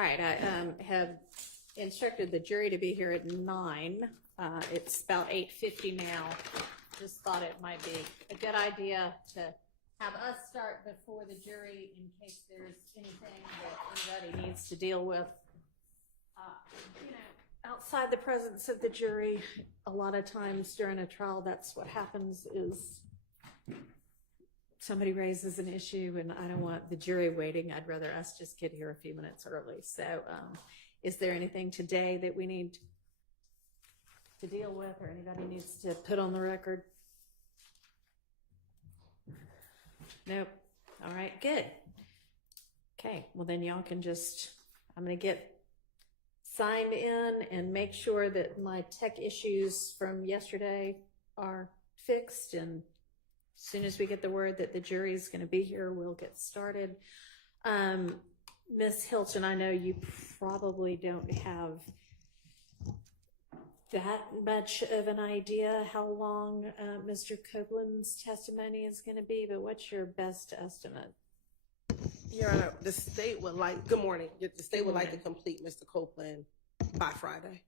right, I have instructed the jury to be here at 9. It's about 8:50 now. Just thought it might be a good idea to have us start before the jury in case there's anything that anybody needs to deal with. You know, outside the presence of the jury, a lot of times during a trial, that's what happens is somebody raises an issue and I don't want the jury waiting. I'd rather us just get here a few minutes early. So is there anything today that we need to deal with or anybody needs to put on the record? Nope. All right, good. Okay, well then y'all can just, I'm gonna get signed in and make sure that my tech issues from yesterday are fixed, and as soon as we get the word that the jury is going to be here, we'll get started. Ms. Hilton, I know you probably don't have that much of an idea how long Mr. Copeland's testimony is going to be, but what's your best estimate? Your Honor, the state would like, good morning, the state would like to complete Mr. Copeland by Friday.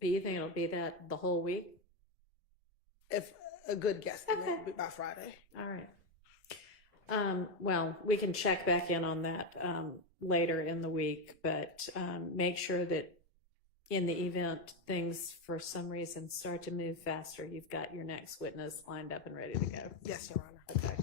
But you think it'll be that the whole week? If a good guess, Okay. by Friday. All right. Well, we can check back in on that later in the week, but make sure that in the event things for some reason start to move faster, you've got your next witness lined up and ready to go. Yes, Your Honor. Okay.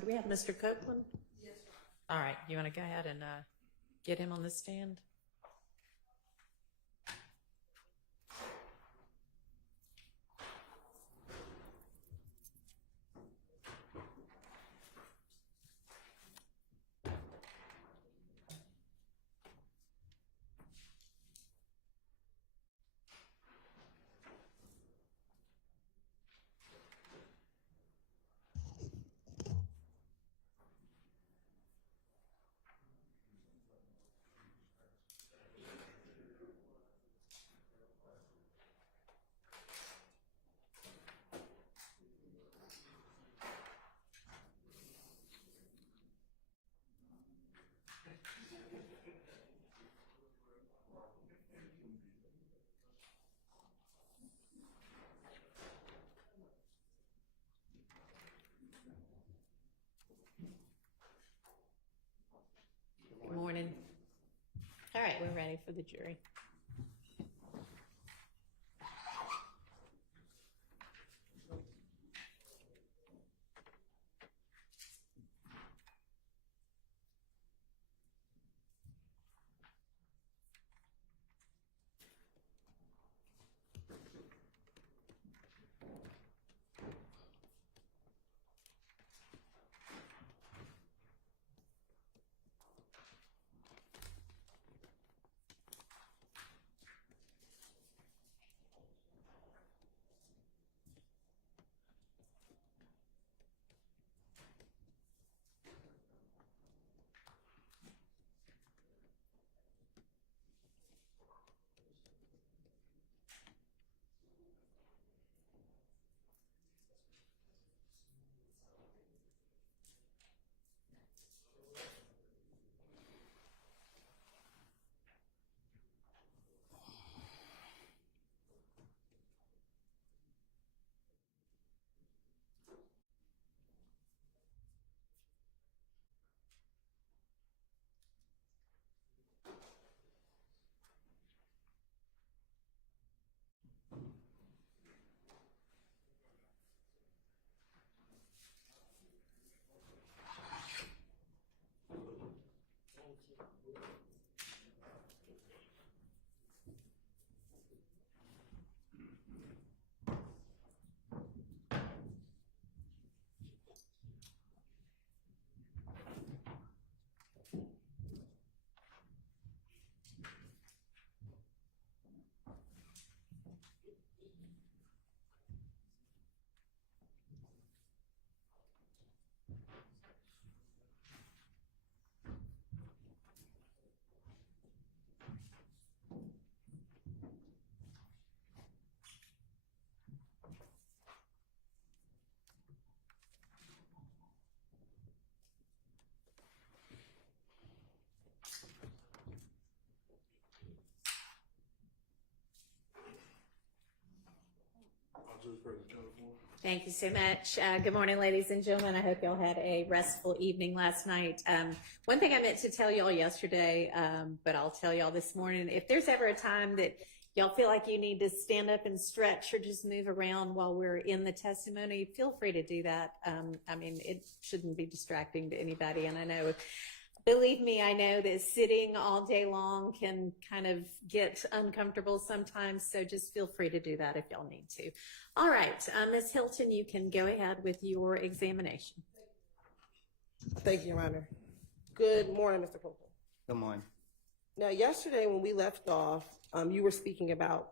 Do we have Mr. Copeland? Yes. All right, you want to go ahead and get him on the stand? Good morning. All right, we're ready for the jury. Thank you so much. Good morning, ladies and gentlemen. I hope y'all had a restful evening last night. One thing I meant to tell y'all yesterday, but I'll tell y'all this morning, if there's ever a time that y'all feel like you need to stand up and stretch or just move around while we're in the testimony, feel free to do that. I mean, it shouldn't be distracting to anybody. And I know, believe me, I know that sitting all day long can kind of get uncomfortable sometimes, so just feel free to do that if y'all need to. All right, Ms. Hilton, you can go ahead with your examination. Thank you, Your Honor. Good morning, Mr. Copeland. Good morning. Now, yesterday when we left off, you were speaking about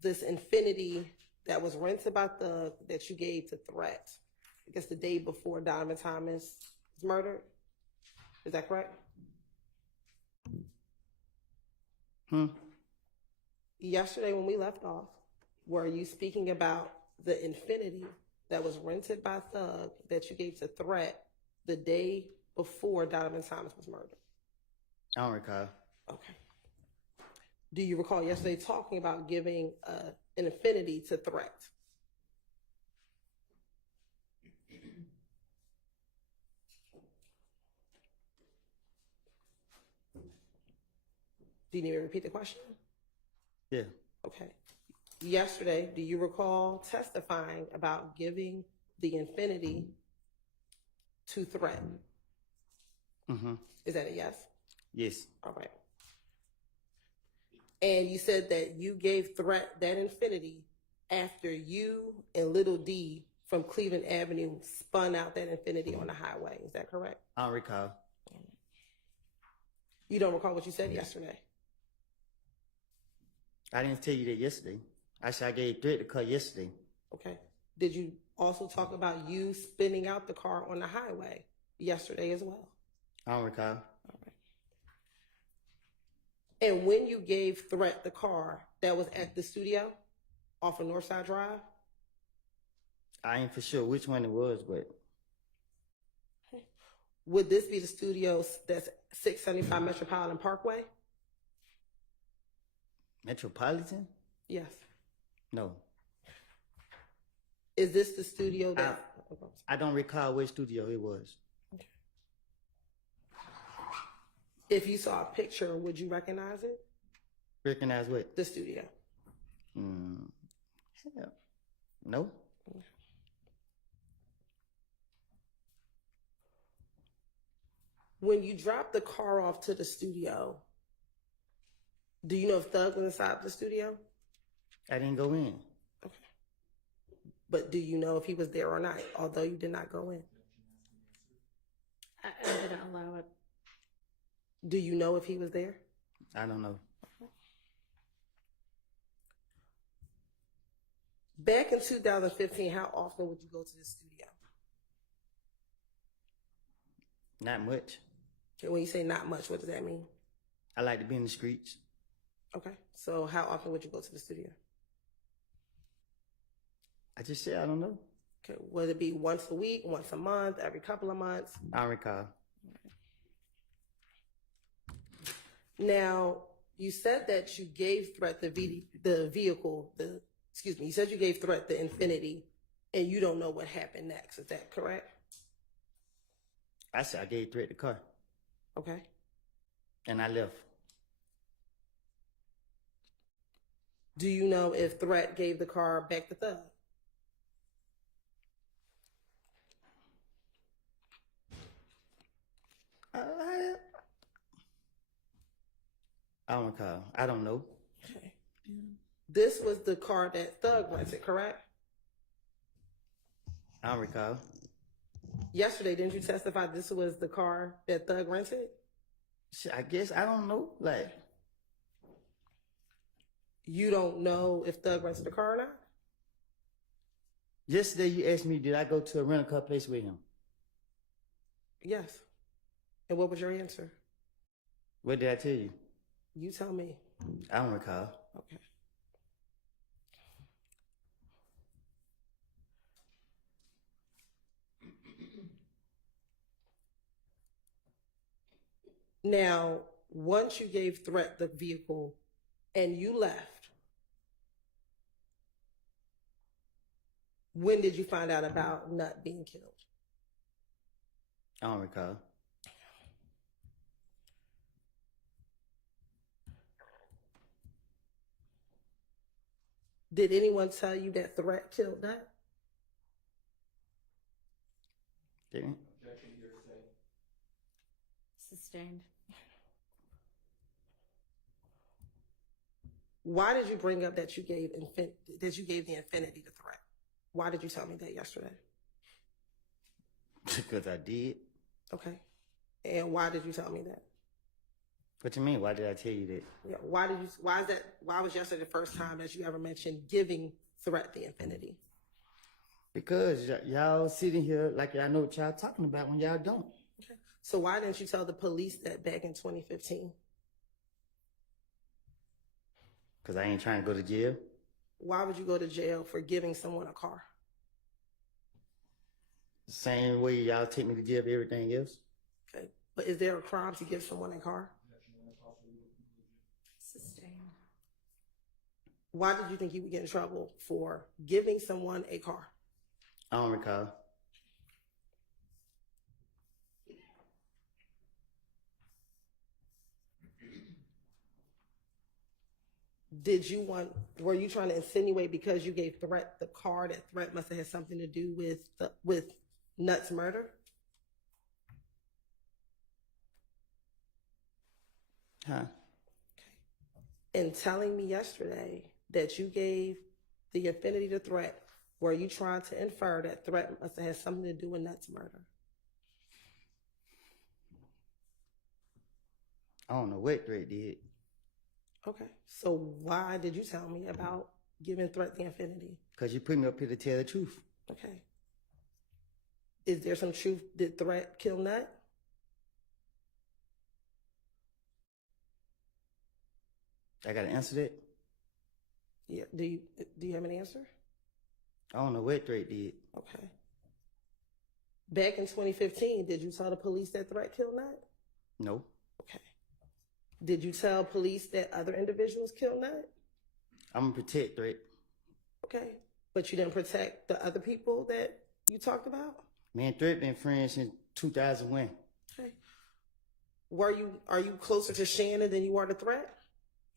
this infinity that was rented by Thug that you gave to Threat, I guess the day before Donovan Thomas was murdered. Is that correct? Yesterday when we left off, were you speaking about the infinity that was rented by Thug that you gave to Threat the day before Donovan Thomas was murdered? I don't recall. Okay. Do you recall yesterday talking about giving an infinity to Threat? Do you need me to repeat the question? Yeah. Okay. Yesterday, do you recall testifying about giving the infinity to threat. Mm-hmm. Is that a yes? Yes. All right. And you said that you gave threat that infinity after you and Little D from Cleveland Avenue spun out that infinity on the highway. Is that correct? I don't recall. You don't recall what you said yesterday? I didn't tell you that yesterday. I said I gave threat to cut yesterday. Okay. Did you also talk about you spinning out the car on the highway yesterday as well? I don't recall. All right. And when you gave threat the car that was at the studio off of Northside Drive? I ain't for sure which one it was, but Would this be the studio that's 675 Metropolitan Parkway? Metropolitan? Yes. No. Is this the studio that? I don't recall which studio it was. If you saw a picture, would you recognize it? Recognize what? The studio. Hell, no. When you dropped the car off to the studio, do you know if Thug was inside the studio? I didn't go in. Okay. But do you know if he was there or not, although you did not go in? I didn't allow it. Do you know if he was there? I don't know. Back in 2015, how often would you go to the studio? Not much. Okay, when you say not much, what does that mean? I like to be in the streets. Okay, so how often would you go to the studio? I just said I don't know. Okay, would it be once a week, once a month, every couple of months? I don't recall. Now, you said that you gave threat you said you gave threat the Infinity, and you don't know what happened next. Is that correct? I said I gave threat the car, Okay. and I left. Do you know if threat gave the car back to Thug? I don't recall. I don't know. Okay. This was the car that Thug rented, correct? I don't recall. Yesterday, didn't you testify this was the car that Thug rented? Shit, I guess I don't know. Like, You don't know if Thug rented the car or not? yesterday you asked me, did I go to a rental car place with him? Yes. And what was your answer? What did I tell you? You tell me. I don't recall. Okay. Now, once you gave threat the vehicle and you left, when did you find out about Nut being killed? I don't recall. Did anyone tell you that threat killed Nut? Didn't? Sustained. Why did you bring up that you gave the Infinity the threat? Why did you tell me that yesterday? Because I did. Okay. And why did you tell me that? What you mean? Why did I tell you that? Yeah. Why was yesterday the first time that you ever mentioned giving threat the Infinity? Because y'all sitting here like y'all know what y'all talking about when y'all don't. Okay. So why didn't you tell the police that back in 2015? Because I ain't trying to go to jail. Why would you go to jail for giving someone a car? The same way y'all take me to jail for everything else. Okay. But is there a crime to give someone a car? Sustained. Why did you think you would get in trouble for giving someone a car? I don't recall. Were you trying to insinuate because you gave threat the car, that threat must have had something to do with Nut's murder? Huh? In telling me yesterday that you gave the affinity to threat, were you trying to infer that threat must have had something to do with Nutt's murder? I don't know what threat did. Okay. So why did you tell me about giving threat the affinity? Because you put me up here to tell the truth. Okay. Is there some truth? Did threat kill Nutt? I got to answer that? Yeah. Do you have an answer? I don't know what threat did. Okay. Back in 2015, did you tell the police that threat killed Nutt? No. Okay. Did you tell police that other individuals killed Nutt? I'm going to protect threat. Okay. But you didn't protect the other people that you talked about? Me and threat been friends since 2001. Okay. Are you closer to Shannon than you are to threat?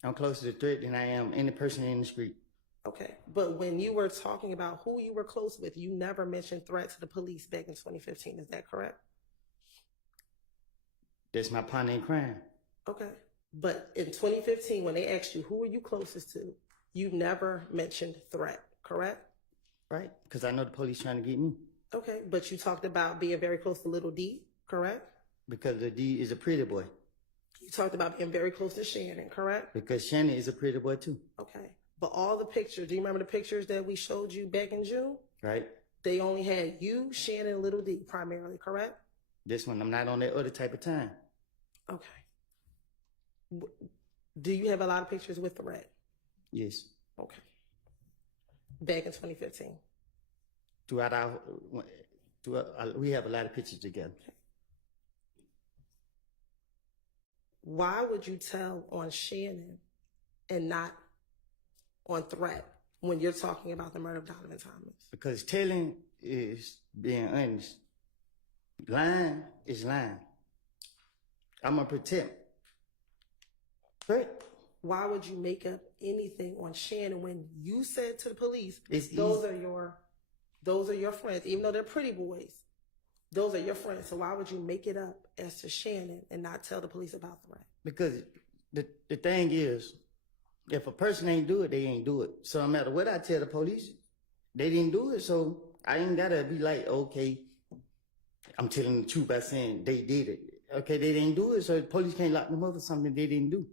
I'm closer to threat than I am any person in the street. Okay. But when you were talking about who you were close with, you never mentioned threat to the police back in 2015. Is that correct? That's my partner in crime. Okay. But in 2015, when they asked you who were you closest to, you never mentioned threat, correct? Right? Because I know the police trying to get me. Okay. But you talked about being very close to Little D, correct? Because the D is a pretty boy. You talked about being very close to Shannon, correct? Because Shannon is a pretty boy too. Okay. But all the pictures, do you remember the pictures that we showed you back in June? Right? They only had you, Shannon, and Little D primarily, correct? This one, I'm not on that other type of time. Okay. Do you have a lot of pictures with threat? Yes. Okay. Back in 2015. We have a lot of pictures together. Why would you tell on Shannon and not on threat when you're talking about the murder of Donovan Thomas? Because telling is being honest. Lying is lying. I'm going to protect. Right? Why would you make up anything on Shannon when you said to the police, It's those easy. are your friends, even though they're pretty boys. Those are your friends. So why would you make it up as to Shannon and not tell the police about threat? Because the thing is, if a person ain't do it, they ain't do it. So no matter what I tell the police, they didn't do it. So I ain't got to be like, okay, I'm telling the truth by saying they did it. Okay, they didn't do it, so the police can't lock them up for something they didn't do.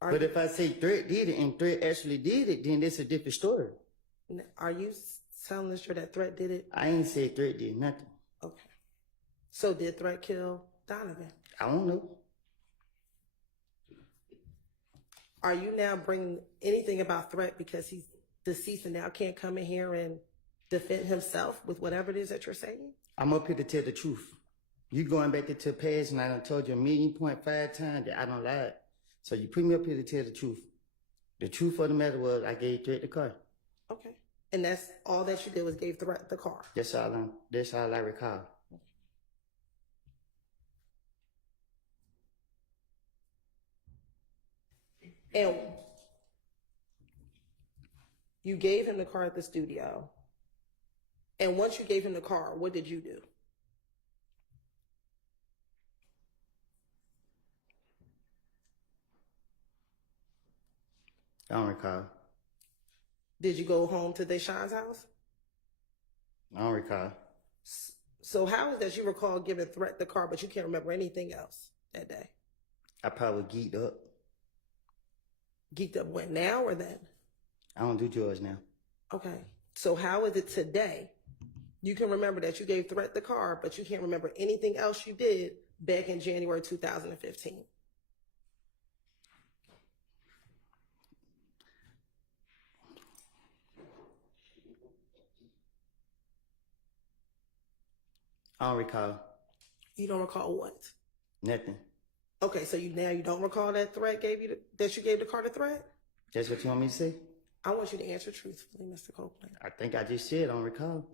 But if I say threat did it and threat actually did it, then that's a different story. Are you telling us that threat did it? I ain't said threat did nothing. Okay. So did threat kill Donovan? I don't know. Are you now bringing anything about threat because he's deceased and now can't come in here and defend himself with whatever it is that you're saying? I'm up here to tell the truth. You going back into the past and I done told you 1,000,000.5 times that I don't lie. So you put me up here to tell the truth. The truth of the matter was I gave threat the car. Okay. And that's all that you did was gave threat the car? That's all I recall. And you gave him the car at the studio. And once you gave him the car, what did you do? I don't recall. Did you go home to Deshaun's house? I don't recall. So how is that you recall giving threat the car, but you can't remember anything else that day? I probably geeked up. Geeked up when, now or then? I don't do drugs now. Okay. So how is it today? You can remember that you gave threat the car, but you can't remember anything else you did back in January 2015. I don't recall. You don't recall what? Nothing. Okay, so you don't recall that threat that you gave the car to threat? That's what you want me to say? I want you to answer truthfully, Mr. Copeland. I think I just said I don't recall.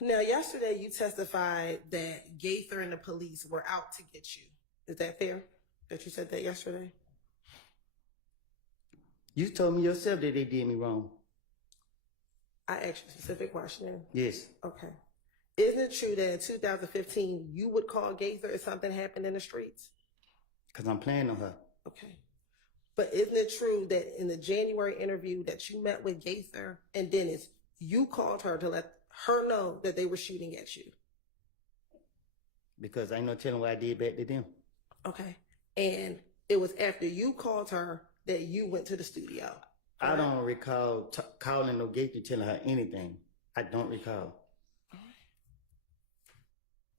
Now, yesterday you testified that Gaither and the police were out to get you. Is that fair? That you said that yesterday? You told me yourself that they did me wrong. I asked you a specific question. Yes. Okay. Isn't it true that in 2015 you would call Gaither if something happened in the streets? Because I'm playing on her. Okay. But isn't it true that in the January interview that you met with Gaither and Dennis, you called her to let her know that they were shooting at you? Because I ain't no telling what I did back to them. Okay. And it was after you called her that you went to the studio. I don't recall calling no Gaither telling her anything. I don't recall.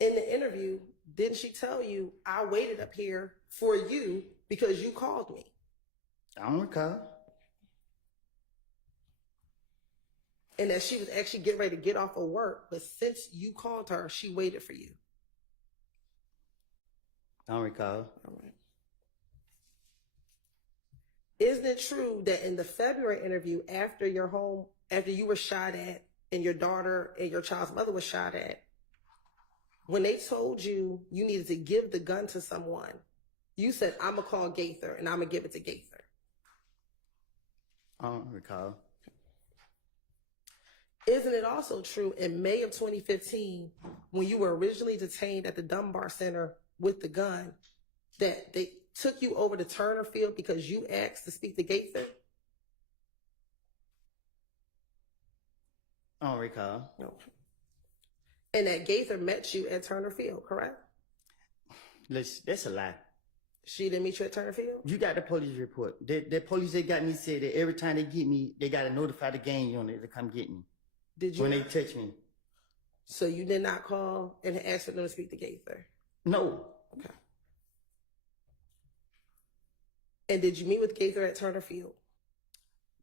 In the interview, didn't she tell you, I waited up here for you because you called me? I don't recall. And that she was actually getting ready to get off of work, but since you called her, she waited for you. I don't recall. All right. Isn't it true that in the February interview, after you were shot at and your daughter and your child's mother was shot at, when they told you you needed to give the gun to someone, you said, I'm going to call Gaither and I'm going to give it to Gaither? I don't recall. Isn't it also true in May of 2015, when you were originally detained at the Dunbar Center with the gun, that they took you over to Turner Field because you asked to speak to Gaither? I don't recall. No. And that Gaither met you at Turner Field, correct? That's a lie. She didn't meet you at Turner Field? You got the police report. The police that got me said that every time they get me, they got to notify the gang unit to come get me. Did you? When they touch me. So you did not call and ask for them to speak to Gaither? No. Okay. And did you meet with Gaither at Turner Field?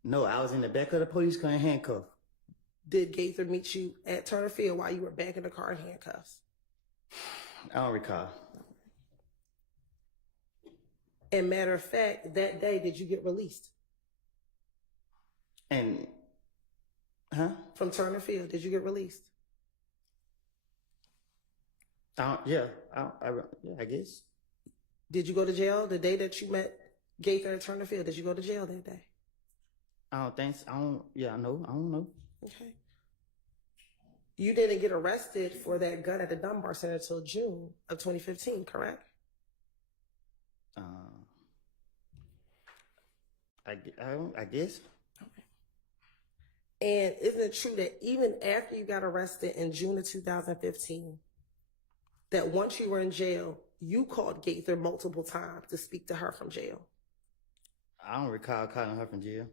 No, I was in the back of the police car in handcuffs. Did Gaither meet you at Turner Field while you were back in the car in handcuffs? I don't recall. And matter of fact, that day, did you get released? And, From Turner Field, did you get released? Yeah, I guess. Did you go to jail the day that you met Gaither at Turner Field? Did you go to jail that day? I don't think so. I don't know. Okay. You didn't get arrested for that gun at the Dunbar Center until June of 2015, correct? I guess. And isn't it true that even after you got arrested in June of 2015, that once you were in jail, you called Gaither multiple times to speak to her from jail? I don't recall calling her from jail.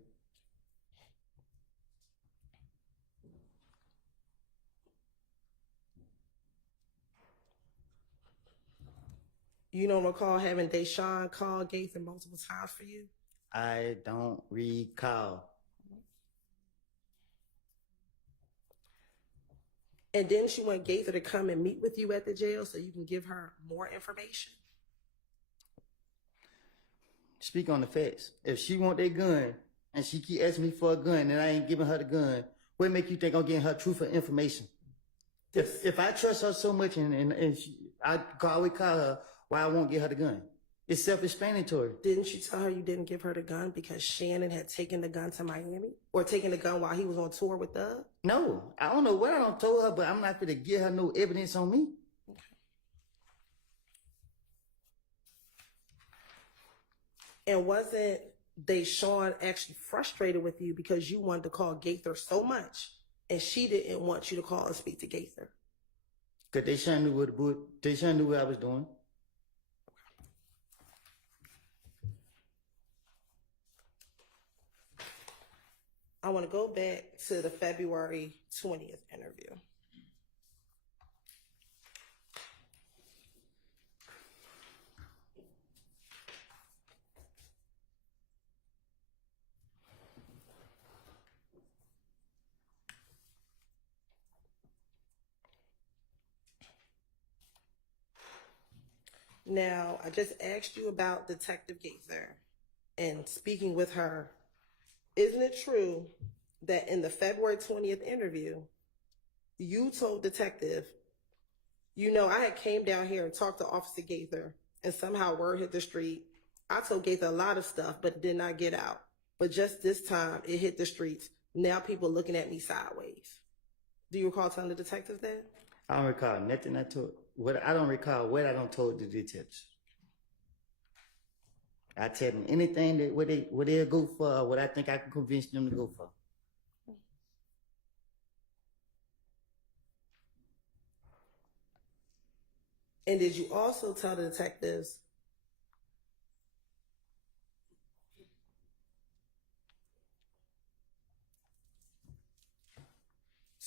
You don't recall having Deshaun call Gaither multiple times for you? I don't recall. And didn't you want Gaither to come and meet with you at the jail so you can give her more information? Speak on the facts. If she want that gun and she keep asking me for a gun and I ain't giving her the gun, what make you think I'm getting her truthful information? If I trust her so much and I always call her, why I won't get her the gun? It's self-explanatory. Didn't you tell her you didn't give her the gun because Shannon had taken the gun to Miami? Or taken the gun while he was on tour with Doug? No, I don't know what I don't told her, but I'm not going to give her no evidence on me. Okay. And wasn't Deshaun actually frustrated with you because you wanted to call Gaither so much and she didn't want you to call and speak to Gaither? Because Deshaun knew what I was doing. I want to go back to the February 20th interview. Now, I just asked you about Detective Gaither and speaking with her. Isn't it true that in the February 20th interview, you told Detective, I had came down here and talked to Officer Gaither and somehow word hit the street. I told Gaither a lot of stuff, but it did not get out. But just this time, it hit the streets. Now people looking at me sideways. Do you recall telling the detective that? I don't recall nothing I told. I don't recall what I don't told the detectives. I tell them anything that what they'll go for, or what I think I can convince them to go for. And did you also tell the detectives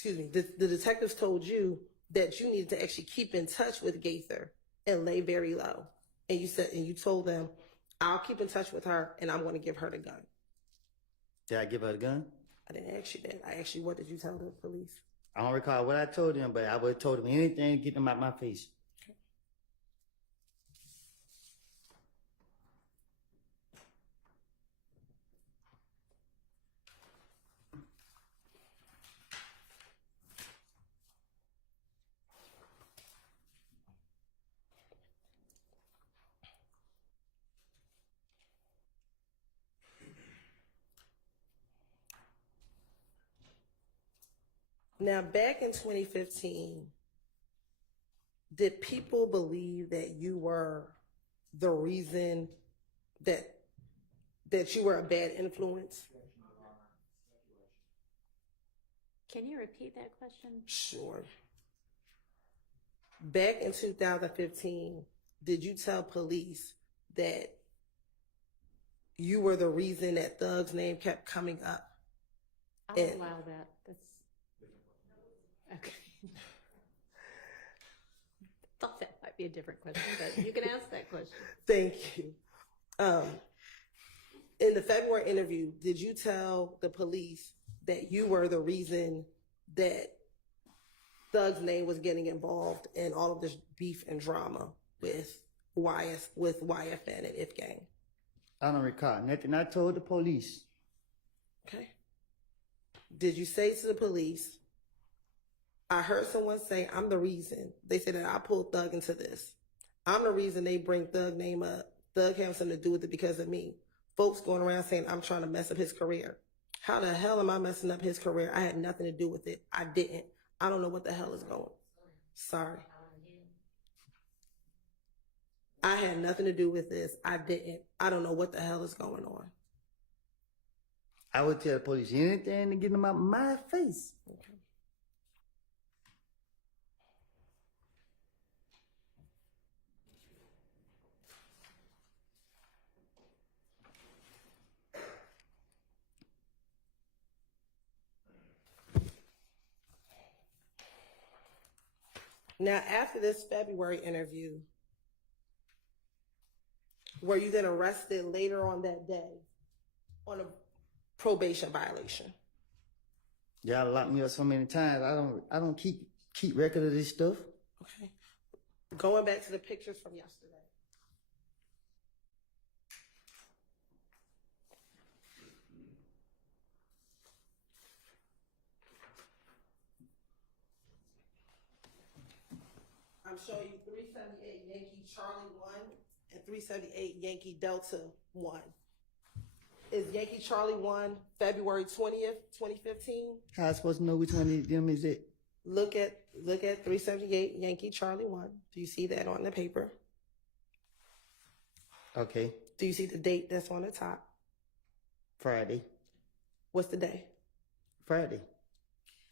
the detectives told you that you needed to actually keep in touch with Gaither and lay very low. And you told them, I'll keep in touch with her and I'm going to give her the gun. Did I give her the gun? I didn't ask you that. I asked you, what did you tell the police? I don't recall what I told them, but I would have told them anything to get them out my face. Now, back in 2015, did people believe that you were the reason that you were a bad influence? Can you repeat that question? Sure. Back in 2015, did you tell police that you were the reason that Thug's name kept coming up? I'll allow that. That's okay. Thought that might be a different question, but you can ask that question. Thank you. In the February interview, did you tell the police that you were the reason that Thug's name was getting involved in all of this beef and drama with YFN and If Gang? I don't recall nothing I told the police. Okay. Did you say to the police, I heard someone say, I'm the reason. They said that I pulled Thug into this. I'm the reason they bring Thug name up. Thug has something to do with it because of me. Folks going around saying I'm trying to mess up his career. How the hell am I messing up his career? I had nothing to do with it. I didn't. I don't know what the hell is going on. Sorry. I had nothing to do with this. I didn't. I don't know what the hell is going on. I would tell the police anything to get them out my face. Okay. Now, after this February interview, were you then arrested later on that day on a probation violation? Y'all locked me up so many times. I don't keep record of this stuff. Okay. Going back to the pictures from yesterday. I'm showing you 378 Yankee Charlie 1 and 378 Yankee Delta 1. Is Yankee Charlie 1 February 20th, 2015? How I supposed to know which one of them is it? Look at 378 Yankee Charlie 1. Do you see that on the paper? Okay. Do you see the date that's on the top? Friday. What's the day? Friday.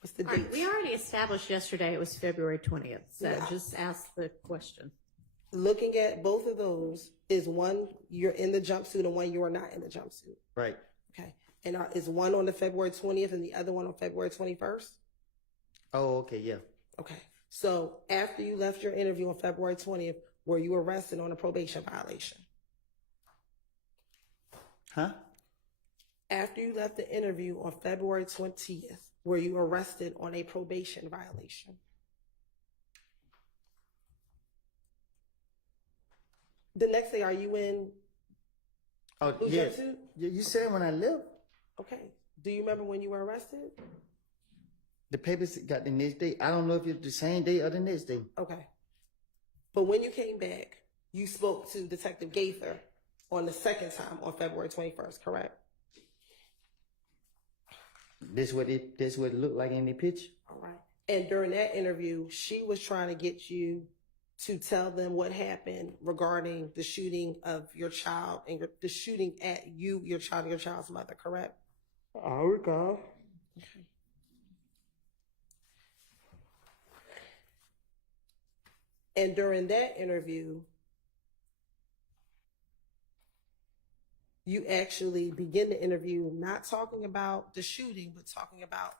What's the All date? right, we already established yesterday it was February 20th, so Yeah. just ask the question. Looking at both of those, is one you're in the jumpsuit and one you are not in the jumpsuit? Right. Okay. And is one on the February 20th and the other one on February 21st? Oh, okay, yeah. Okay. So after you left your interview on February 20th, were you arrested on a probation violation? Huh? After you left the interview on February 20th, were you arrested on a probation violation? The next day, are you in Oh, blue yeah. jumpsuit? You said when I left. Okay. Do you remember when you were arrested? The papers got the next day. I don't know if it's the same day or the next day. Okay. But when you came back, you spoke to Detective Gaither on the second time on February 21st, correct? This what it looked like in the picture. All right. And during that interview, she was trying to get you to tell them what happened regarding the shooting of your child and the shooting at you, your child, and your child's mother, correct? I recall. Okay. And during that interview, you actually begin the interview not talking about the shooting, but talking about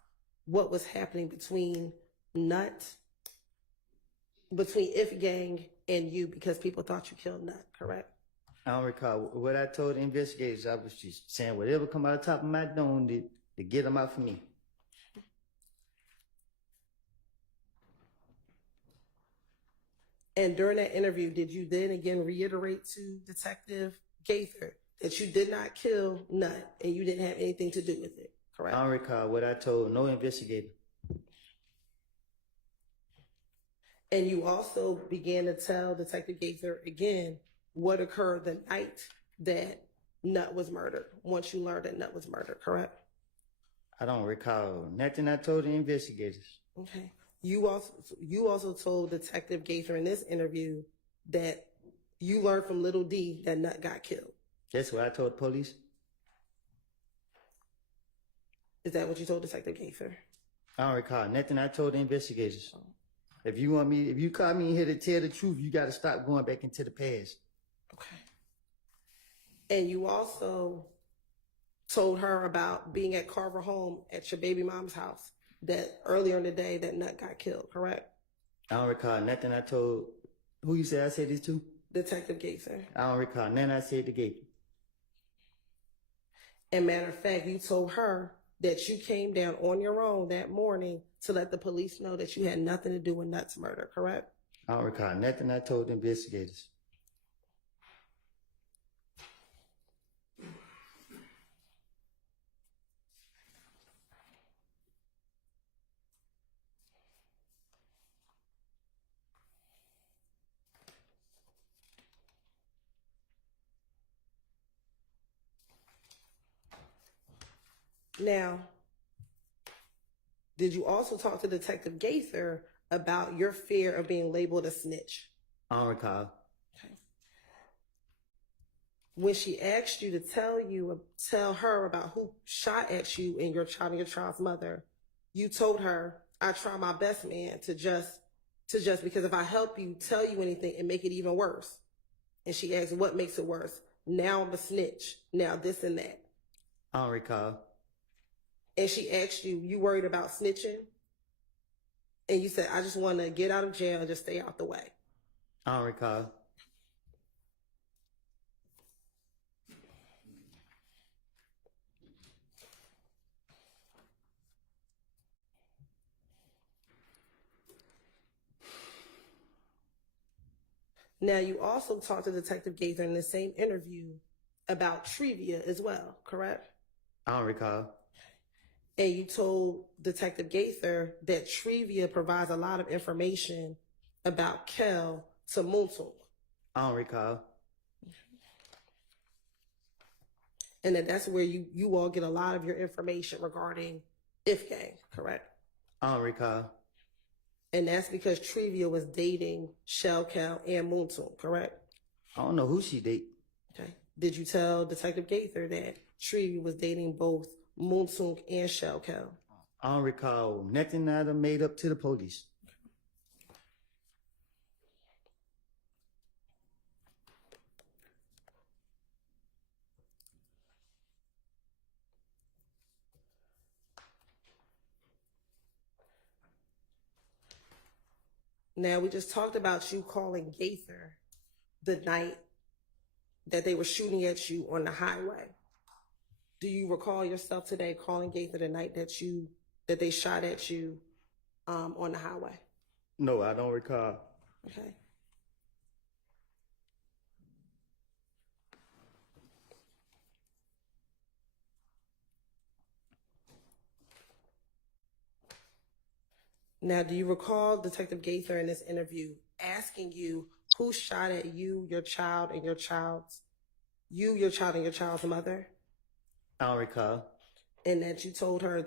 what was happening between If Gang and you, because people thought you killed Nut, correct? I don't recall what I told the investigators. I was just saying whatever come out of the top of my dome to get them out for me. And during that interview, did you then again reiterate to Detective Gaither that you did not kill Nut and you didn't have anything to do with it, correct? I don't recall what I told no investigator. And you also began to tell Detective Gaither again what occurred the night that Nut was murdered, once you learned that Nut was murdered, correct? I don't recall nothing I told the investigators. Okay. You also told Detective Gaither in this interview that you learned from Little D that Nut got killed. That's what I told the police. Is that what you told Detective Gaither? I don't recall nothing I told the investigators. If you call me here to tell the truth, you got to stop going back into the past. Okay. And you also told her about being at Carver home at your baby mom's house that earlier in the day that Nut got killed, correct? I don't recall nothing I told. Who you said I said this to? Detective Gaither. I don't recall nothing I said to Gaither. And matter of fact, you told her that you came down on your own that morning to let the police know that you had nothing to do with Nut's murder, correct? I don't recall nothing I told the investigators. Now, did you also talk to Detective Gaither about your fear of being labeled a snitch? I don't recall. Okay. When she asked you to tell her about who shot at you and your child's mother, you told her, "I try my best, man, to just because if I help you tell you anything and make it even worse." And she asked, "What makes it worse?" "Now I'm a snitch. Now this and that." I don't recall. And she asked you, "You worried about snitching?" And you said, "I just want to get out of jail and just stay out the way." I don't recall. Now, you also talked to Detective Gaither in the same interview about trivia as well, correct? I don't recall. And you told Detective Gaither that trivia provides a lot of information about Kel to Muntul. I don't recall. And that's where you all get a lot of your information regarding If Gang, correct? I don't recall. And that's because Trivia was dating Shell Kel and Muntul, correct? I don't know who she date. Okay. Did you tell Detective Gaither that Trivia was dating both Muntul and Shell Kel? I don't recall nothing that I made up to the police. Now, we just talked about you calling Gaither the night that they were shooting at you on the highway. Do you recall yourself today calling Gaither the night that they shot at you on the highway? No, I don't recall. Okay. Now, do you recall Detective Gaither in this interview asking you who shot at you, your child, and your child's mother? I don't recall. And that you told her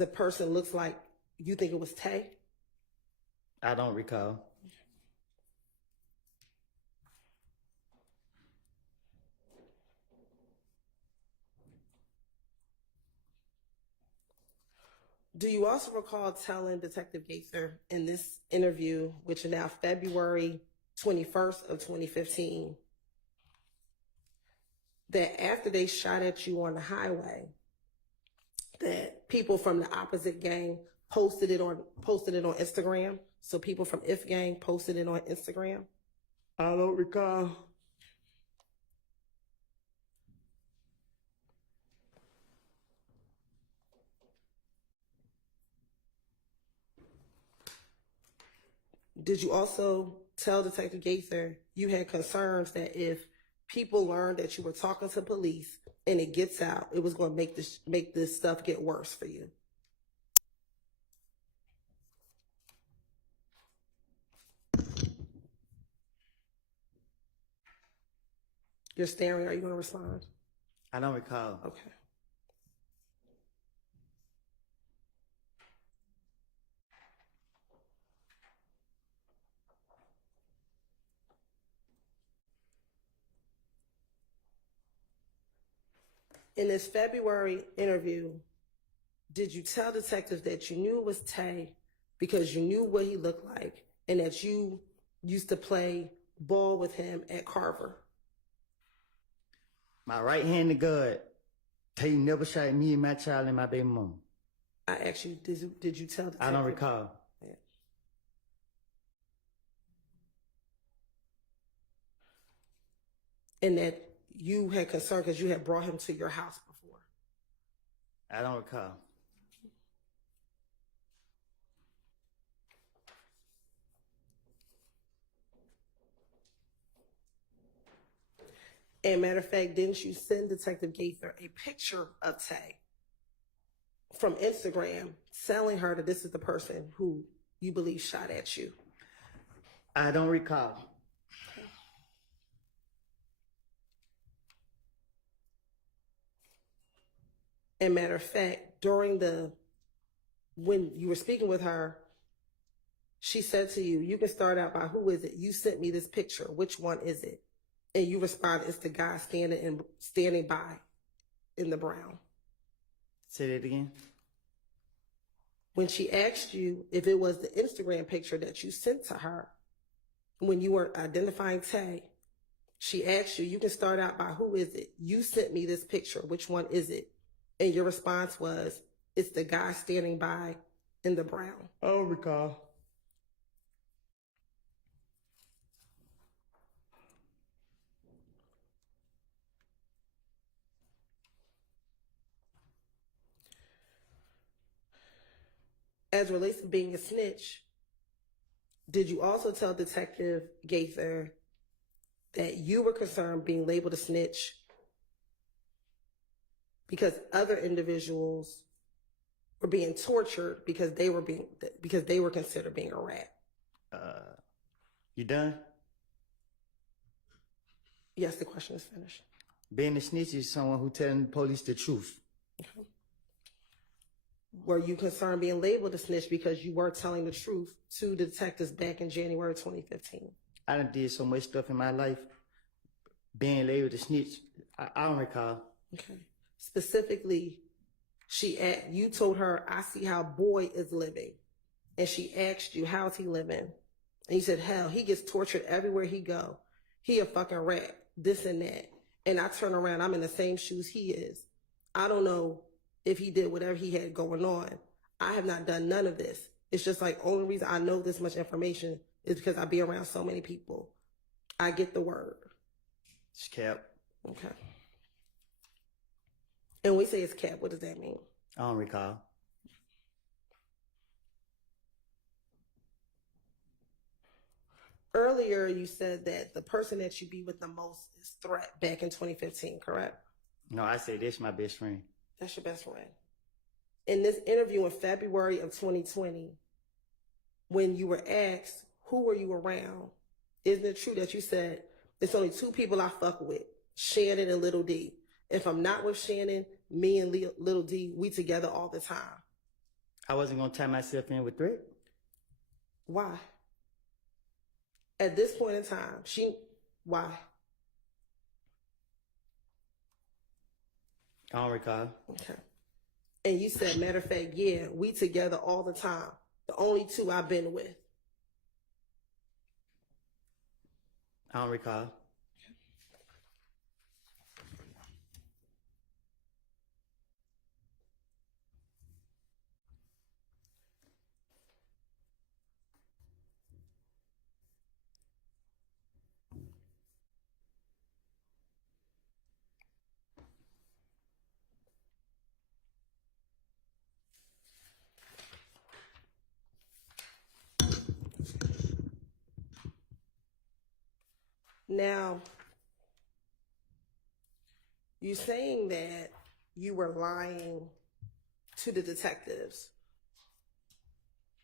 the person looks like you think it was Tay? I don't recall. Do you also recall telling Detective Gaither in this interview, which is now February 21st of 2015, that after they shot at you on the highway, that people from the opposite gang posted it on Instagram? So people from If Gang posted it on Instagram? I don't recall. Did you also tell Detective Gaither you had concerns that if people learned that you were talking to police and it gets out, it was going to make this stuff get worse for you? You're staring. Are you going to respond? I don't recall. Okay. In this February interview, did you tell detectives that you knew it was Tay because you knew what he looked like and that you used to play ball with him at Carver? My right hand to God, Tay never shot me and my child and my baby mom. I asked you, did you tell detectives? I don't recall. Yeah. And that you had concern because you had brought him to your house before? I don't recall. And matter of fact, didn't you send Detective Gaither a picture of Tay from Instagram telling her that this is the person who you believe shot at you? I don't recall. And matter of fact, when you were speaking with her, she said to you, you can start out by, who is it? You sent me this picture. Which one is it? And you responded, it's the guy standing by in the brown. Say that again. When she asked you if it was the Instagram picture that you sent to her, when you were identifying Tay, she asked you, you can start out by, who is it? You sent me this picture. Which one is it? And your response was, it's the guy standing by in the brown. I don't recall. As it relates to being a snitch, did you also tell Detective Gaither that you were concerned being labeled a snitch because other individuals were being tortured because they were considered being a rat? You done? Yes, the question is finished. Being a snitch is someone who telling the police the truth. Okay. Were you concerned being labeled a snitch because you were telling the truth to the detectives back in January 2015? I done did so much stuff in my life. Being labeled a snitch, I don't recall. Okay. Specifically, you told her, I see how boy is living. And she asked you, how's he living? And you said, hell, he gets tortured everywhere he go. He a fucking rat, this and that. And I turn around, I'm in the same shoes he is. I don't know if he did whatever he had going on. I have not done none of this. It's just like, only reason I know this much information is because I be around so many people. I get the word. It's cap. Okay. And when we say it's cap, what does that mean? I don't recall. Earlier, you said that the person that you be with the most is Threat back in 2015, correct? No, I say this my best friend. That's your best friend. In this interview in February of 2020, when you were asked, who were you around? Isn't it true that you said, it's only two people I fuck with, Shannon and Little D. If I'm not with Shannon, me and Little D, we together all the time. I wasn't gonna tie myself in with threat. Why? At this point in time, why? I don't recall. Okay. And you said, matter of fact, yeah, we together all the time. The only two I've been with. I don't recall. Now, you're saying that you were lying to the detectives.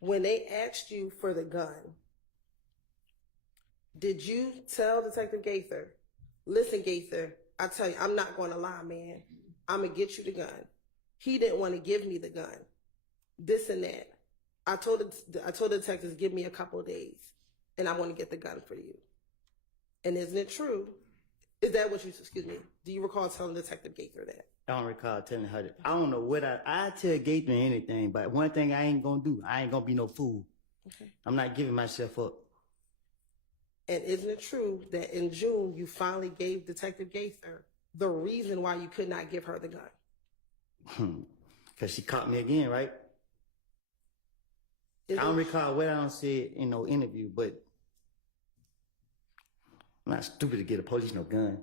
When they asked you for the gun, did you tell Detective Gaither, listen, Gaither, I tell you, I'm not going to lie, man. I'm going to get you the gun. He didn't want to give me the gun. This and that. I told the detectives, give me a couple of days, and I want to get the gun for you. And isn't it true? Is that what excuse me, do you recall telling Detective Gaither that? I don't recall telling her that. I don't know what I tell Gaither anything, but one thing I ain't gonna do, I ain't gonna be no fool. Okay. I'm not giving myself up. And isn't it true that in June, you finally gave Detective Gaither the reason why you could not give her the gun? Because she caught me again, right? I don't recall what I don't say in no interview, but I'm not stupid to get a police no gun.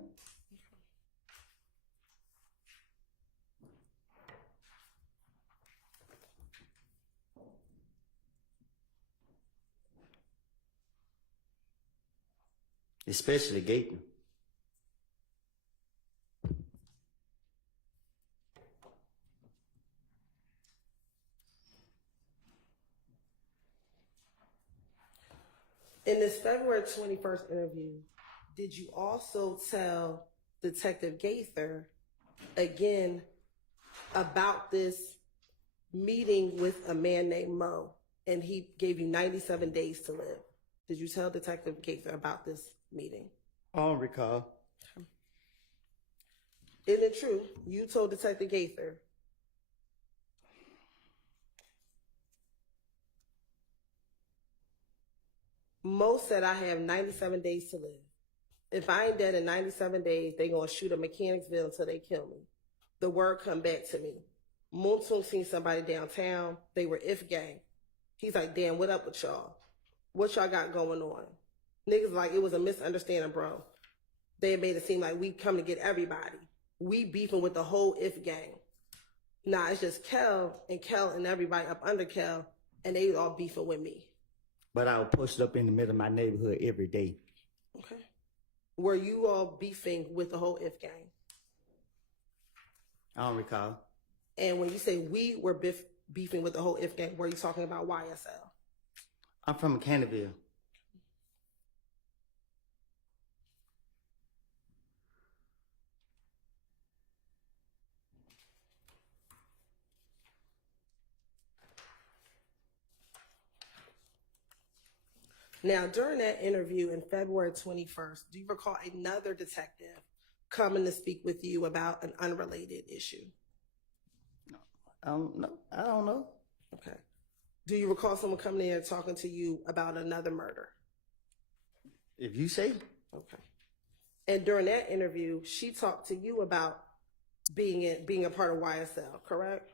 Especially Gaither. In this February 21st interview, did you also tell Detective Gaither again about this meeting with a man named Mo, and he gave you 97 days to live? Did you tell Detective Gaither about this meeting? I don't recall. Isn't it true? You told Detective Gaither. Mo said I have 97 days to live. If I ain't dead in 97 days, they gonna shoot a Mechanicsville until they kill me. The word come back to me. Moontung seen somebody downtown. They were If Gang. He's like, damn, what up with y'all? What y'all got going on? Niggas like, it was a misunderstanding, bro. They made it seem like we come to get everybody. We beefing with the whole If Gang. Nah, it's just Kel and everybody up under Kel, and they all beefing with me. But I would post up in the middle of my neighborhood every day. Okay. Were you all beefing with the whole If Gang? I don't recall. And when you say we were beefing with the whole If Gang, were you talking about YSL? I'm from Canterville. Now, during that interview in February 21st, do you recall another detective coming to speak with you about an unrelated issue? I don't know. Okay. Do you recall someone coming in and talking to you about another murder? If you say. Okay. And during that interview, she talked to you about being a part of YSL, correct?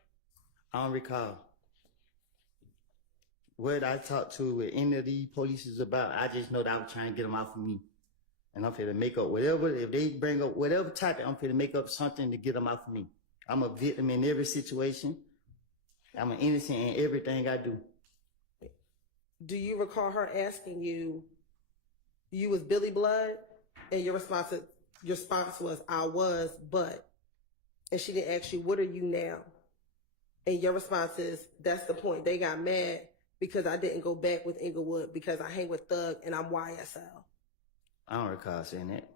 I don't recall. What I talked to with any of these police is about, I just know that I was trying to get them out for me. And I'm finna make up whatever, if they bring up whatever topic, I'm finna make up something to get them out for me. I'm a victim in every situation. I'm an innocent in everything I do. Do you recall her asking you, you was Billy Blood? And your response was, I was, but. And she didn't ask you, what are you now? And your response is, that's the point. They got mad because I didn't go back with Inglewood because I hang with Thug and I'm YSL. I don't recall saying that.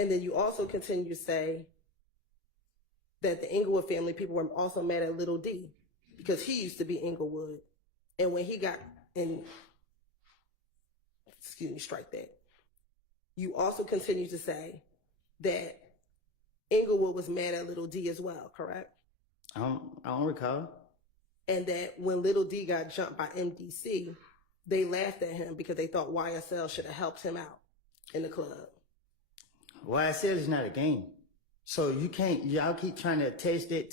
And then you also continue to say that the Inglewood family people were also mad at Little D because he used to be Inglewood. And when he got in, excuse me, strike that. You also continue to say that Inglewood was mad at Little D as well, correct? I don't recall. And that when Little D got jumped by MDC, they laughed at him because they thought YSL should have helped him out in the club. YSL is not a game. So y'all keep trying to attach that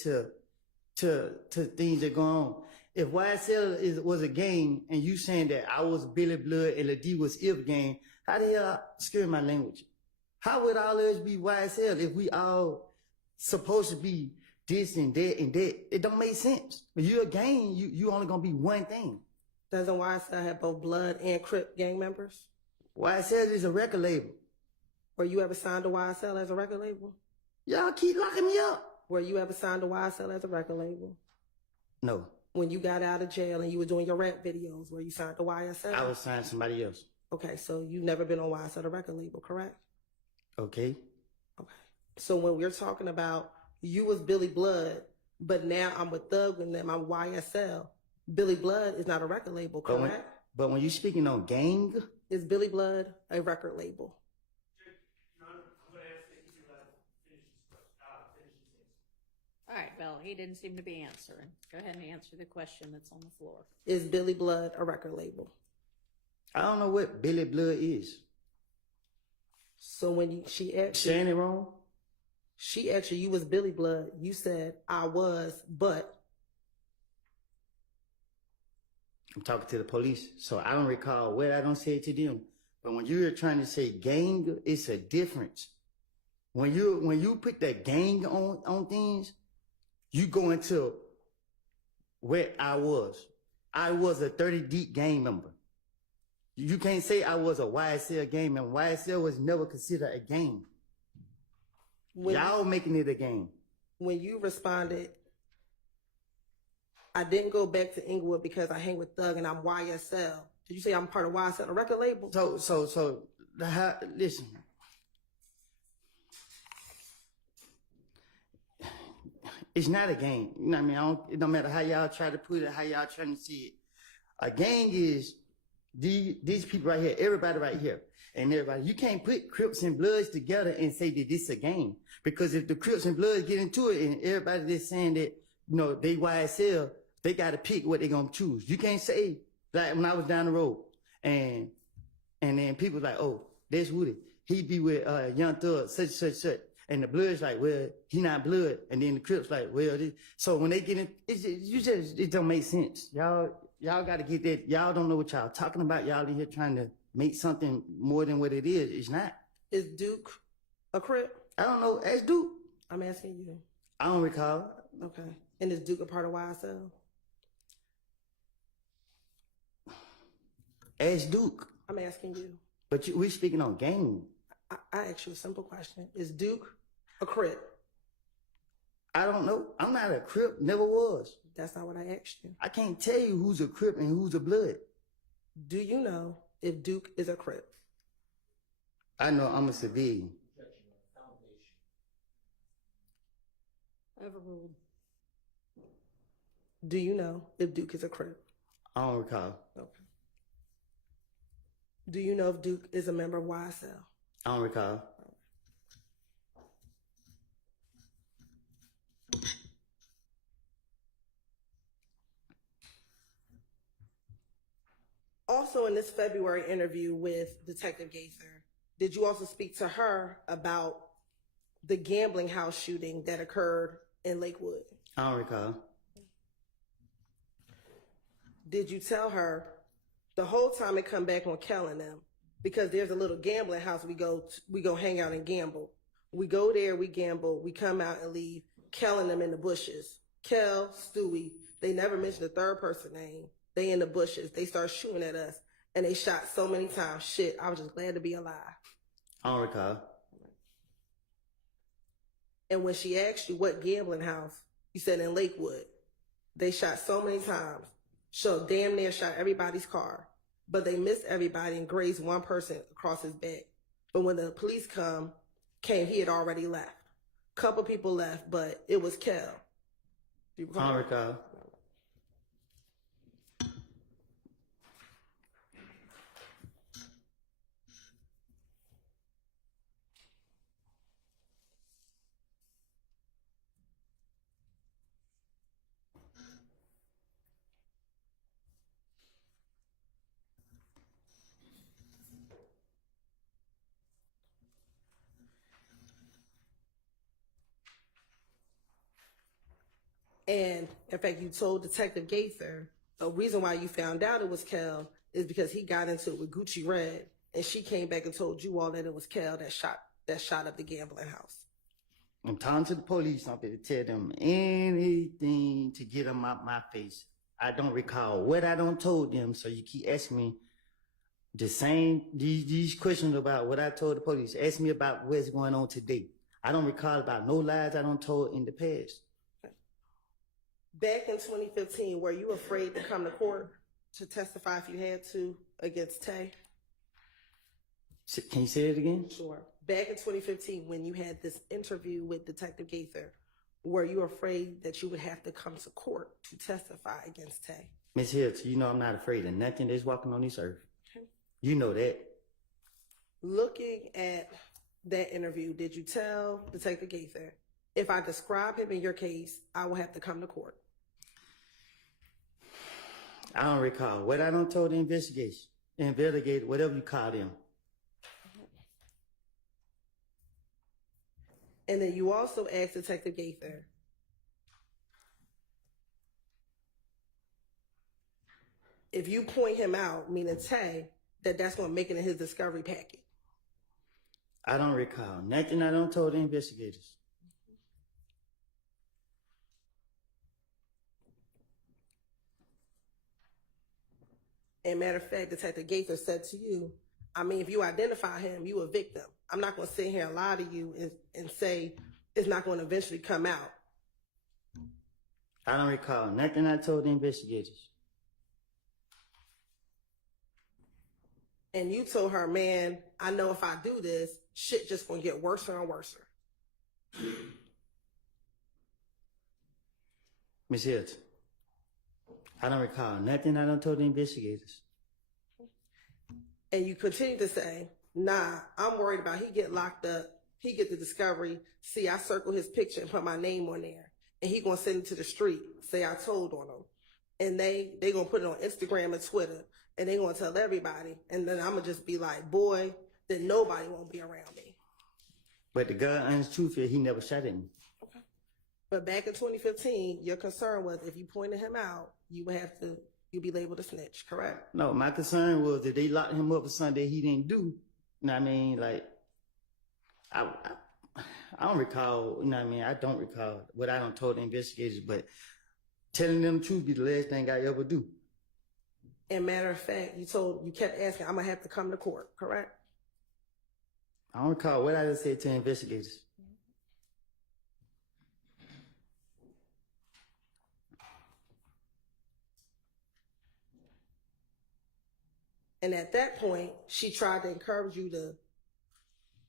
to things that go on. If YSL was a game and you saying that I was Billy Blood and Lil D was If game, how the hell, excuse my language, how would all of us be YSL if we all supposed to be this and that and that? It don't make sense. If you're a gang, you only gonna be one thing. Doesn't YSL have both Blood and Crip gang members? YSL is a record label. Were you ever signed to YSL as a record label? Y'all keep locking me up. Were you ever signed to YSL as a record label? No. When you got out of jail and you were doing your rap videos, were you signed to YSL? I was signed to somebody else. Okay, so you've never been on YSL, the record label, correct? Okay. Okay. So when we're talking about you was Billy Blood, but now I'm with Thug and them, I'm YSL, Billy Blood is not a record label, correct? But when you're speaking on gang, is Billy Blood a record label? All right, Bill, he didn't seem to be answering. Go ahead and answer the question that's on the floor. Is Billy Blood a record label? I don't know what Billy Blood is. So when she asked you, Saying it wrong? she asked you was Billy Blood, you said, I was, but. I'm talking to the police, so I don't recall what I don't say it to them. But when you're trying to say gang, it's a difference. When you put that gang on things, you go into where I was. I was a 30 Deep gang member. You can't say I was a YSL gang member. YSL was never considered a gang. Y'all making it a game. When you responded, I didn't go back to Inglewood because I hang with Thug and I'm YSL. Did you say I'm part of YSL, a record label? Listen. It's not a game. You know what I mean? It don't matter how y'all try to put it, how y'all trying to see it. A gang is these people right here, everybody right here, and everybody. You can't put Crips and Bloods together and say that this is a gang. Because if the Crips and Bloods get into it and everybody just saying that, they YSL, they got to pick what they going to choose. You can't say, like when I was down the road and then people like, oh, that's Woody. He be with Young Thug, such. And the Blood's like, well, he not Blood. And then the Crips like, well, so when they get in, it don't make sense. Y'all got to get that. Y'all don't know what y'all talking about. Y'all in here trying to make something more than what it is. It's not. Is Duke a Crip? I don't know. Ask Duke. I'm asking you. I don't recall. Okay. And is Duke a part of YSL? Ask Duke. I'm asking you. But we speaking on gang. I asked you a simple question. Is Duke a Crip? I don't know. I'm not a Crip. Never was. That's not what I asked you. I can't tell you who's a Crip and who's a Blood. Do you know if Duke is a Crip? I know I'm a civilian. Overruled. Do you know if Duke is a Crip? I don't recall. Okay. Do you know if Duke is a member of YSL? I don't recall. Also, in this February interview with Detective Gaither, did you also speak to her about the gambling house shooting that occurred in Lakewood? I don't recall. Did you tell her the whole time it come back on Kel and them? Because there's a little gambling house we go hang out and gamble. We go there, we gamble, we come out and leave. Kel and them in the bushes. Kel, Stewie, they never mentioned the third person name. They in the bushes. They start shooting at us, and they shot so many times. Shit, I was just glad to be alive. I don't recall. And when she asked you what gambling house, you said in Lakewood. They shot so many times. So damn near shot everybody's car. But they missed everybody and grazed one person across his back. But when the police come, came, he had already left. Couple people left, but it was Kel. Do you I don't recall. And in fact, you told Detective Gaither the reason why you found out it was Kel is because he got into it with Gucci Red, and she came back and told you all that it was Kel that shot up the gambling house. I'm talking to the police. I'm going to tell them anything to get them out my face. I don't recall what I don't told them, so you keep asking me the same these questions about what I told the police. Ask me about what's going on today. I don't recall about no lies I don't told in the past. Back in 2015, were you afraid to come to court to testify if you had to against Tay? Can you say it again? Sure. Back in 2015, when you had this interview with Detective Gaither, were you afraid that you would have to come to court to testify against Tay? Miss Hills, you know I'm not afraid of nothing that's walking on this earth. Okay. You know that. Looking at that interview, did you tell Detective Gaither, if I describe him in your case, I will have to come to court? I don't recall. What I don't told the investigator, whatever you call them. And then you also asked Detective Gaither, if you point him out, meaning Tay, that's going to make it in his discovery packet. I don't recall. Nothing I don't told the investigators. And matter of fact, Detective Gaither said to you, I mean, if you identify him, you a victim. I'm not going to sit here and lie to you and say it's not going to eventually come out. I don't recall. Nothing I told the investigators. And you told her, man, I know if I do this, shit just going to get worse and worse. Ms. Hills, I don't recall. Nothing I don't told the investigators. And you continue to say, nah, I'm worried about he get locked up, he get the discovery, see, I circle his picture and put my name on there, and he gonna send it to the street, say I told on him. And they gonna put it on Instagram and Twitter, and they gonna tell everybody, and then I'm gonna just be like, boy, then nobody won't be around me. But the God honest truth is he never shot at me. Okay. But back in 2015, your concern was if you pointed him out, you'd be labeled a snitch, correct? No, my concern was that they locked him up for something that he didn't do. You know what I mean? Like, I don't recall, you know what I mean? I don't recall what I don't told the investigators, but telling them the truth be the last thing I ever do. And matter of fact, you kept asking, I'm gonna have to come to court, correct? I don't recall what I just said to the investigators. And at that point, she tried to encourage you to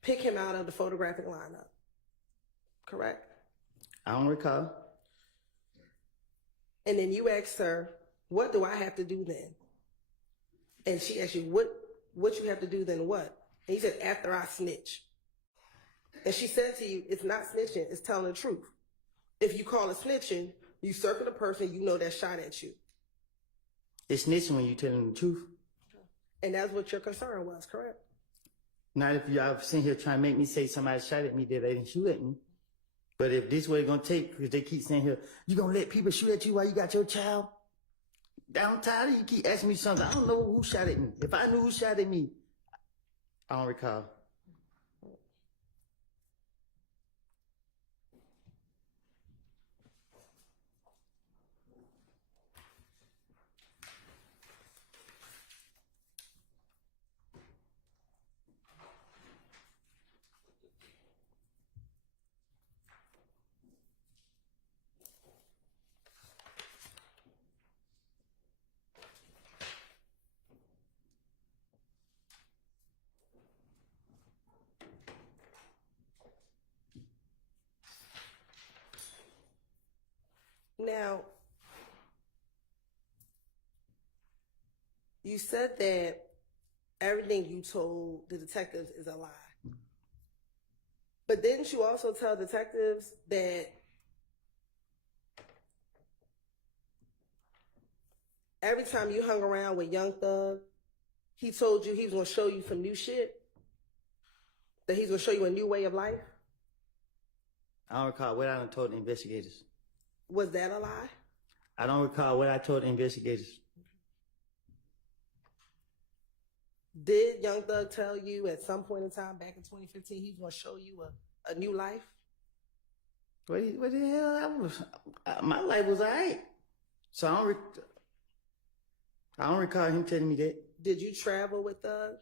pick him out of the photographic lineup, correct? I don't recall. And then you asked her, what do I have to do then? And she asked you, what you have to do then what? And you said, after I snitch. And she said to you, it's not snitching, it's telling the truth. If you call it snitching, you circle the person you know that shot at you. It's snitching when you telling the truth. And that's what your concern was, correct? Not if y'all sitting here trying to make me say somebody shot at me that they didn't shoot at me. But if this way it's going to take, because they keep saying here, you going to let people shoot at you while you got your child? I'm tired of you keep asking me something. I don't know who shot at me. If I knew who shot at me, I don't recall. Now, you said that everything you told the detectives is a lie. But didn't you also tell detectives that every time you hung around with Young Thug, he told you he was going to show you some new shit? That he's going to show you a new way of life? I don't recall what I done told the investigators. Was that a lie? I don't recall what I told the investigators. Did Young Thug tell you at some point in time back in 2015 he was going to show you a new life? What the hell? My life was all right. So I don't recall him telling me that. Did you travel with Thug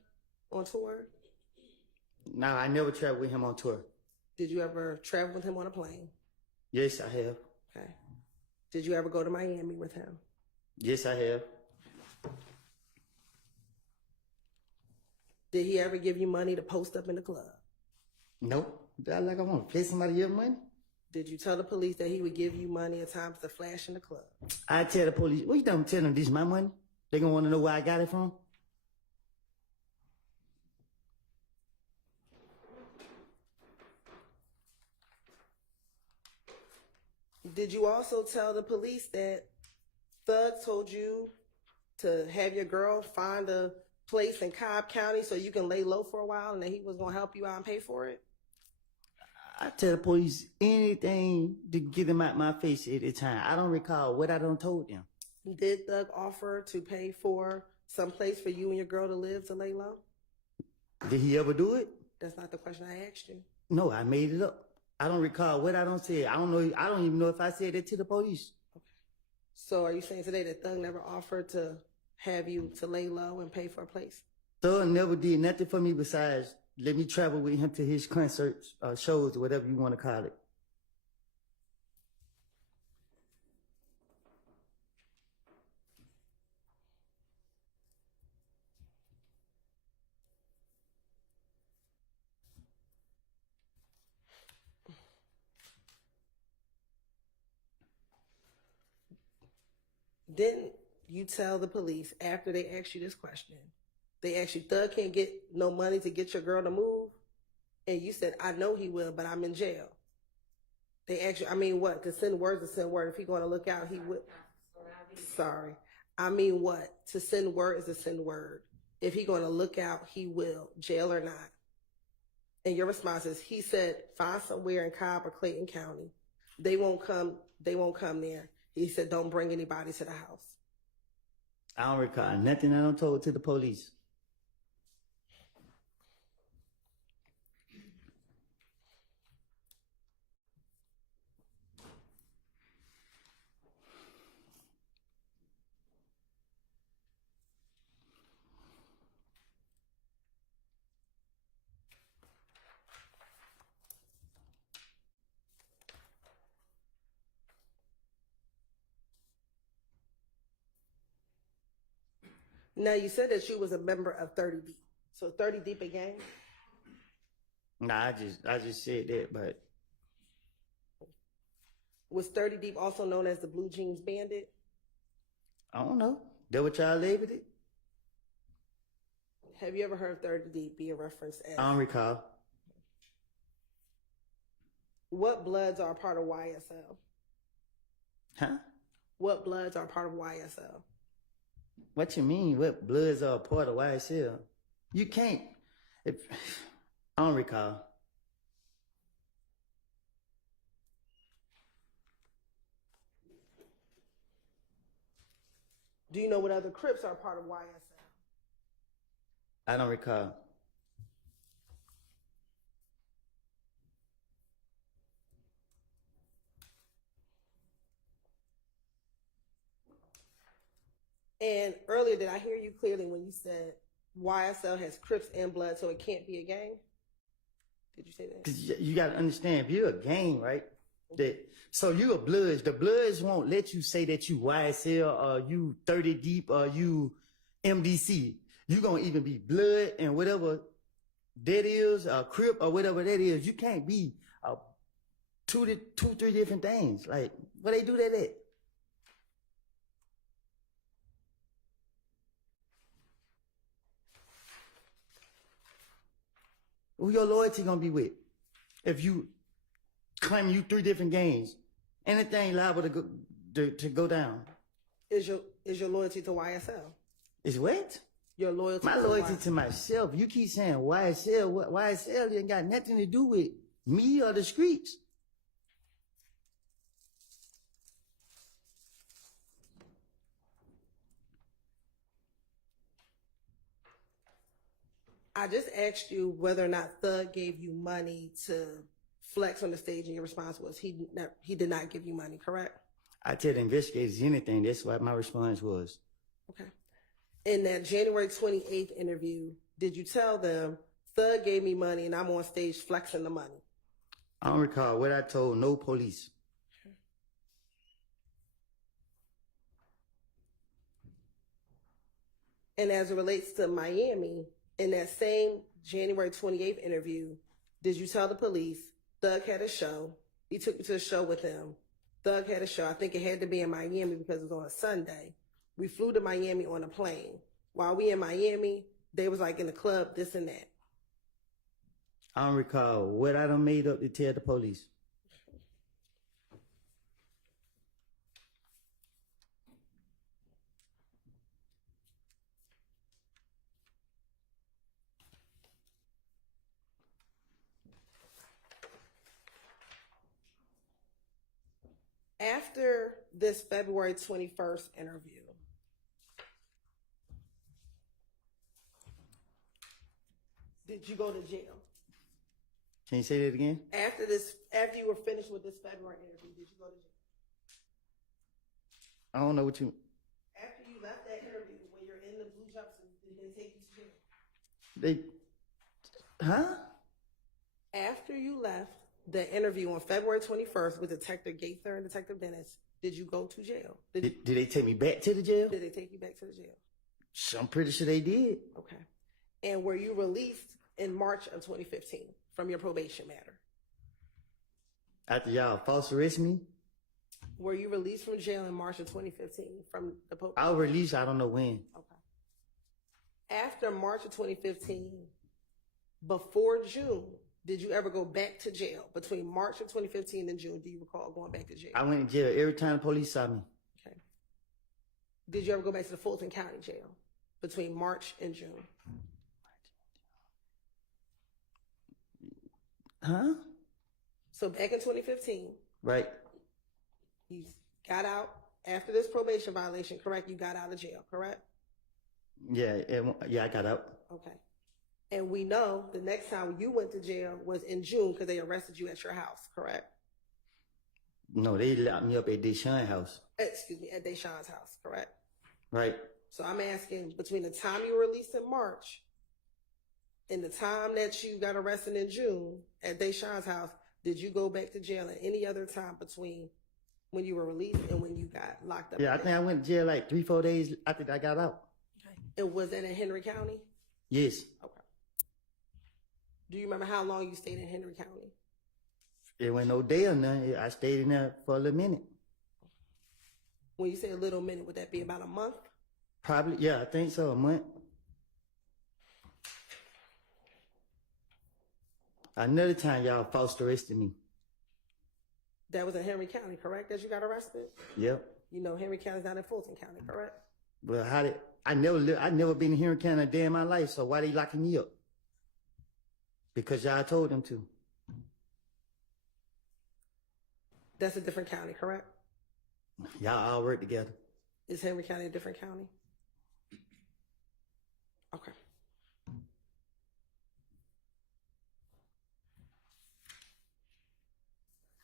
on tour? No, I never traveled with him on tour. Did you ever travel with him on a plane? Yes, I have. Okay. Did you ever go to Miami with him? Yes, I have. Did he ever give you money to post up in the club? Nope. I want to pay somebody your money. Did you tell the police that he would give you money at times to flash in the club? I tell the police, what you don't tell them this is my money? They gonna want to know where I got it from? Did you also tell the police that Thug told you to have your girl find a place in Cobb County so you can lay low for a while and that he was going to help you out and pay for it? I tell the police anything to get them out my face at the time. I don't recall what I done told them. Did Thug offer to pay for some place for you and your girl to live to lay low? Did he ever do it? That's not the question I asked you. No, I made it up. I don't recall what I done said. I don't know. I don't even know if I said that to the police. Okay. So are you saying today that Thug never offered to have you to lay low and pay for a place? Thug never did nothing for me besides let me travel with him to his concerts, shows, whatever you want to call it. Didn't you tell the police after they asked you this question, they asked you, Thug can't get no money to get your girl to move? And you said, I know he will, but I'm in jail. They asked you, I mean what? To send words to send word. If he's going to look out, he would. Sorry. I mean what? To send word is to send word. If he's going to look out, he will, jail or not. And your response is, he said, find somewhere in Cobb or Clayton County. They won't come there. He said, don't bring anybody to the house. I don't recall nothing I done told to the police. Now, you said that you was a member of 30 Deep. So 30 Deep a gang? Nah, I just said that, but Was 30 Deep also known as the Blue Jeans Bandit? I don't know. That what y'all labeled it? Have you ever heard 30 Deep be a reference as? I don't recall. What Bloods are a part of YSL? Huh? What Bloods are a part of YSL? What you mean? What Bloods are a part of YSL? You can't. I don't recall. Do you know what other Crips are a part of YSL? I don't recall. And earlier, did I hear you clearly when you said YSL has Crips and Blood, so it can't be a gang? Did you say that? Cause you gotta understand, if you're a gang, right? So you a Bloods. The Bloods won't let you say that you YSL or you 30 Deep or you MDC. You gonna even be Blood and whatever that is, a Crip or whatever that is. You can't be two, three different things. Like, where they do that at? Who your loyalty gonna be with? If you claim you 3 different games, anything liable to go down. Is your loyalty to YSL? Is what? Your loyalty My to loyalty YSL. to myself. You keep saying YSL. What YSL ain't got nothing to do with me or the streets. I just asked you whether or not Thug gave you money to flex on the stage, and your response was he did not give you money, correct? I tell the investigators anything. That's what my response was. Okay. In that January 28th interview, did you tell them Thug gave me money and I'm on stage flexing the money? I don't recall what I told no police. And as it relates to Miami, in that same January 28th interview, did you tell the police Thug had a show? He took you to a show with him. Thug had a show. I think it had to be in Miami because it was on a Sunday. We flew to Miami on a plane. While we in Miami, they was like in the club, this and that. I don't recall what I done made up to tell the police. After this February 21st interview, did you go to jail? Can you say that again? After you were finished with this February interview, did you go to jail? I don't know what you. After you left that interview, when you're in the blue jumpsuit, did they take you to jail? Huh? After you left the interview on February 21st with Detective Gaither and Detective Dennis, did you go to jail? Did they take me back to the jail? Did they take you back to the jail? I'm pretty sure they did. Okay. And were you released in March of 2015 from your probation matter? After y'all false arrest me? Were you released from jail in March of 2015 from the probation? I was released, I don't know when. Okay. After March of 2015, before June, did you ever go back to jail? Between March of 2015 and June, do you recall going back to jail? I went to jail every time the police saw me. Okay. Did you ever go back to the Fulton County jail between March and June? Huh? So back in 2015, Right. you got out after this probation violation, correct? You got out of jail, correct? Yeah, I got out. Okay. And we know the next time you went to jail was in June because they arrested you at your house, correct? No, they locked me up at Deshaun's house. Excuse me, at Deshaun's house, correct? Right. So I'm asking, between the time you were released in March and the time that you got arrested in June at Deshaun's house, did you go back to jail at any other time between when you were released and when you got locked up? Yeah, I think I went to jail like 3-4 days after I got out. Okay. And was that in Henry County? Yes. Okay. Do you remember how long you stayed in Henry County? It went no day or nothing. I stayed in there for a little minute. When you say a little minute, would that be about a month? Probably, yeah, I think so, a month. Another time y'all false arrested me. That was in Henry County, correct, that you got arrested? Yep. You know Henry County's not in Fulton County, correct? Well, I never been here in Canada a day in my life, so why they locking me up? Because y'all told them to. That's a different county, correct? Y'all all work together. Is Henry County a different county? Okay.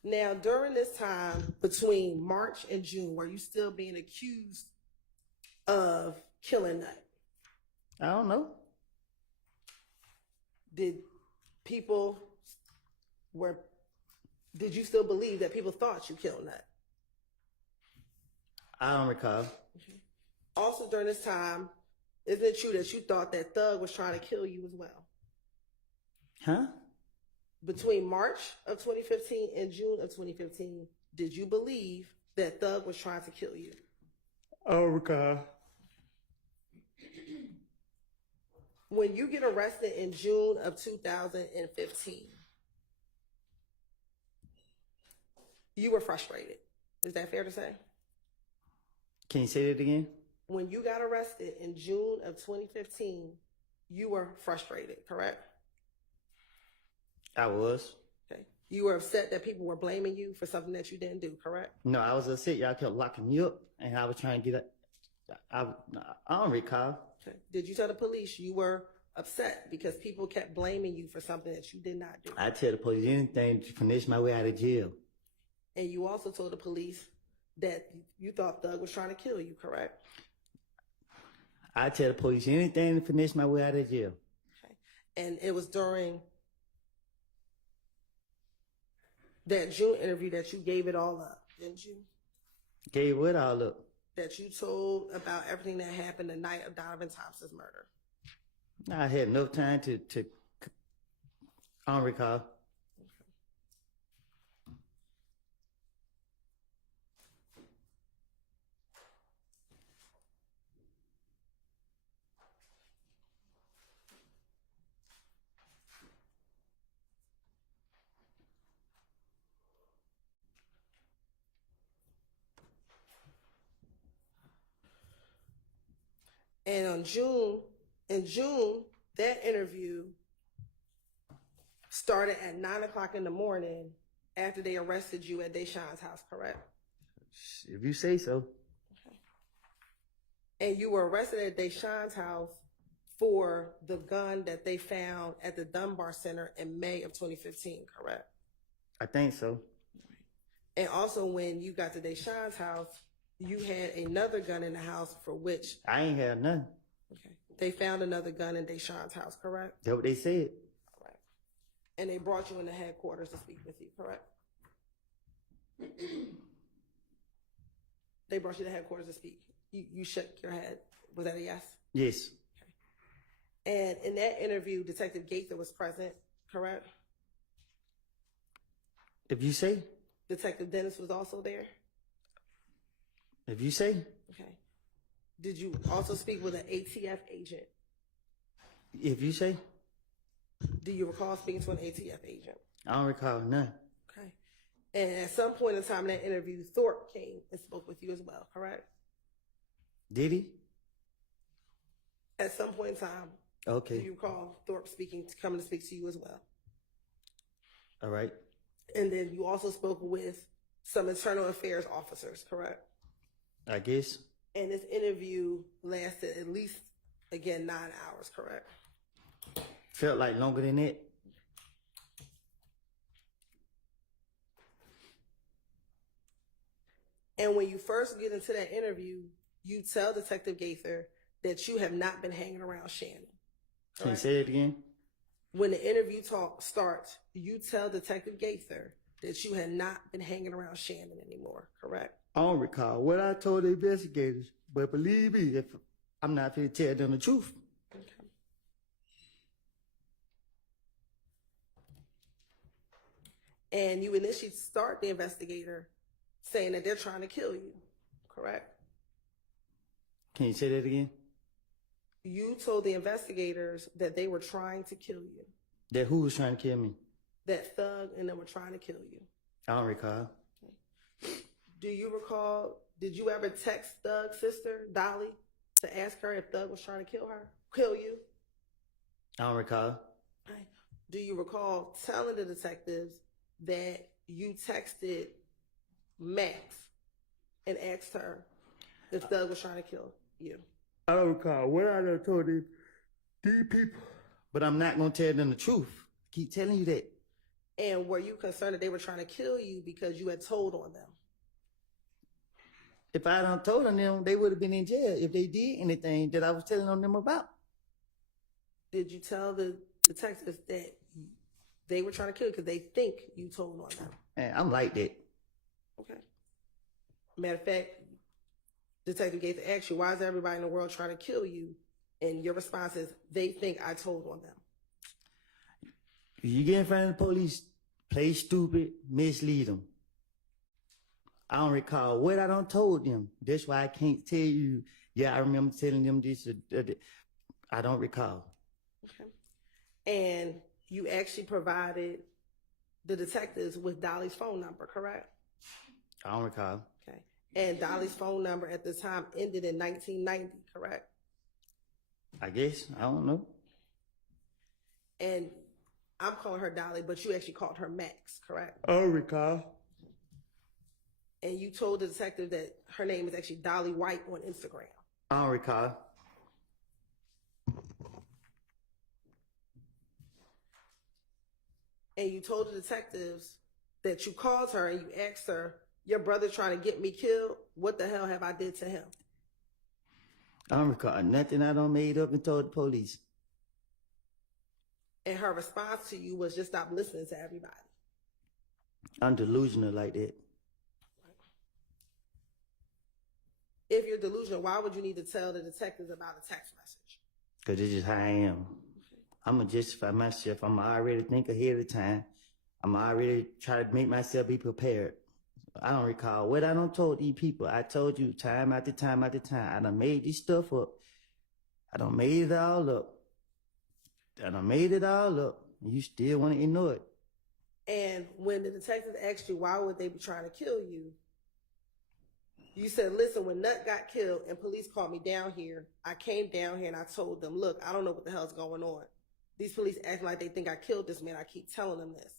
Now, during this time between March and June, were you still being accused of killing Nut? I don't know. Did you still believe that people thought you killed Nut? I don't recall. Also, during this time, isn't it true that you thought that Thug was trying to kill you as well? Huh? Between March of 2015 and June of 2015, did you believe that Thug was trying to kill you? I don't recall. When you get arrested in June of 2015, you were frustrated. Is that fair to say? Can you say that again? When you got arrested in June of 2015, you were frustrated, correct? I was. Okay. You were upset that people were blaming you for something that you didn't do, correct? No, I was upset. Y'all kept locking me up, and I was trying to get it. I don't recall. Okay. Did you tell the police you were upset because people kept blaming you for something that you did not do? I tell the police anything to finish my way out of jail. And you also told the police that you thought Thug was trying to kill you, correct? I tell the police anything to finish my way out of jail. Okay. And it was during that June interview that you gave it all up, didn't you? Gave what all up? That you told about everything that happened the night of Donovan Thompson's murder. I had enough time to I don't recall. And in June, that interview started at 9:00 in the morning after they arrested you at Deshaun's house, correct? If you say so. Okay. And you were arrested at Deshaun's house for the gun that they found at the Dunbar Center in May of 2015, correct? I think so. And also when you got to Deshaun's house, you had another gun in the house for which... I ain't had nothing. Okay. They found another gun in Deshaun's house, correct? That's what they said. All right. And they brought you in the headquarters to speak with you, correct? They brought you to headquarters to speak. You shook your head. Was that a yes? Yes. Okay. And in that interview, Detective Gaither was present, correct? If you say. Detective Dennis was also there? If you say. Okay. Did you also speak with an ATF agent? If you say. Do you recall speaking to an ATF agent? I don't recall none. Okay. And at some point in time in that interview, Thorpe came and spoke with you as well, correct? Did he? At some point in time, okay. do you recall Thorpe coming to speak to you as well? All right. And then you also spoke with some internal affairs officers, correct? I guess. And this interview lasted at least, again, 9 hours, correct? Felt like longer than that. And when you first get into that interview, you tell Detective Gaither that you have not been hanging around Shannon. Can you say it again? When the interview talk starts, you tell Detective Gaither that you had not been hanging around Shannon anymore, correct? I don't recall what I told the investigators, but believe me, if I'm not going to tell them the truth. Okay. And you initially start the investigator saying that they're trying to kill you, correct? Can you say that again? You told the investigators that they were trying to kill you. That who was trying to kill me? That Thug and them were trying to kill you. I don't recall. Do you recall, did you ever text Thug's sister, Dolly, to ask her if Thug was trying to kill you? I don't recall. Right. Do you recall telling the detectives that you texted Max and asked her if Thug was trying to kill you? I don't recall what I done told these people. But I'm not going to tell them the truth. Keep telling you that. And were you concerned that they were trying to kill you because you had told on them? If I done told on them, they would have been in jail if they did anything that I was telling on them about. Did you tell the detectives that they were trying to kill you because they think you told on them? Man, I'm like that. Okay. Matter of fact, Detective Gates asked you, why is everybody in the world trying to kill you? And your response is, they think I told on them. If you get in front of the police, play stupid, mislead them. I don't recall what I done told them. That's why I can't tell you, yeah, I remember telling them this. I don't recall. Okay. And you actually provided the detectives with Dolly's phone number, correct? I don't recall. Okay. And Dolly's phone number at the time ended in 1990, correct? I guess. I don't know. And I'm calling her Dolly, but you actually called her Max, correct? I don't recall. And you told the detective that her name is actually Dolly White on Instagram. I don't recall. And you told the detectives that you called her and you asked her, your brother trying to get me killed, what the hell have I did to him? I don't recall nothing I done made up and told the police. And her response to you was just stop listening to everybody. I'm delusional like that. If you're delusional, why would you need to tell the detectives about a text message? Because it's just how I am. I'm going to justify myself. I'm already think ahead of time. I'm already try to make myself be prepared. I don't recall what I done told these people. I told you time after time after time. I done made this stuff up. I done made it all up. And you still want to ignore it. And when the detectives asked you why would they be trying to kill you, you said, listen, when Nut got killed and police called me down here, I came down here and I told them, look, I don't know what the hell's going on. These police acting like they think I killed this man. I keep telling them this.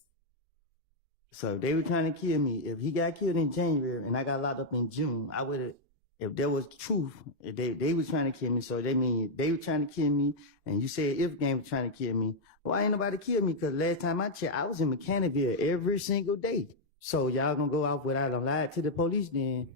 So if they were trying to kill me, if he got killed in January and I got locked up in June, I would have, if there was truth, if they was trying to kill me, so they mean they were trying to kill me, and you said if game was trying to kill me, why ain't nobody kill me? Because last time I checked, I was in Mechanicville every single day. So y'all gonna go off without a lie to the police then?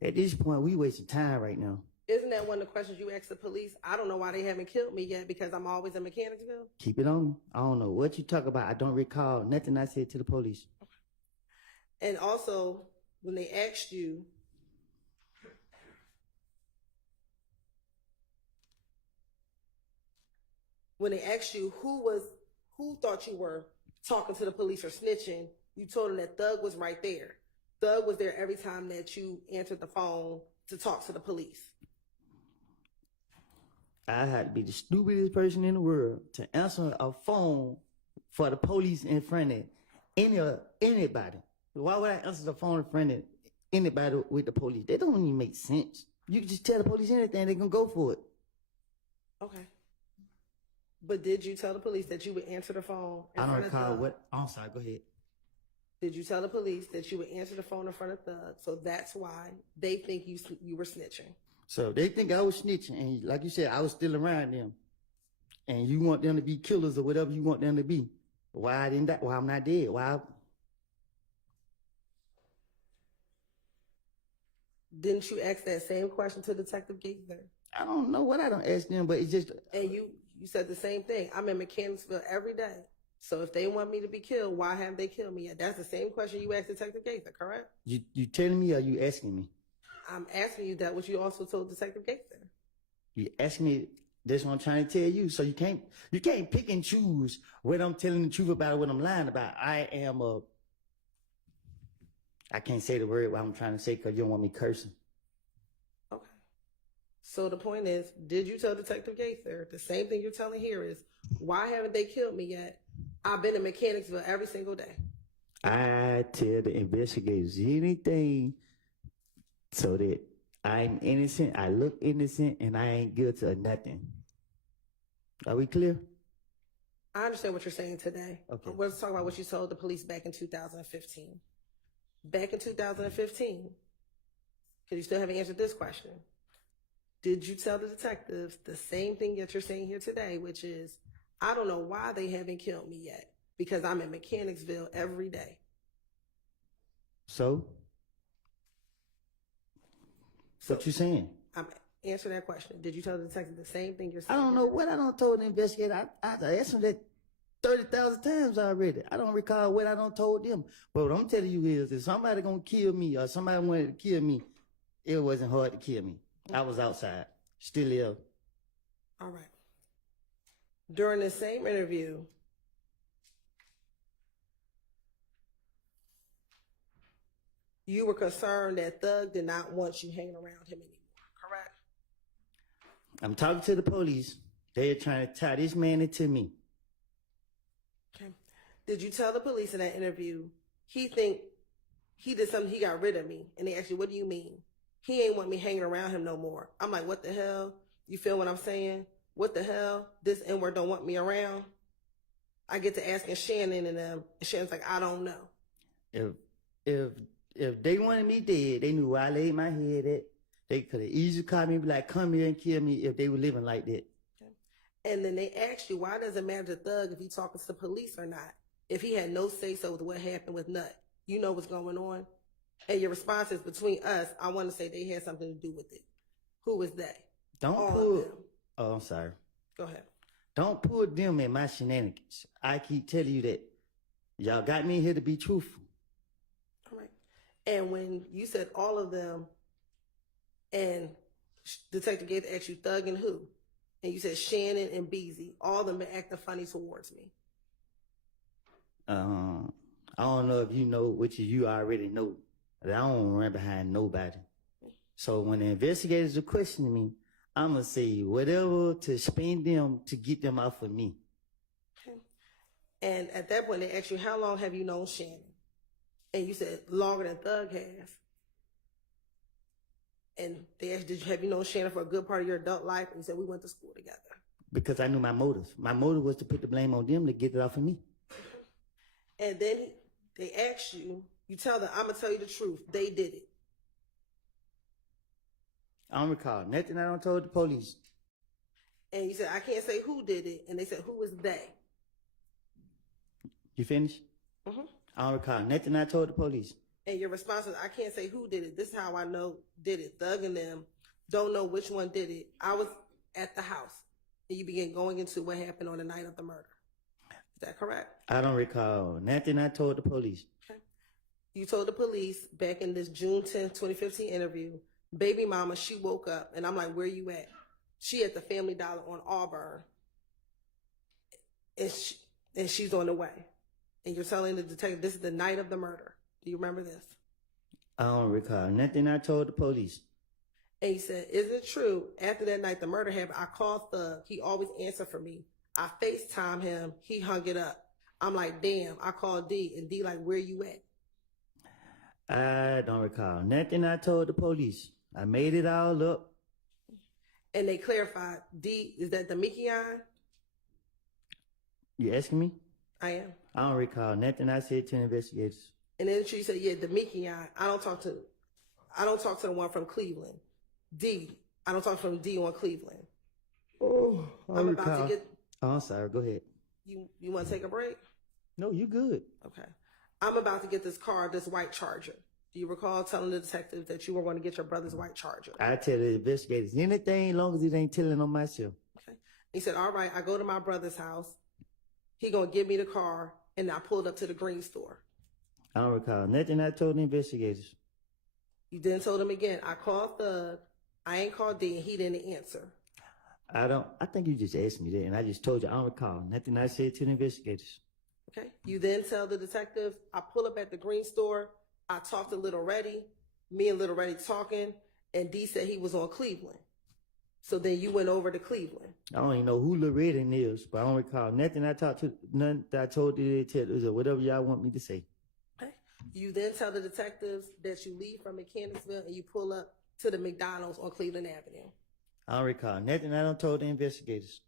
At this point, we wasting time right now. Isn't that one of the questions you asked the police? I don't know why they haven't killed me yet because I'm always in Mechanicsville. Keep it on me. I don't know what you talk about. I don't recall nothing I said to the police. And also, when they asked you, who thought you were talking to the police or snitching, you told them that Thug was right there. Thug was there every time that you answered the phone to talk to the police. I had to be the stupidest person in the world to answer a phone for the police in front of anybody. Why would I answer the phone in front of anybody with the police? That don't even make sense. You can just tell the police anything, they can go for it. Okay. But did you tell the police that you would answer the phone in I don't front of recall Thug? what. I'm sorry, go ahead. Did you tell the police that you would answer the phone in front of Thug? So that's why they think you were snitching. So they think I was snitching, and like you said, I was still around them. And you want them to be killers or whatever you want them to be. Why I didn't die? Why I'm not dead? Why? Didn't you ask that same question to Detective Gaither? I don't know what I don't ask them, but it's just. And you said the same thing. I'm in Mechanicsville every day. So if they want me to be killed, why haven't they killed me yet? That's the same question you asked Detective Gaither, correct? You telling me or you asking me? I'm asking you that what you also told Detective Gaither. You asking me. That's what I'm trying to tell you. So you can't pick and choose what I'm telling the truth about or what I'm lying about. I can't say the word what I'm trying to say because you don't want me cursing. Okay. So the point is, did you tell Detective Gaither the same thing you're telling here is, why haven't they killed me yet? I've been in Mechanicsville every single day. I tell the investigators anything so that I'm innocent, I look innocent, and I ain't guilty of nothing. Are we clear? I understand what you're saying today. Okay. Let's talk about what you told the police back in 2015. Back in 2015, because you still haven't answered this question. Did you tell the detectives the same thing that you're saying here today, which is, I don't know why they haven't killed me yet, because I'm in Mechanicsville every day. So? What you saying? I'm answering that question. Did you tell the detective the same thing you're I saying? don't know what I done told the investigator. I asked them that 30,000 times already. I don't recall what I done told them. But what I'm telling you is, if somebody gonna kill me or somebody wanted to kill me, it wasn't hard to kill me. I was outside, still ill. All right. During the same interview, you were concerned that Thug did not want you hanging around him anymore, correct? I'm talking to the police. They're trying to tie this man into me. Okay. Did you tell the police in that interview he did something, he got rid of me? And they asked you, what do you mean? He ain't want me hanging around him no more. I'm like, what the hell? You feel what I'm saying? What the hell? This N-word don't want me around? I get to asking Shannon and them, and Shannon's like, I don't know. If they wanted me dead, they knew where I laid my head at. They could have easily called me and be like, come here and kill me if they were living like that. Okay. And then they asked you, why does it matter to Thug if he's talking to the police or not? If he had no say-so with what happened with Nut, you know what's going on? And your response is, between us, I want to say they had something to do with it. Who was they? Don't All pull. of them. Oh, I'm sorry. Go ahead. Don't pull them in my shenanigans. I keep telling you that. Y'all got me here to be truthful. All right. And when you said all of them, and Detective Gates asked you Thug and who? And you said Shannon and Beezy. All of them been acting funny towards me. I don't know if you know, which you already know, that I don't run behind nobody. So when the investigators are questioning me, I'm going to say whatever to spend them to get them off of me. Okay. And at that point, they asked you, how long have you known Shannon? And you said, longer than Thug has. And they asked, have you known Shannon for a good part of your adult life? And you said, we went to school together. Because I knew my motive. My motive was to put the blame on them to get it off of me. And then they asked you, you tell them, I'm going to tell you the truth. They did it. I don't recall nothing I don't told the police. And you said, I can't say who did it. And they said, who was they? You finished? Mm-hmm. I don't recall nothing I told the police. And your response was, I can't say who did it. This is how I know did it. Thug and them don't know which one did it. I was at the house. And you began going into what happened on the night of the murder. Is that correct? I don't recall nothing I told the police. Okay. You told the police back in this June 10th, 2015 interview, baby mama, she woke up. And I'm like, where you at? She at the Family Dollar on Auburn. And she's on the way. And you're telling the detective this is the night of the murder. Do you remember this? I don't recall nothing I told the police. And he said, is it true? After that night the murder happened, I called Thug. He always answered for me. I FaceTime him. He hung it up. I'm like, damn. I called D. And D like, where you at? I don't recall nothing I told the police. I made it all up. And they clarified, D, is that the Mikion? You asking me? I am. I don't recall nothing I said to investigators. And then she said, yeah, the Mikion. I don't talk to the one from Cleveland. D. I don't talk from D on Cleveland. Oh, I'm about to get. Oh, I'm sorry. Go ahead. You want to take a break? No, you good. Okay. I'm about to get this car, this white Charger. Do you recall telling the detective that you were going to get your brother's white Charger? I tell the investigators anything as long as it ain't telling on myself. Okay. He said, all right, I go to my brother's house. He going to give me the car, and I pulled up to the green store. I don't recall nothing I told the investigators. You then told him again, I called Thug. I ain't called D, and he didn't answer. I think you just asked me that, and I just told you I don't recall nothing I said to the investigators. Okay. You then tell the detective, I pull up at the green store. I talked to Little Reddy. Me and Little Reddy talking, and D said he was on Cleveland. So then you went over to Cleveland. I don't even know who Loretta is, but I don't recall nothing I talked to, none that I told the detectives or whatever y'all want me to say. Okay. You then tell the detectives that you leave from Mechanicsville and you pull up to the McDonald's on Cleveland Avenue. I don't recall nothing I don't told the investigators.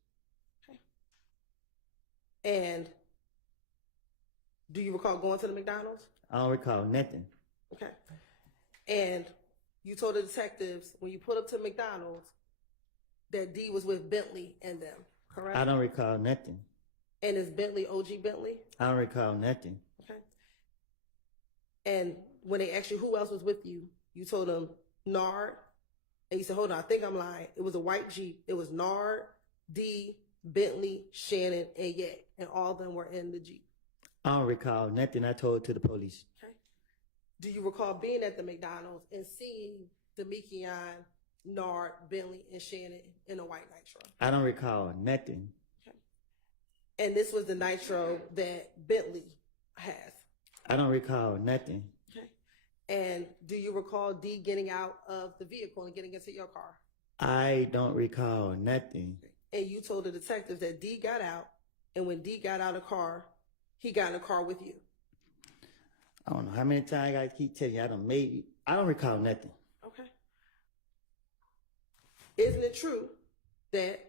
Okay. And do you recall going to the McDonald's? I don't recall nothing. Okay. And you told the detectives when you pulled up to McDonald's that D was with Bentley and them, correct? I don't recall nothing. And is Bentley OG Bentley? I don't recall nothing. Okay. And when they asked you who else was with you, you told them Nard. And you said, hold on, I think I'm lying. It was a white Jeep. It was Nard, D, Bentley, Shannon, and Yak. And all of them were in the Jeep. I don't recall nothing I told to the police. Okay. Do you recall being at the McDonald's and seeing Demekion, Nard, Bentley, and Shannon in a white Nitro? I don't recall nothing. Okay. And this was the Nitro that Bentley has. I don't recall nothing. Okay. And do you recall D getting out of the vehicle and getting into your car? I don't recall nothing. and you told the detectives that D got out, and when D got out of the car, he got in the car with you. I don't know how many times I keep telling you I don't recall nothing. Okay. Isn't it true that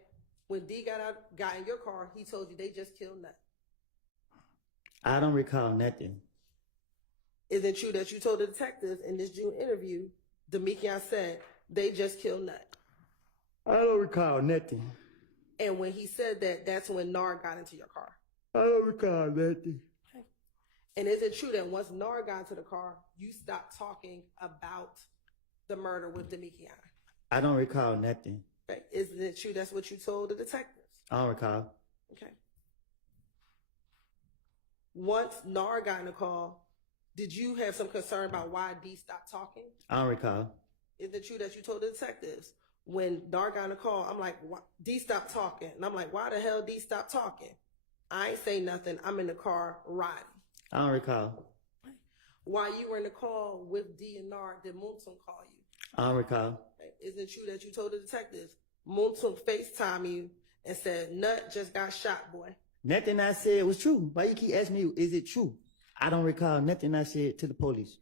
when D got in your car, he told you they just killed Nut? I don't recall nothing. Isn't it true that you told the detectives in this June interview, Demekion said they just killed Nut? I don't recall nothing. And when he said that, that's when Nard got into your car. I don't recall nothing. Okay. And is it true that once Nard got into the car, you stopped talking about the murder with Demekion? I don't recall nothing. Okay. Isn't it true that's what you told the detectives? I don't recall. Okay. Once Nard got in the call, did you have some concern about why D stopped talking? I don't recall. Is it true that you told the detectives when Nard got in the call, I'm like, D stopped talking. And I'm like, why the hell D stopped talking? I ain't say nothing. I'm in the car riding. I don't recall. While you were in the call with D and Nard, did Moontung call you? I don't recall. Isn't it true that you told the detectives Moontung FaceTime you and said, Nut just got shot, boy? Nothing I said was true. Why you keep asking me, is it true? I don't recall nothing I said to the police.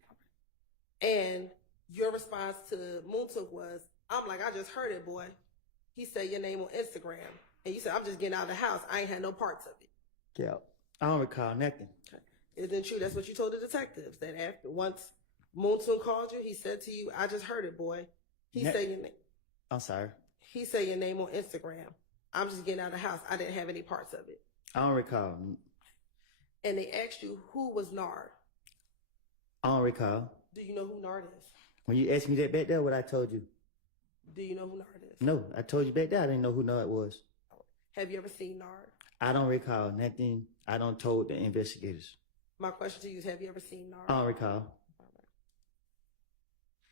And your response to Moontung was, I'm like, I just heard it, boy. He said your name on Instagram. And you said, I'm just getting out of the house. I ain't had no parts of it. Yeah. I don't recall nothing. Okay. Isn't it true that's what you told the detectives? That after once Moontung called you, he said to you, I just heard it, boy. He said your name. I'm sorry. He said your name on Instagram. I'm just getting out of the house. I didn't have any parts of it. I don't recall. And they asked you, who was Nard? I don't recall. Do you know who Nard is? When you asked me that back there, what I told you? Do you know who Nard is? No, I told you back there I didn't know who Nard was. Have you ever seen Nard? I don't recall nothing. I don't told the investigators. My question to you is, have you ever seen Nard? I don't recall.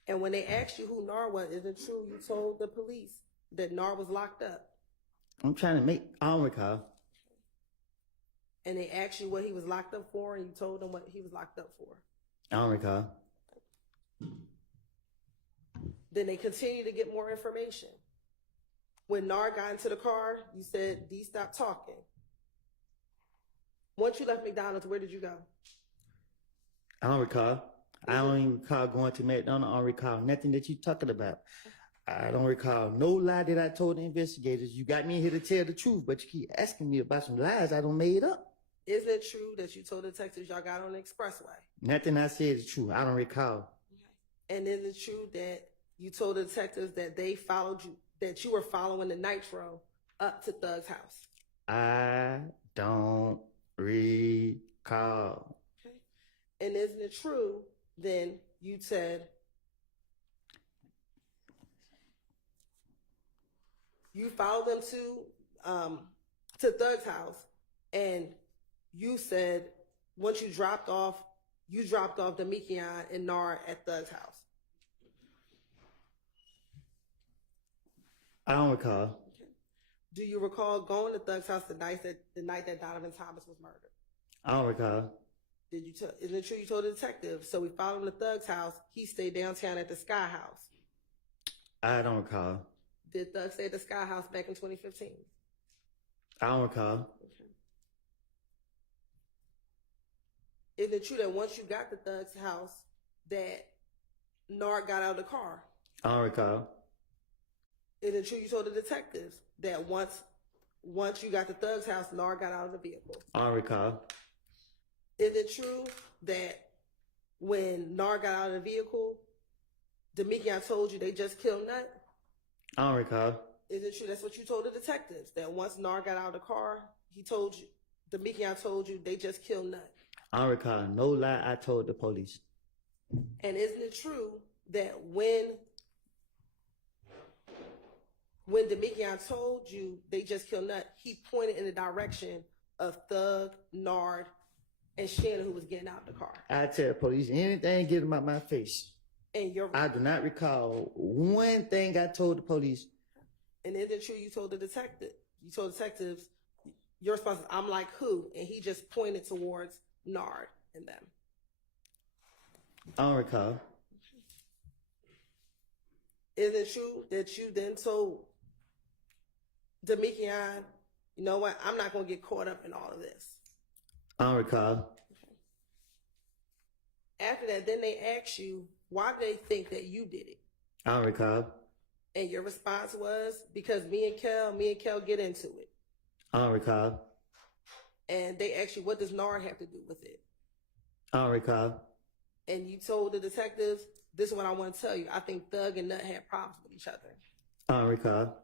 And when they asked you who Nard was, is it true you told the police that Nard was locked up? I'm trying to I don't recall. And they asked you what he was locked up for, and you told them what he was locked up for. I don't recall. Then they continued to get more information. When Nard got into the car, you said, D, stop talking. Once you left McDonald's, where did you go? I don't recall. I don't even recall going to McDonald's. I don't recall nothing that you talking about. I don't recall no lie that I told the investigators. You got me here to tell the truth, but you keep asking me about some lies I don't made up. Isn't it true that you told the detectives y'all got on the expressway? Nothing I said is true. I don't recall. And is it true that you told the detectives that they followed you, that you were following the Nitro up to Thug's house? I don't recall. Okay. And isn't it true then you said you followed them to Thug's house, and you said once you dropped off Demekion and Nard at Thug's house? I don't recall. Okay. Do you recall going to Thug's house the night that Donovan Thomas was murdered? I don't recall. Isn't it true you told the detective? So we followed him to Thug's house. He stayed downtown at the Sky House. I don't recall. Did Thug stay at the Sky House back in 2015? I don't recall. Okay. Isn't it true that once you got to Thug's house, that Nard got out of the car? I don't recall. Isn't it true you told the detectives that once you got to Thug's house, Nard got out of the vehicle? I don't recall. Is it true that when Nard got out of the vehicle, Demekion told you they just killed Nut? I don't recall. Is it true that's what you told the detectives, that once Nard got out of the car, Demekion told you they just killed Nut? I don't recall no lie I told the police. And isn't it true that when Demekion told you they just killed Nut, he pointed in the direction of Thug, Nard, and Shannon, who was getting out of the car? I tell the police anything get them out my face. And I do not recall one thing I told the police. And isn't it true you told detectives, your response is, I'm like who? And he just pointed towards Nard and them. I don't recall. Is it true that you then told Demekion, you know what? I'm not going to get caught up in all of this. I don't recall. After that, then they ask you, why do they think that you did it? I don't recall. And your response was, because me and Kel get into it. I don't recall. And they ask you, what does Nard have to do with it? I don't recall. And you told the detectives, this is what I want to tell you. I think Thug and Nut had problems with each other. I don't recall.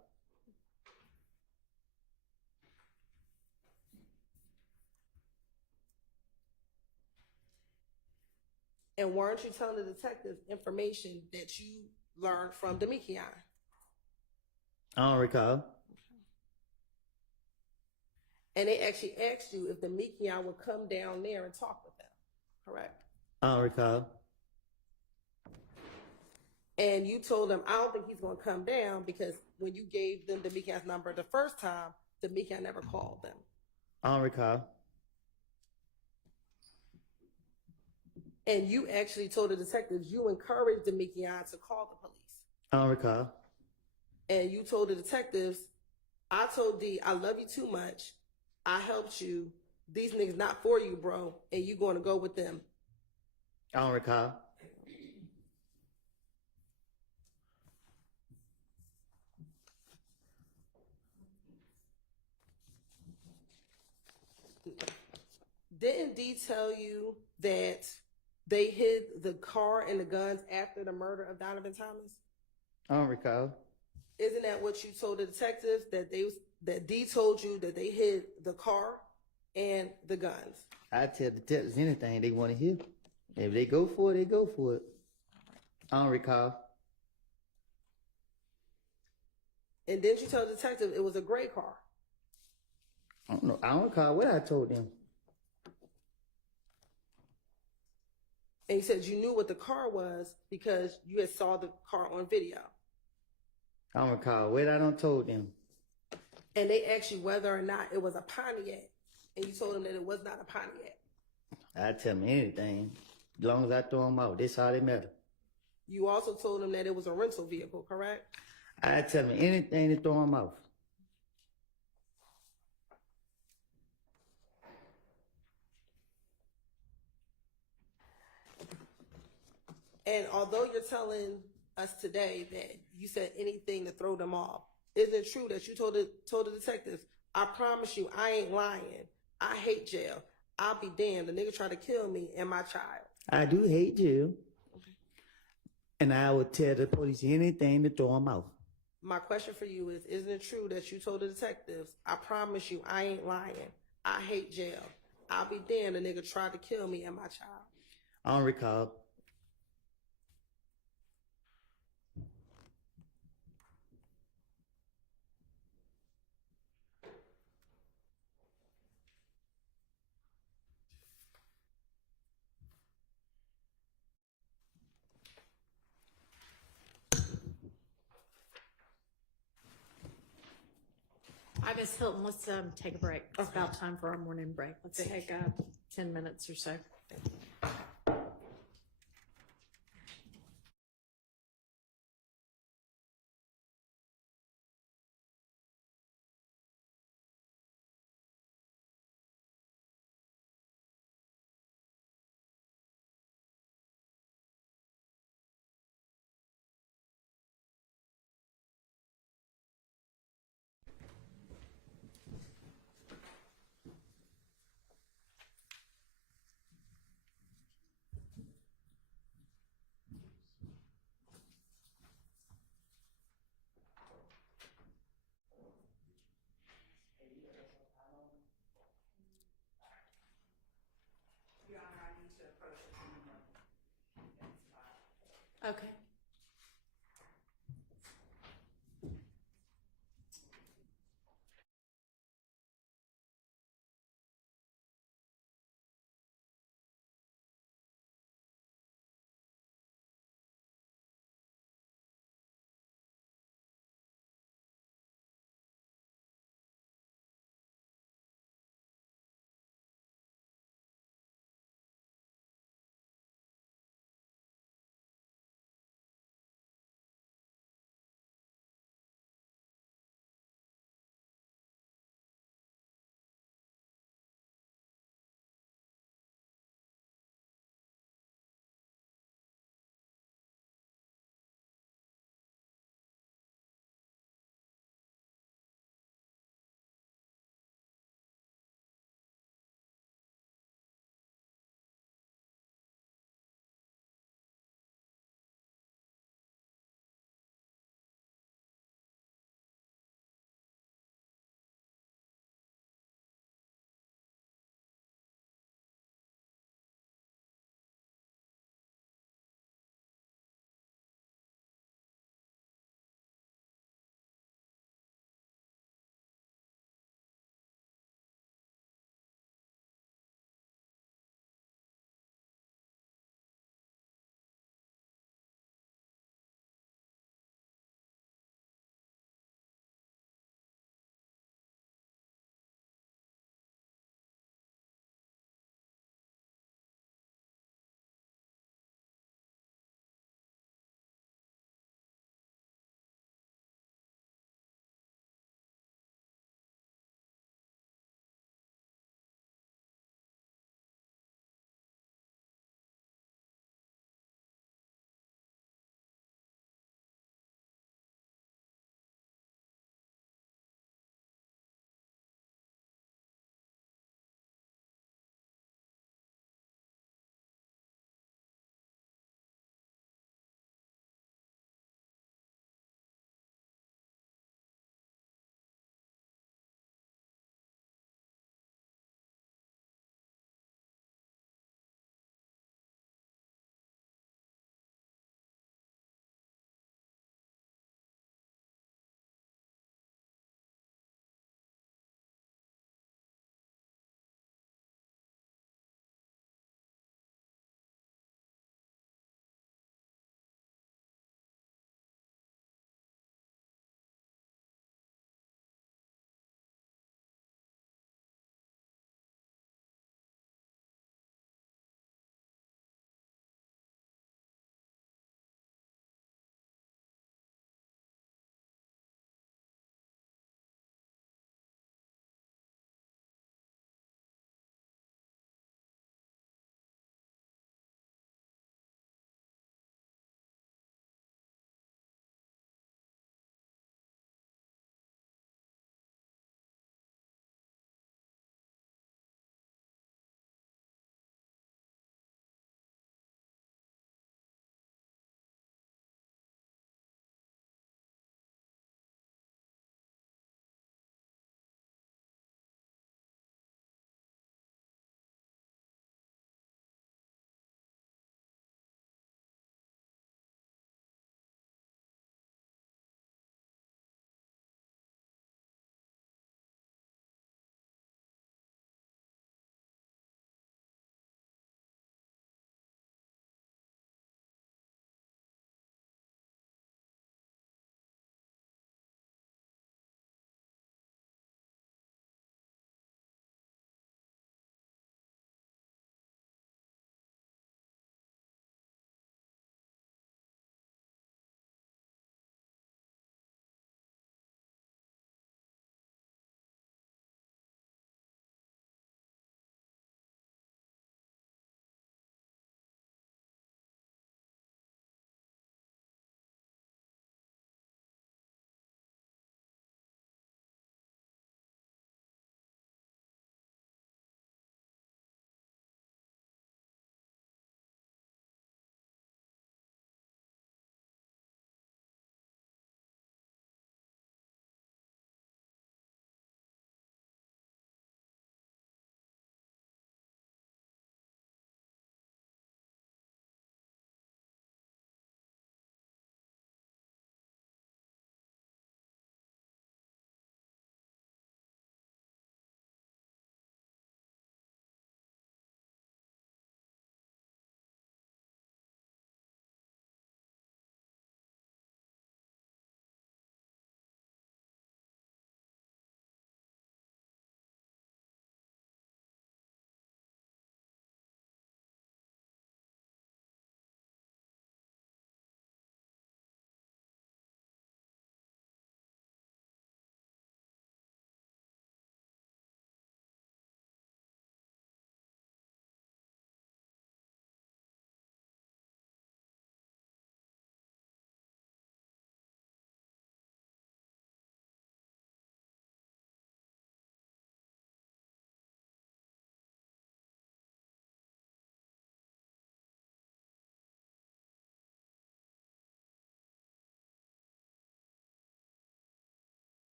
And weren't you telling the detectives information that you learned from Demekion? I don't recall. And they actually asked you if Demekion would come down there and talk with them, correct? I don't recall. And you told them, I don't think he's going to come down because when you gave them Demekion's number the first time, Demekion never called them. I don't recall. And you actually told the detectives you encouraged Demekion to call the police. I don't recall. And you told the detectives, I told D, I love you too much. I helped you. These niggas not for you, bro. And you going to go with them. I don't recall. Didn't D tell you that they hid the car and the guns after the murder of Donovan Thomas? I don't recall. Isn't that what you told the detectives, that D told you that they hid the car and the guns? I tell detectives anything they want to hear. If they go for it, they go for it. I don't recall. And didn't you tell the detective it was a gray car? I don't know. I don't recall what I told them. And you said you knew what the car was because you had saw the car on video. I don't recall what I done told them. And they asked you whether or not it was a Pontiac. And you told them that it was not a Pontiac. I tell them anything. As long as I throw them out, that's all they matter. You also told them that it was a rental vehicle, correct? I tell them anything to throw them off. And although you're telling us today that you said anything to throw them off, isn't it true that you told the detectives, I promise you, I ain't lying. I hate jail. I'll be damned. The nigga tried to kill me and my child. I do hate jail. And I would tell the police anything to throw them out. My question for you is, isn't it true that you told the detectives, I promise you, I ain't lying. I hate jail. I'll be damned. The nigga tried to kill me and my child. I don't recall. Hi, Miss Hilton. Let's take a break. It's about time for our morning break. Let's take 10 minutes or so.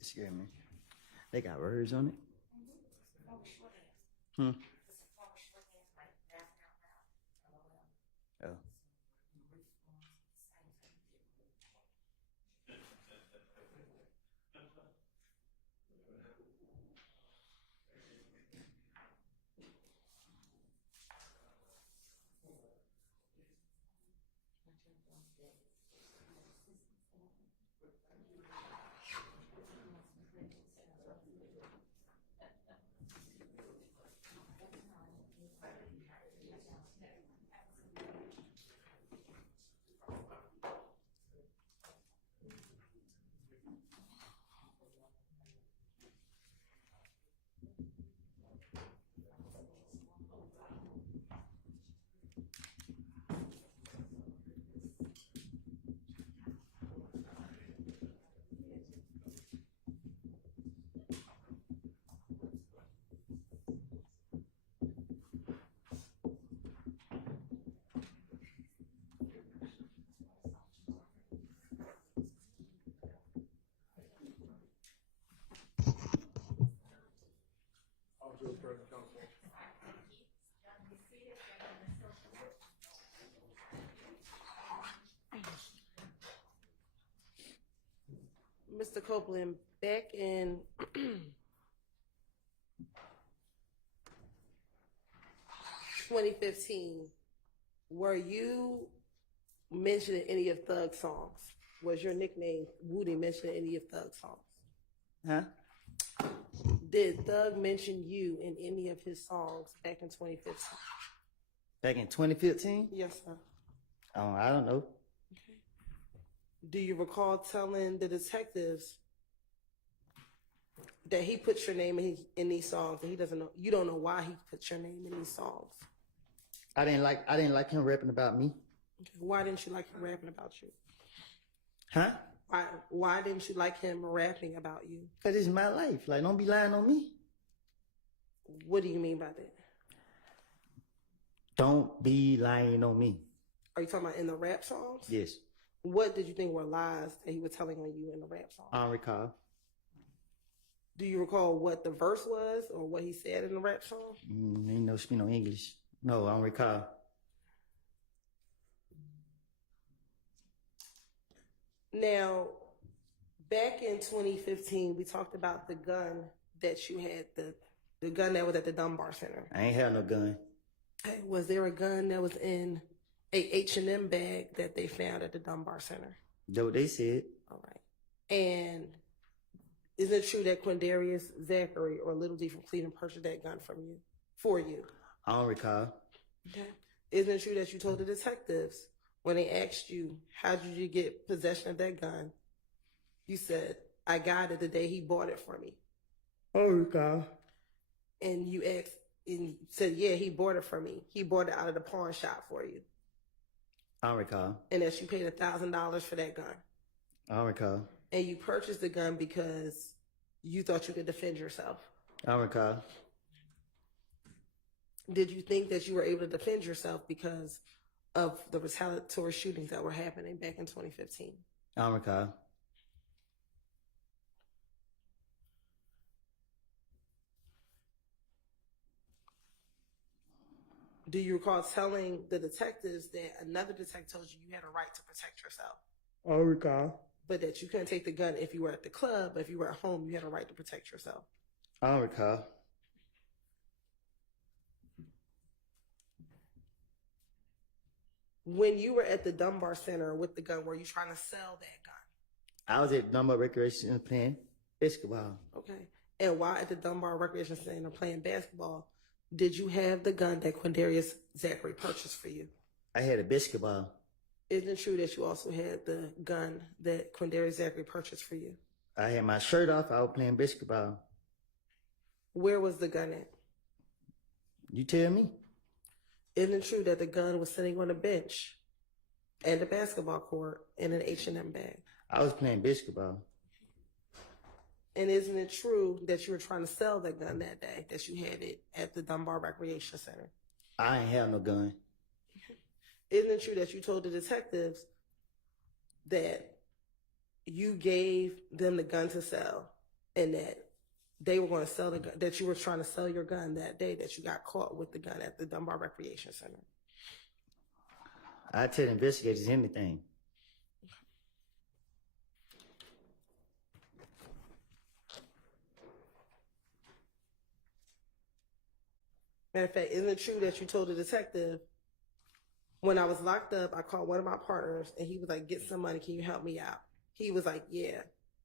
It scared me. They got words on it. Hmm. Oh. Mr. Copeland, back in 2015, were you mentioned in any of Thug's songs? Was your nickname Woody mentioned in any of Thug's songs? Huh? Did Thug mention you in any of his songs back in 2015? Back in 2015? Yes, sir. Oh, I don't know. Okay. Do you recall telling the detectives that he put your name in these songs and he doesn't know, you don't know why he put your name in these songs? I didn't like him rapping about me. Okay. Why didn't you like him rapping about you? Huh? Why didn't you like him rapping about you? Cause it's my life. Like, don't be lying on me. What do you mean by that? Don't be lying on me. Are you talking about in the rap songs? Yes. What did you think were lies that he was telling on you in the rap song? I don't recall. Do you recall what the verse was or what he said in the rap song? Ain't no speak no English. No, I don't recall. Now, back in 2015, we talked about the gun that you had, the gun that was at the Dunbar Center. I ain't had no gun. Hey, was there a gun that was in a H&M bag that they found at the Dunbar Center? That's what they said. All right. And is it true that Quindarius Zachary or Little D from Cleveland purchased that gun for you? I don't recall. Okay. Isn't it true that you told the detectives when they asked you, how did you get possession of that gun? You said, I got it the day he bought it for me. I don't recall. And you asked, and you said, yeah, he bought it for me. He bought it out of the pawn shop for you. I don't recall. And that you paid $1,000 for that gun. I don't recall. And you purchased the gun because you thought you could defend yourself. I don't recall. Did you think that you were able to defend yourself because of the retaliatory shootings that were happening back in 2015? I don't recall. Do you recall telling the detectives that another detective told you you had a right to protect yourself? I don't recall. but that you couldn't take the gun if you were at the club, but if you were at home, you had a right to protect yourself. I don't recall. When you were at the Dunbar Center with the gun, were you trying to sell that gun? I was at Dunbar Recreation Center playing basketball. Okay. And while at the Dunbar Recreation Center playing basketball, did you have the gun that Quindarius Zachary purchased for you? I had a basketball. Isn't it true that you also had the gun that Quindarius Zachary purchased for you? I had my shirt off. I was playing basketball. Where was the gun at? You tell me. Isn't it true that the gun was sitting on a bench and the basketball court in an H&M bag? I was playing basketball. And isn't it true that you were trying to sell that gun that day, that you had it at the Dunbar Recreation Center? I ain't have no gun. Isn't it true that you told the detectives that you gave them the gun to sell and that they were going to sell the gun, that you were trying to sell your gun that day, that you got caught with the gun at the Dunbar Recreation Center? I tell investigators anything. Matter of fact, isn't it true that you told the detective, when I was locked up, I called one of my partners and he was like, get some money, can you help me out? He was like, yeah.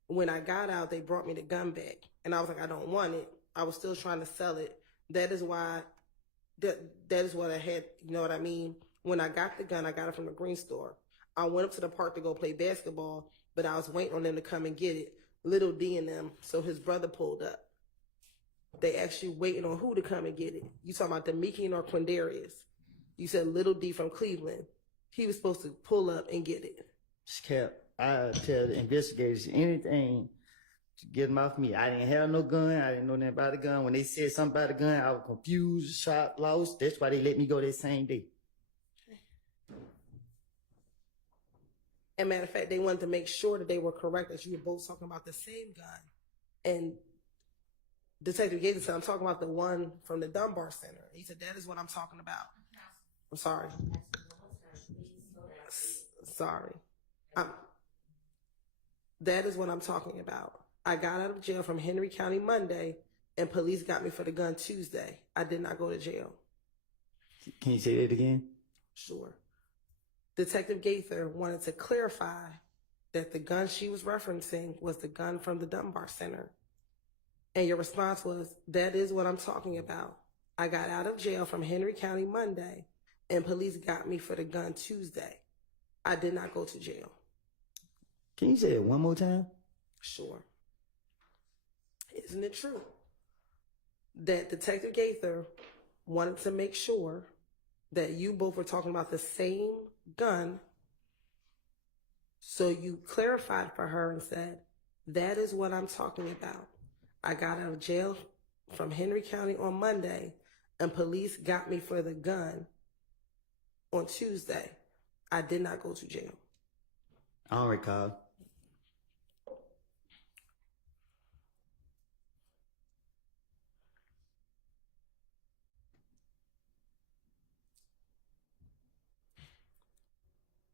When I got out, they brought me the gun back. And I was like, I don't want it. I was still trying to sell it. That is why, that is what I had, you know what I mean? When I got the gun, I got it from the green store. I went up to the park to go play basketball, but I was waiting on them to come and get it. Little D and them, so his brother pulled up. They actually waiting on who to come and get it. You talking about Demikian or Quindarius? You said Little D from Cleveland. He was supposed to pull up and get it. Cap, I tell the investigators anything to get them off me. I didn't have no gun. I didn't know nothing about the gun. When they said something about the gun, I was confused, shot, lost. That's why they let me go that same day. And matter of fact, they wanted to make sure that they were correct, that you were both talking about the same gun. And Detective Gates said, I'm talking about the one from the Dunbar Center. He said, that is what I'm talking about. I'm sorry. Sorry. That is what I'm talking about. I got out of jail from Henry County Monday, and police got me for the gun Tuesday. I did not go to jail. Can you say that again? Sure. Detective Gaither wanted to clarify that the gun she was referencing was the gun from the Dunbar Center. And your response was, that is what I'm talking about. I got out of jail from Henry County Monday, and police got me for the gun Tuesday. I did not go to jail. Can you say it one more time? Sure. Isn't it true that Detective Gaither wanted to make sure that you both were talking about the same gun, so you clarified for her and said, that is what I'm talking about. I got out of jail from Henry County on Monday, and police got me for the gun on Tuesday. I did not go to jail. I don't recall.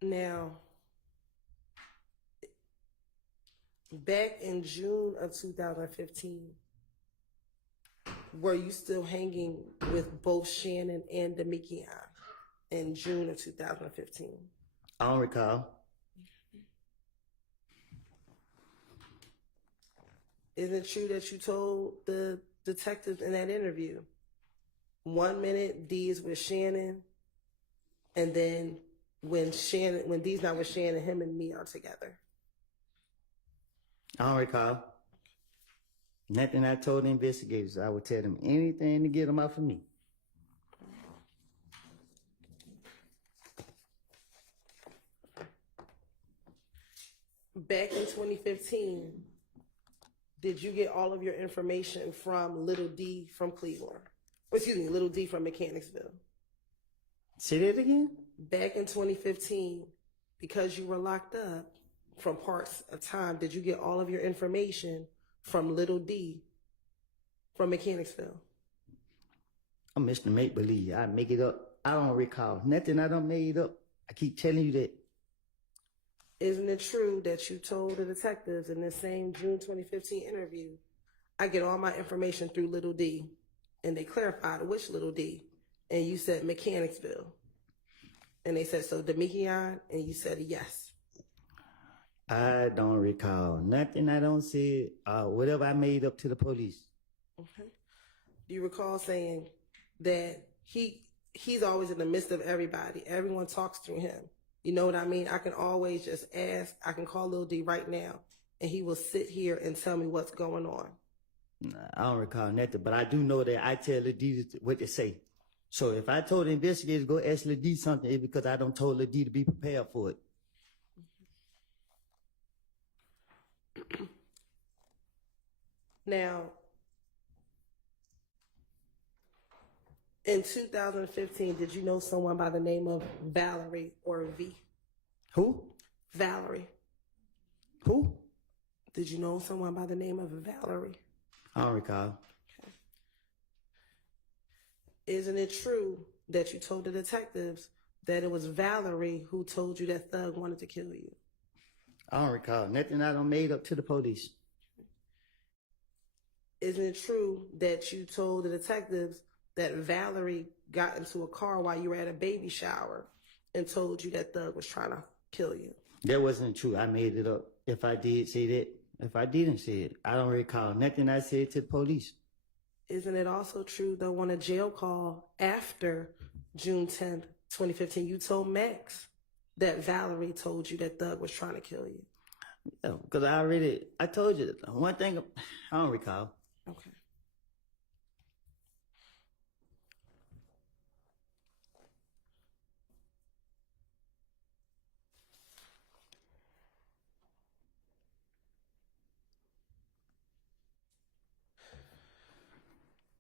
Now, back in June of 2015, were you still hanging with both Shannon and Demikian in June of 2015? I don't recall. Isn't it true that you told the detectives in that interview, 1 minute D is with Shannon, and then when D's not with Shannon, him and me are together? I don't recall. Nothing I told the investigators. I would tell them anything to get them off of me. Back in 2015, did you get all of your information from Little D from Cleveland? Excuse me, Little D from Mechanicsville. Say that again? Back in 2015, because you were locked up from parts of time, did you get all of your information from Little D from Mechanicsville? I'm Mr. Make Believe. I make it up. I don't recall. Nothing I done made up. I keep telling you that. Isn't it true that you told the detectives in this same June 2015 interview, I get all my information through Little D, and they clarified which Little D, and you said Mechanicsville, and they said, so Demekion, and you said yes. I don't recall nothing. I don't see whatever I made up to the police. Okay. Do you recall saying that he's always in the midst of everybody? Everyone talks through him. You know what I mean? I can always just ask. I can call Lil D right now, and he will sit here and tell me what's going on. Nah, I don't recall nothing, but I do know that I tell Lil D what to say. So if I told the investigators go ask Lil D something, it's because I don't told Lil D to be prepared for it. Now, in 2015, did you know someone by the name of Valerie or V? Who? Valerie. Who? Did you know someone by the name of Valerie? I don't recall. Okay. Isn't it true that you told the detectives that it was Valerie who told you that Thug wanted to kill you? I don't recall nothing. I don't made up to the police. Isn't it true that you told the detectives that Valerie got into a car while you were at a baby shower and told you that Thug was trying to kill you? That wasn't true. I made it up. If I did say that, if I didn't say it, I don't recall nothing I said to the police. Isn't it also true, though, on a jail call after June 10th, 2015, you told Max that Valerie told you that Thug was trying to kill you? Yeah, because I told you one thing, I don't recall. Okay.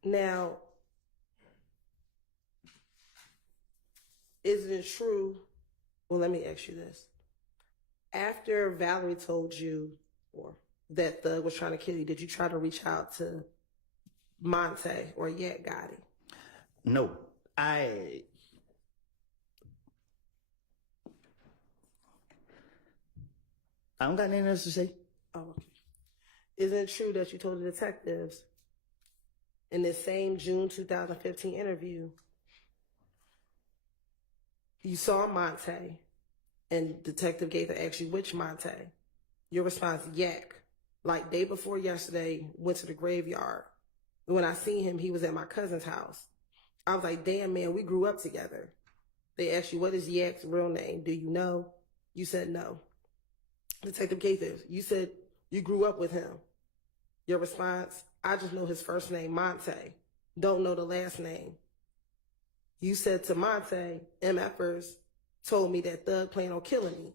Now, isn't it true? Well, let me ask you this. After Valerie told you or that Thug was trying to kill you, did you try to reach out to Monte or Yak Gotti? No, I don't got nothing else to say. Oh, okay. Isn't it true that you told the detectives in this same June 2015 interview, you saw Monte and Detective Gaither asked you which Monte? Your response, Yak. Like day before yesterday, went to the graveyard. When I seen him, he was at my cousin's house. I was like, damn, man, we grew up together. They asked you, what is Yak's real name? Do you know? You said no. Detective Gaither, you said you grew up with him. Your response, I just know his first name, Monte. Don't know the last name. You said to Monte, MFers told me that Thug planned on killing me.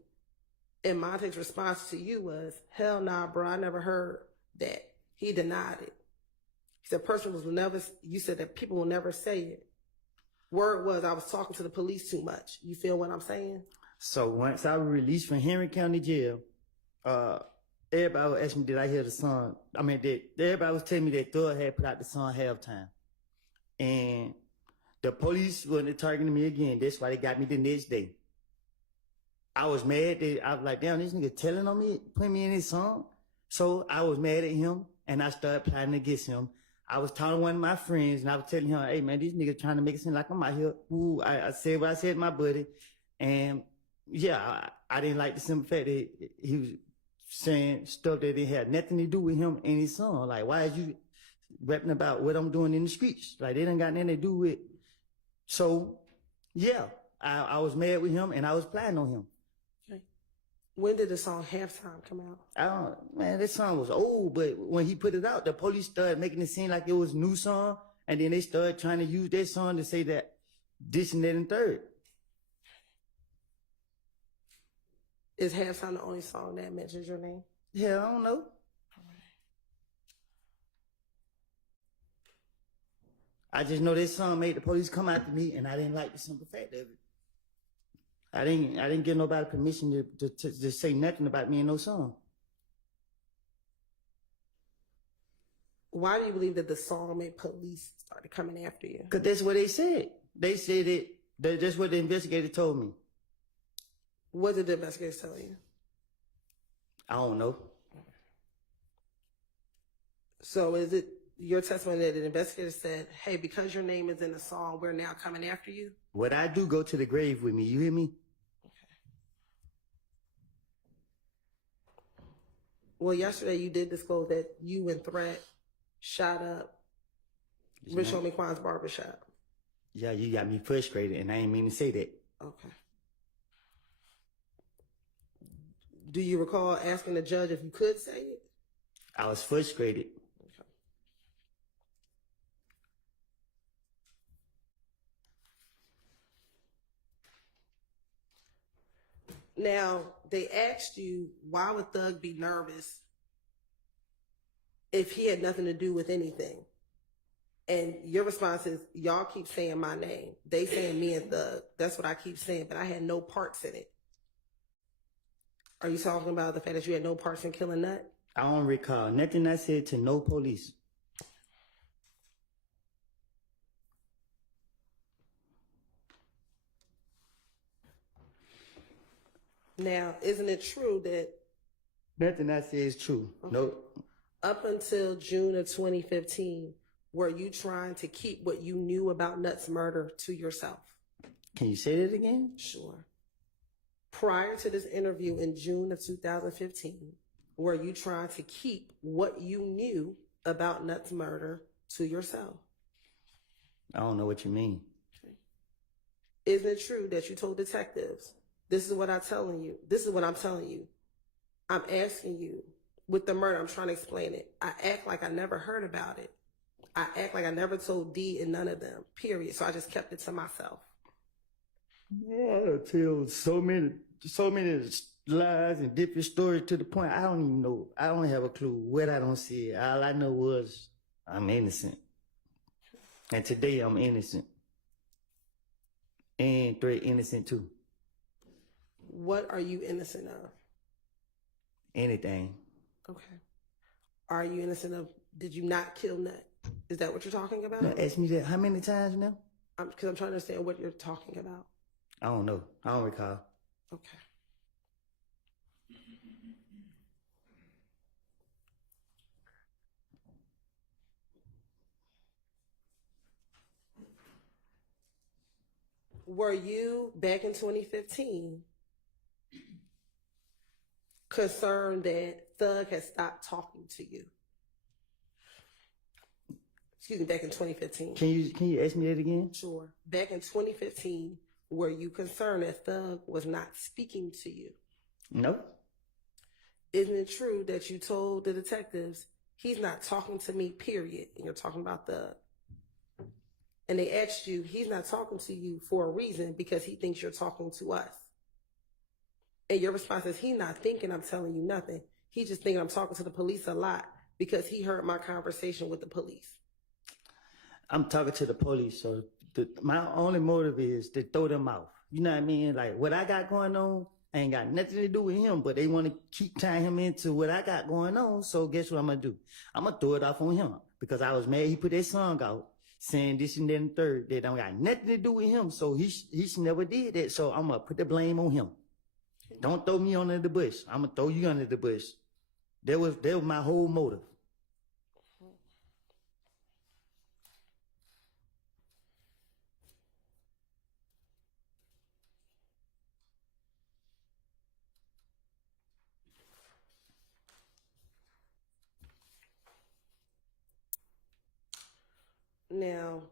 And Monte's response to you was, hell nah, bro, I never heard that. He denied it. He said, you said that people will never say it. Word was, I was talking to the police too much. You feel what I'm saying? So once I was released from Henry County Jail, everybody was asking me, did I hear the song? Everybody was telling me that Thug had put out the song Halftime. And the police wasn't targeting me again. That's why they got me the next day. I was mad. I was like, damn, this nigga telling on me, putting me in his song. So I was mad at him, and I started plotting against him. I was talking to one of my friends, and I was telling him, hey, man, these niggas trying to make it seem like I'm out here. Ooh, I said what I said to my buddy. And, yeah, I didn't like the simple fact that he was saying stuff that it had nothing to do with him and his song. Like, why is you rapping about what I'm doing in the streets? Like, they done got nothing to do with. So, yeah, I was mad with him, and I was plotting on him. Okay. When did the song Halftime come out? Man, this song was old, but when he put it out, the police started making it seem like it was a new song, and then they started trying to use that song to say that this and that and third. Is Halftime the only song that mentions your name? Yeah, I don't know. I just know this song made the police come after me, and I didn't like the simple fact of it. I didn't give nobody permission to say nothing about me in no song. Why do you believe that the song made police started coming after you? Because that's what they said. They said that's what the investigator told me. What did the investigators tell you? I don't know. So is it your testimony that an investigator said, hey, because your name is in the song, we're now coming after you? What I do, go to the grave with me. You hear me? Well, yesterday you did disclose that you and Threat shot up Rich Homie Quan's barbershop. Yeah, you got me frustrated, and I ain't mean to say that. Okay. Do you recall asking the judge if you could say it? I was frustrated. Okay. Now, they asked you, why would Thug be nervous if he had nothing to do with anything? And your response is, y'all keep saying my name. They saying me and Thug. That's what I keep saying, but I had no parts in it. Are you talking about the fact that you had no parts in killing Nut? I don't recall nothing I said to no police. Now, isn't it true that Nothing I said is true. Okay. Nope. up until June of 2015, were you trying to keep what you knew about Nut's murder to yourself? Can you say that again? Sure. Prior to this interview in June of 2015, were you trying to keep what you knew about Nut's murder to yourself? I don't know what you mean. Okay. Isn't it true that you told detectives, this is what I'm telling you, this is what I'm telling you, I'm asking you, with the murder, I'm trying to explain it. I act like I never heard about it. I act like I never told D and none of them, period. So I just kept it to myself. Yeah, I tell so many lies and different stories to the point I don't even know. I don't have a clue what I don't see. All I know was I'm innocent. And today I'm innocent. And Threat innocent too. What are you innocent of? Anything. Okay. Are you innocent of, did you not kill Nut? Is that what you're talking about? Now, ask me that how many times now? Because I'm trying to understand what you're talking about. I don't know. I don't recall. Okay. Were you, back in 2015, concerned that Thug had stopped talking to you? Excuse me, back in 2015. Can you ask me that again? Sure. Back in 2015, were you concerned that Thug was not speaking to you? No. Isn't it true that you told the detectives, he's not talking to me, period, and you're talking about Thug? And they asked you, he's not talking to you for a reason because he thinks you're talking to us. And your response is, he's not thinking I'm telling you nothing. He's just thinking I'm talking to the police a lot because he heard my conversation with the police. I'm talking to the police, so my only motive is to throw them off. You know what I mean? Like, what I got going on ain't got nothing to do with him, but they want to keep tying him into what I got going on, so guess what I'm going to do? I'm going to throw it off on him because I was mad he put that song out saying this and that and third. That don't got nothing to do with him, so he never did that, so I'm going to put the blame on him. Don't throw me under the bush. I'm going to throw you under the bush. That was my whole motive. Now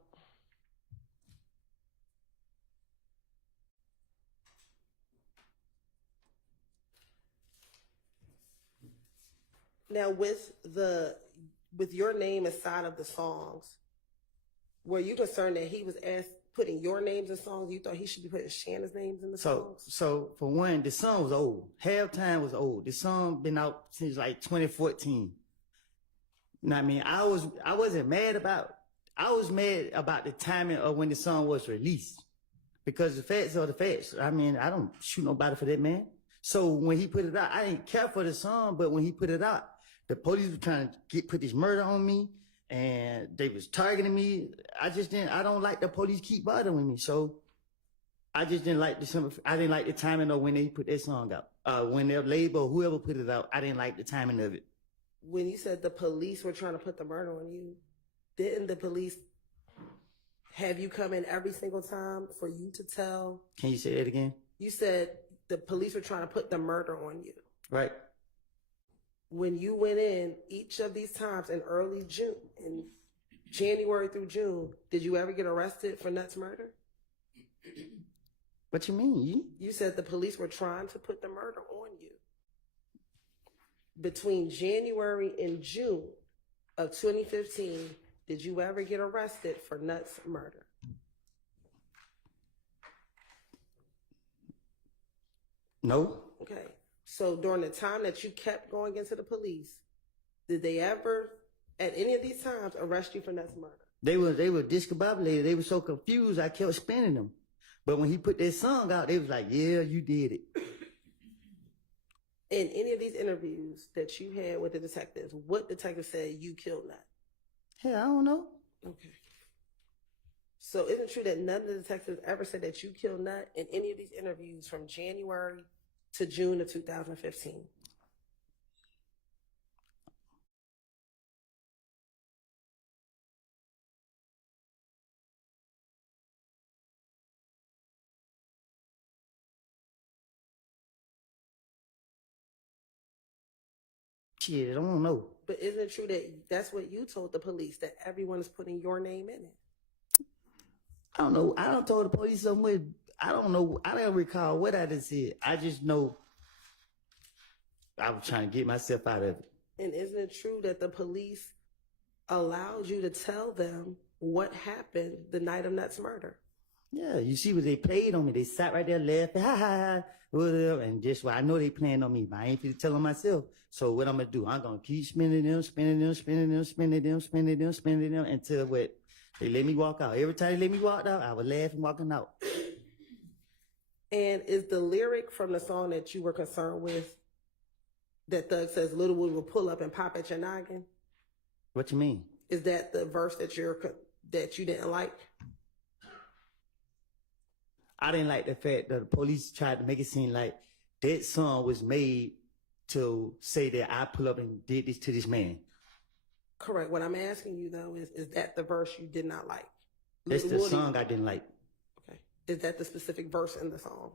with your name inside of the songs, were you concerned that he was putting your names in songs? You thought he should be putting Shanna's names in the songs? So for one, the song was old. Halftime was old. The song been out since like 2014. You know what I mean? I wasn't mad about. I was mad about the timing of when the song was released, because the facts are the facts. I mean, I don't shoot nobody for that, man. So when he put it out, I didn't care for the song, but when he put it out, the police were trying to put this murder on me, and they was targeting me. I don't like the police keep bothering me, so I just didn't like the timing of when they put that song out. when their label or whoever put it out, I didn't like the timing of it. When you said the police were trying to put the murder on you, didn't the police have you come in every single time for you to tell? Can you say that again? You said the police were trying to put the murder on you. Right. When you went in each of these times in early June, in January through June, did you ever get arrested for Nuts murder? What you mean? You said the police were trying to put the murder on you. Between January and June of 2015, did you ever get arrested for Nuts murder? No. Okay. So during the time that you kept going into the police, did they ever, at any of these times, arrest you for Nuts murder? They were discombobulated. They were so confused. I kept spinning them. But when he put that song out, they was like, "Yeah, you did it." In any of these interviews that you had with the detectives, what detective said you killed Nut? Hell, I don't know. Okay. So isn't it true that none of the detectives ever said that you killed Nut in any of these interviews from January to June of 2015? Shit, I don't know. But isn't it true that that's what you told the police, that everyone is putting your name in it? I don't know. I don't told the police so much. I don't know. I don't recall what I just said. I just know I was trying to get myself out of it. And isn't it true that the police allowed you to tell them what happened the night of Nut's murder? Yeah, you see what they played on me. They sat right there laughing, ha ha ha, whatever. And just what I know they playing on me, but I ain't finna tell them myself. So what I'm gonna do? I'm gonna keep spinning them until what? They let me walk out. Every time they let me walk out, I was laughing walking out. And is the lyric from the song that you were concerned with that Thug says Little Wood will pull up and pop at your noggin? What you mean? Is that the verse that you didn't like? I didn't like the fact that the police tried to make it seem like that song was made to say that I pull up and did this to this man. Correct. What I'm asking you though is that the verse you did not like? That's the song I didn't like. Okay. Is that the specific verse in the song?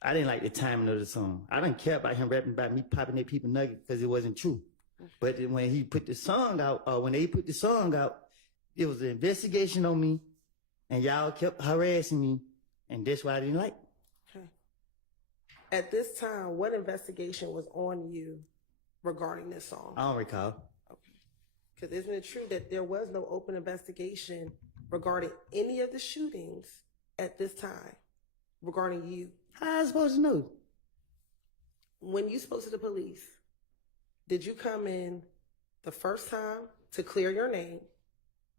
I didn't like the timing of the song. I didn't care about him rapping about me popping at people nuggets because it wasn't true. But then when he put the song out, or when they put the song out, it was an investigation on me, and y'all kept harassing me, and that's what I didn't like. Okay. At this time, what investigation was on you regarding this song? I don't recall. Okay. Because isn't it true that there was no open investigation regarding any of the shootings at this time regarding you? How I supposed to know? When you spoke to the police, did you come in the first time to clear your name,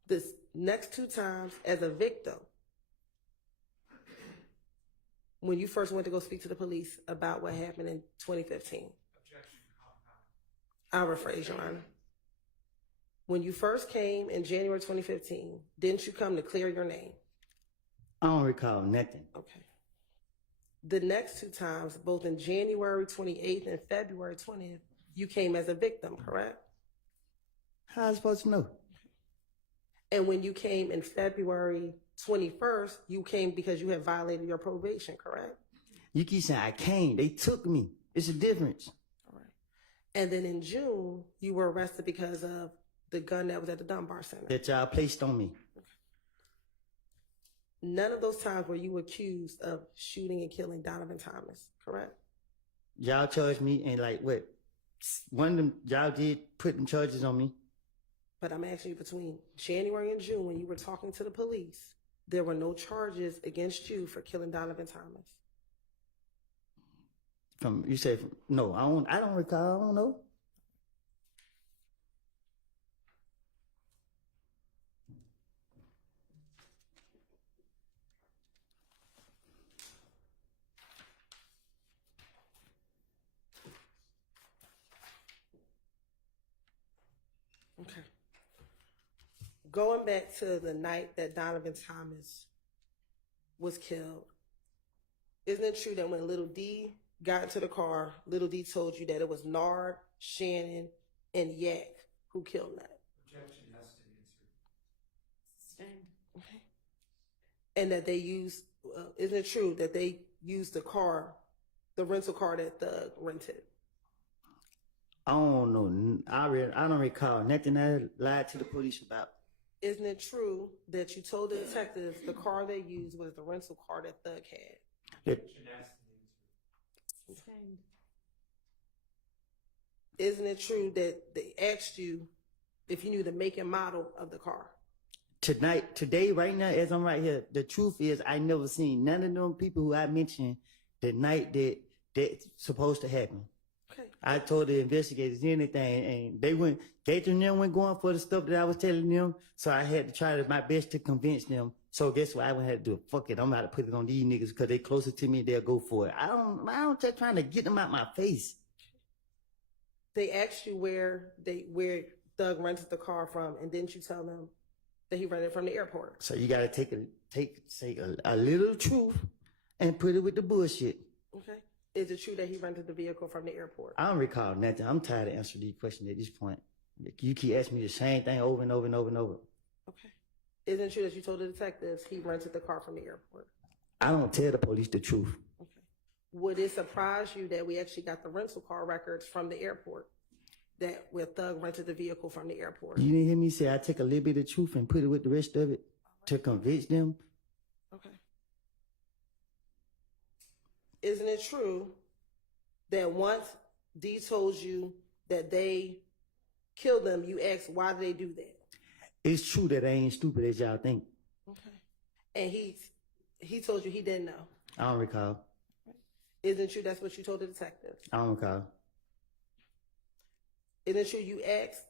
this next two times as a victim? When you first went to go speak to the police about what happened in 2015? I'll rephrase, Your Honor. When you first came in January 2015, didn't you come to clear your name? I don't recall nothing. Okay. The next two times, both in January 28th and February 20th, you came as a victim, correct? How I supposed to know? And when you came in February 21st, you came because you had violated your probation, correct? You keep saying I came. They took me. It's a difference. All right. And then in June, you were arrested because of the gun that was at the Dunbar Center. That y'all placed on me. None of those times were you accused of shooting and killing Donovan Thomas, correct? Y'all charged me and like what? One of them, y'all did put them charges on me. But I'm asking you, between January and June, when you were talking to the police, there were no charges against you for killing Donovan Thomas. You said no. I don't recall. I don't know. Okay. Going back to the night that Donovan Thomas was killed, isn't it true that when Little D got into the car, Little D told you that it was Nard, Shannon, and Yak who killed Nut. Objection has to be answered. Sustained. Okay. And that they used, isn't it true that they used the car, the rental car that Thug rented? I don't know. I don't recall nothing I lied to the police about. Isn't it true that you told the detectives the car they used was the rental car that Thug had? That, Objection has to be answered. Sustained. Isn't it true that they asked you if you knew the make and model of the car? today, right now, as I'm right here, the truth is I never seen none of them people who I mentioned the night that's supposed to happen. Okay. I told the investigators anything, and they went going for the stuff that I was telling them. So I had to try my best to convince them. So guess what? I would have to do it. Fuck it. I'm about to put it on these niggas because they closer to me. They'll go for it. I don't just trying to get them out my face. They asked you where Thug rented the car from, and didn't you tell them that he rented it from the airport? So you gotta take a little truth and put it with the bullshit. Okay. Is it true that he rented the vehicle from the airport? I don't recall nothing. I'm tired of answering these questions at this point. You keep asking me the same thing over and over and over and over. Okay. Isn't it true that you told the detectives he rented the car from the airport? I don't tell the police the truth. Okay. Would it surprise you that we actually got the rental car records from the airport, that where Thug rented the vehicle from the airport? You didn't hear me say I take a little bit of truth and put it with the rest of it to convince them? Okay. Isn't it true that once D told you that they killed them, you asked why did they do that? It's true that I ain't stupid as y'all think. Okay. And he told you he didn't know. I don't recall. Isn't it true that's what you told the detectives? I don't recall. Isn't it true you asked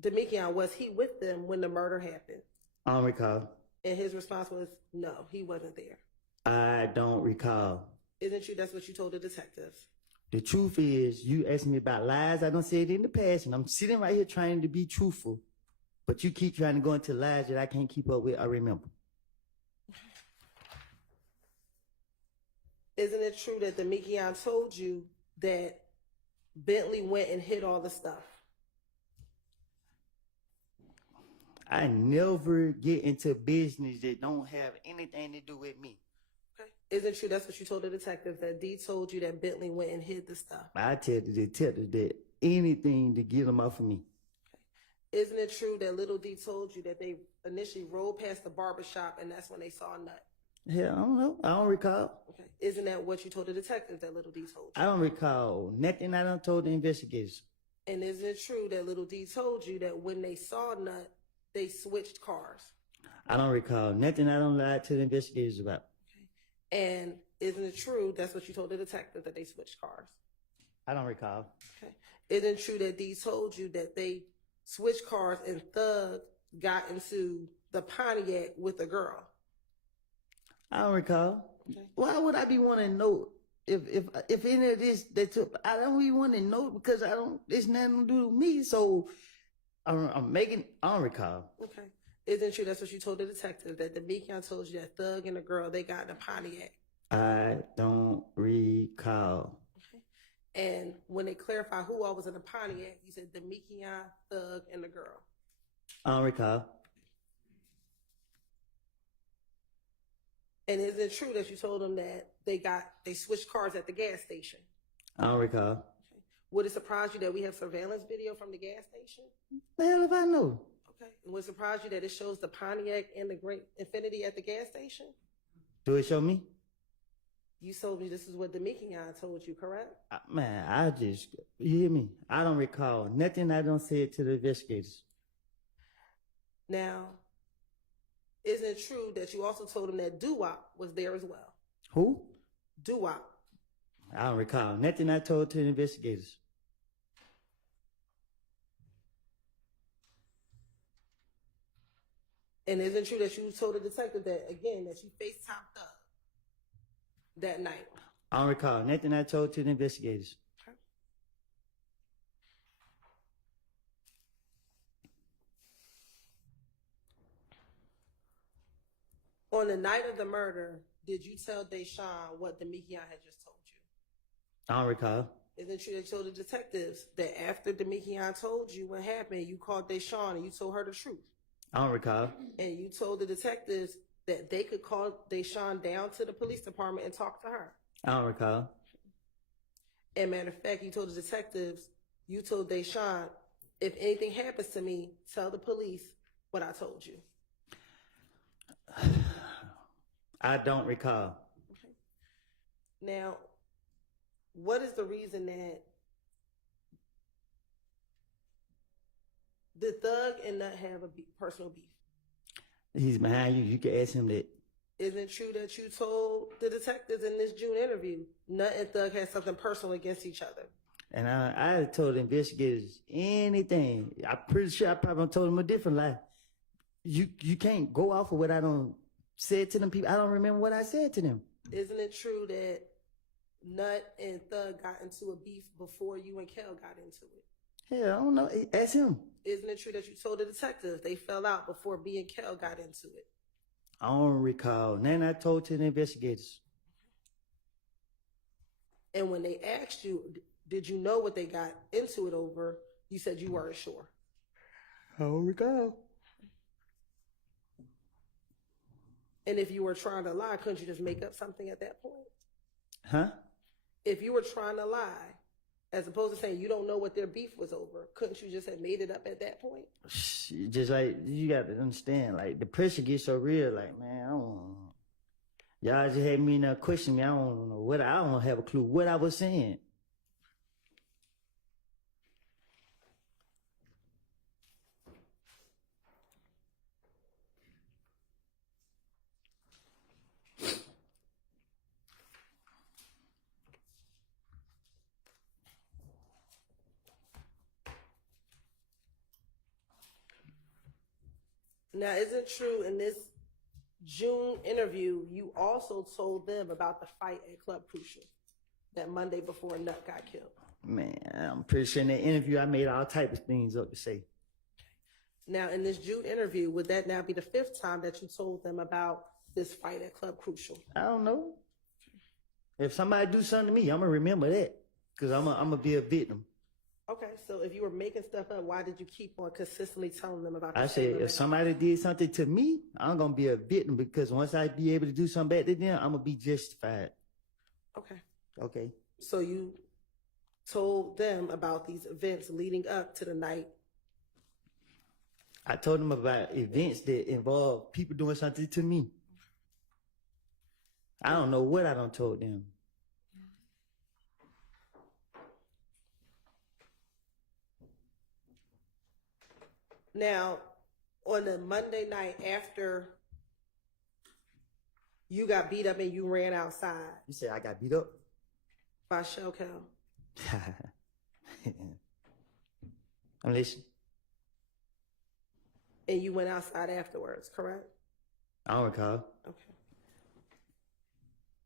Demekion, was he with them when the murder happened? I don't recall. And his response was, no, he wasn't there. I don't recall. Isn't it true that's what you told the detectives? The truth is, you asked me about lies I done said in the past, and I'm sitting right here trying to be truthful, but you keep trying to go into lies that I can't keep up with. I remember. Isn't it true that Demekion told you that Bentley went and hid all the stuff? I never get into business that don't have anything to do with me. Okay. Isn't it true that's what you told the detectives, that D told you that Bentley went and hid the stuff? I tell the detectives that anything to get them off of me. Isn't it true that Little D told you that they initially rode past the barbershop and that's when they saw Nut? Hell, I don't know. I don't recall. Okay. Isn't that what you told the detectives that Little D told you? I don't recall nothing I done told the investigators. And isn't it true that Little D told you that when they saw Nut, they switched cars? I don't recall nothing I done lied to the investigators about. Okay. And isn't it true that's what you told the detectives, that they switched cars? I don't recall. Okay. Isn't it true that D told you that they switched cars and Thug got into the Pontiac with a girl? I don't recall. Okay. Why would I be wanting to know if any of this that took? I don't even want to know because I don't. It's nothing to do with me. So I'm making. I don't recall. Okay. Isn't it true that's what you told the detective, that the Demekion told you that Thug and the girl, they got in a Pontiac? I don't recall. Okay. And when they clarified who all was in the Pontiac, you said Demekion, Thug, and the girl. I don't recall. And is it true that you told them that they switched cars at the gas station? I don't recall. Okay. Would it surprise you that we have surveillance video from the gas station? The hell if I know? Okay. And would it surprise you that it shows the Pontiac and the Great Infinity at the gas station? Do it show me? You told me this is what Demekion told you, correct? Man, you hear me? I don't recall nothing I don't say to the investigators. Now, isn't it true that you also told him that Doo-Wop was there as well? Who? Doo-Wop. I don't recall nothing I told to the investigators. And isn't it true that you told the detective that, again, that you FaceTimed Thug that night? I don't recall nothing I told to the investigators. Okay. On the night of the murder, did you tell Deshaun what Demekion had just told you? I don't recall. Isn't it true that you told the detectives that after Demekion told you what happened, you called Deshawn and you told her the truth? I don't recall. And you told the detectives that they could call Deshawn down to the police department and talk to her. I don't recall. And matter of fact, you told the detectives, you told Deshawn, if anything happens to me, tell the police what I told you. I don't recall. Now, what is the reason that the Thug and Nut have a personal beef? He's behind you. You can ask him that. Isn't it true that you told the detectives in this June interview Nut and Thug had something personal against each other? And I told the investigators anything. I'm pretty sure I probably told them a different lie. You can't go off of what I don't said to them people. I don't remember what I said to them. Isn't it true that Nut and Thug got into a beef before you and Kel got into it? Hell, I don't know. Ask him. Isn't it true that you told the detectives they fell out before B and Kel got into it? I don't recall. Then I told to the investigators. And when they asked you, did you know what they got into it over? You said you weren't sure. I don't recall. And if you were trying to lie, couldn't you just make up something at that point? Huh? If you were trying to lie, as opposed to saying you don't know what their beef was over, couldn't you just have made it up at that point? Just like, you got to understand, like, the pressure gets so real, like, man, I don't. Y'all just had me now question me. I don't know what, I don't have a clue what I was saying. Now, isn't it true in this June interview, you also told them about the fight at Club Crucial that Monday before Nut got killed? Man, I'm pretty sure in that interview I made all type of things up to say. Now, in this June interview, would that now be the 5th time that you told them about this fight at Club Crucial? I don't know. If somebody do something to me, I'm going to remember that. Because I'm going to be a victim. Okay, so if you were making stuff up, why did you keep on consistently telling them about I this? said, if somebody did something to me, I'm going to be a victim. Because once I be able to do something back to them, I'm going to be justified. Okay. Okay. So you told them about these events leading up to the night. I told them about events that involve people doing something to me. I don't know what I done told them. Now, on the Monday night after you got beat up and you ran outside You said I got beat up? by Shell Cal, I'm listening. and you went outside afterwards, correct? I don't recall. Okay.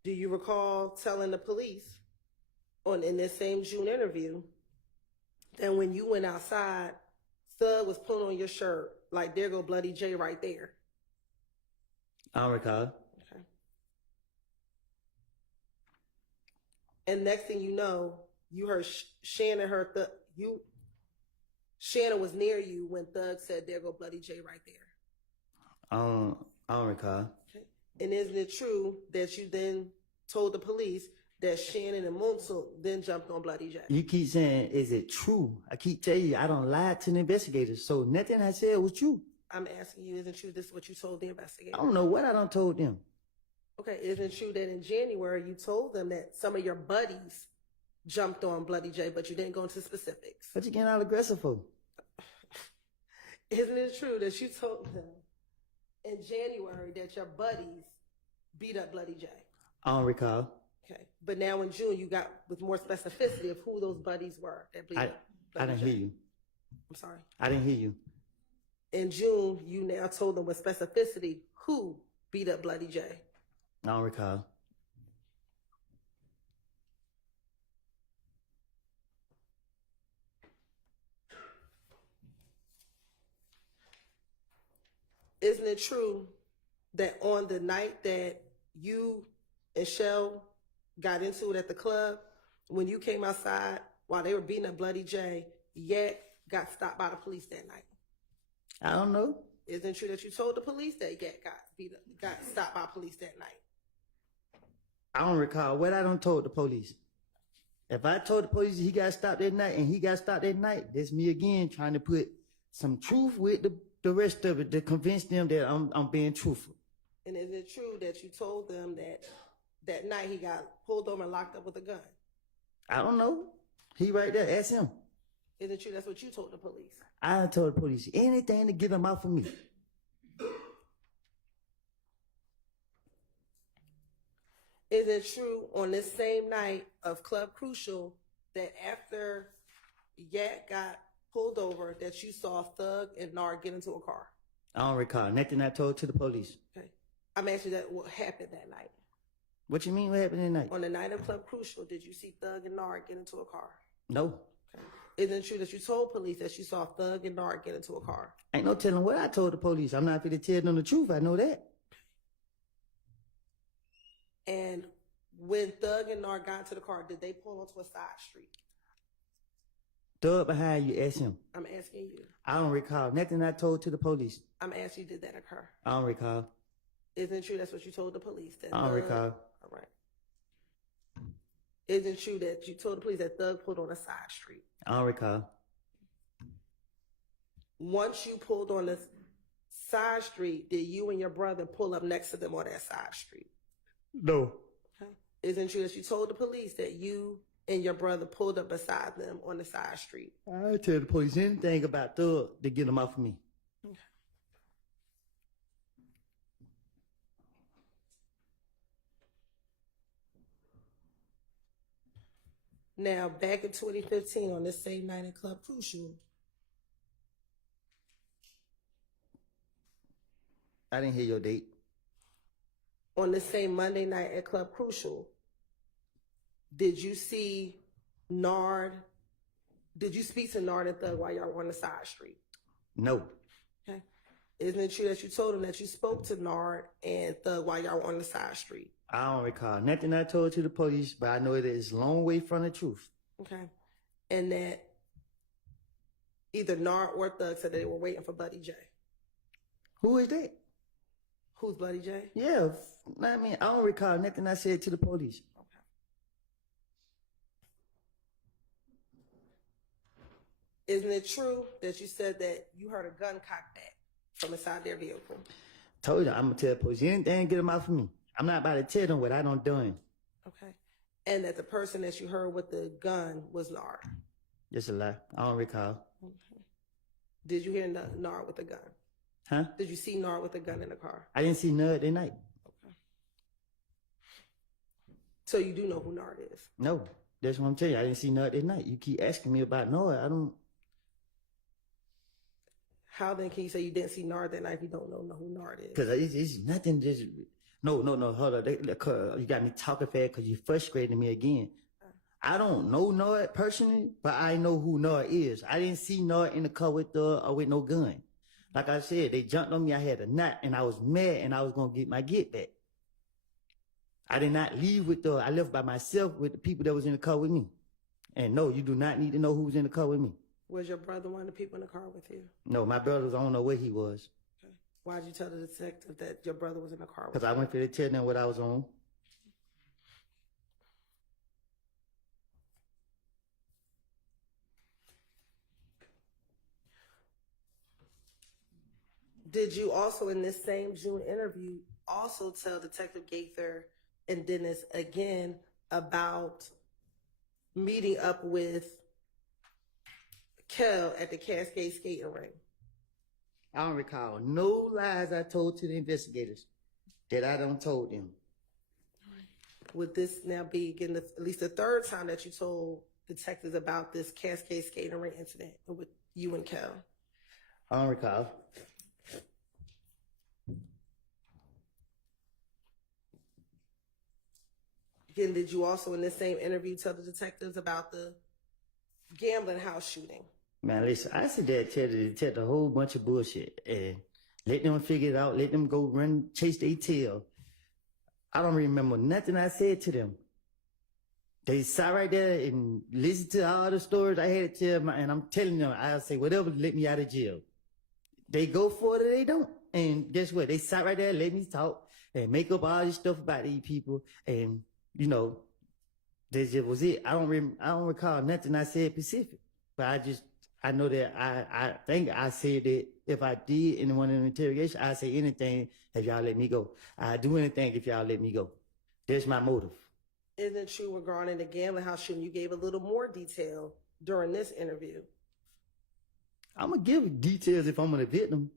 Do you recall telling the police in this same June interview that when you went outside, Thug was pulling on your shirt like there go Bloody J right there? I don't recall. Okay. And next thing you know, you heard Shannon heard Shannon was near you when Thug said there go Bloody J right there. I don't recall. Okay. And isn't it true that you then told the police that Shannon and Munsil then jumped on Bloody J? You keep saying, is it true? I keep telling you, I don't lie to the investigators. So nothing I said was true. I'm asking you, isn't true this is what you told the investigators? I don't know what I done told them. Okay, isn't it true that in January you told them that some of your buddies jumped on Bloody J, but you didn't go into specifics? What you getting all aggressive for? Isn't it true that you told them in January that your buddies beat up Bloody J? I don't recall. Okay, but now in June you got with more specificity of who those buddies were that beat up I Bloody didn't J. hear you. I'm sorry. I didn't hear you. In June, you now told them with specificity who beat up Bloody J. I don't recall. Isn't it true that on the night that you and Shell got into it at the club, When you came outside while they were beating up Bloody J, Yak got stopped by the police that night. I don't know. Isn't it true that you told the police that Yak got stopped by police that night? I don't recall what I done told the police. If I told the police he got stopped that night and he got stopped that night, that's me again trying to put some truth with the rest of it to convince them that I'm being truthful. And is it true that you told them that night he got pulled over and locked up with a gun? I don't know. He right there. Ask him. Is it true that's what you told the police? I done told the police anything to get them off of me. Is it true on this same night of Club Crucial that after Yak got pulled over that you saw Thug and Nard get into a car? I don't recall. Nothing I told to the police. Okay. I'm asking that what happened that night. What you mean what happened that night? On the night of Club Crucial, did you see Thug and Nard get into a car? No. Okay. Isn't it true that you told police that you saw Thug and Nard get into a car? Ain't no telling what I told the police. I'm not going to tell them the truth. I know that. And when Thug and Nard got into the car, did they pull onto a side street? Thug behind you, ask him. I'm asking you. I don't recall. Nothing I told to the police. I'm asking you, did that occur? I don't recall. Isn't it true that's what you told the police? That I don't recall. All right. Isn't it true that you told the police that Thug pulled on a side street? I don't recall. Once you pulled on the side street, did you and your brother pull up next to them on that side street? No. Okay. Isn't it true that you told the police that you and your brother pulled up beside them on the side street? I didn't tell the police anything about Thug to get them off of me. Okay. Now, back in 2015, on this same night in Club Crucial, I didn't hear your date. on this same Monday night at Club Crucial, did you see Nard? Did you speak to Nard and Thug while y'all were on the side street? No. Okay. Isn't it true that you told him that you spoke to Nard and Thug while y'all were on the side street? I don't recall. Nothing I told to the police, but I know it is a long way from the truth. Okay. And that either Nard or Thug said that they were waiting for Bloody J. Who is that? Who's Bloody J? Yeah. I mean, I don't recall nothing I said to the police. Isn't it true that you said that you heard a gun cocked back from inside their vehicle? Told you, I'm going to tell the police anything, get them out of me. I'm not about to tell them what I done done. Okay. And that the person that you heard with the gun was Nard? Just a lie. I don't recall. Okay. Did you hear Nard with a gun? Huh? Did you see Nard with a gun in the car? I didn't see Nud that night. Okay. So you do know who Nard is? No. That's what I'm telling you. I didn't see Nud that night. You keep asking me about Nud. I don't. How then can you say you didn't see Nard that night if you don't know who Nard is? Because it's nothing just. No, hold on. You got me talking fast because you frustrating me again. I don't know Nud personally, but I know who Nud is. I didn't see Nud in the car with no gun. Like I said, they jumped on me. I had a knot, and I was mad, and I was gonna get my get back. I did not leave I left by myself with the people that was in the car with me. And no, you do not need to know who was in the car with me. Was your brother one of the people in the car with you? No, my brother, I don't know where he was. Okay. Why'd you tell the detective that your brother was in the car with Because you? I went to tell them what I was on. Did you also, in this same June interview, also tell Detective Gaither and Dennis again about meeting up with Kel at the Cascade skating rink? I don't recall no lies I told to the investigators that I done told them. Would this now be again at least the third time that you told detectives about this Cascade skating rink incident with you and Kel? I don't recall. Again, did you also in this same interview tell the detectives about the gambling house shooting? Man, listen, I sit there and tell the detective a whole bunch of bullshit and let them figure it out, let them go run, chase their tail. I don't remember nothing I said to them. They sat right there and listened to all the stories I had to tell, and I'm telling them, I'll say whatever to let me out of jail. They go for it or they don't. And guess what? They sat right there, let me talk, and make up all this stuff about these people. And, you know, that just was it. I don't recall nothing I said specific. But I know that I think I said that if I did in one of the interrogation, I'd say anything if y'all let me go. I'd do anything if y'all let me go. That's my motive. Isn't it true regarding the gambling house shooting? You gave a little more detail during this interview. I'm gonna give details if I'm a victim.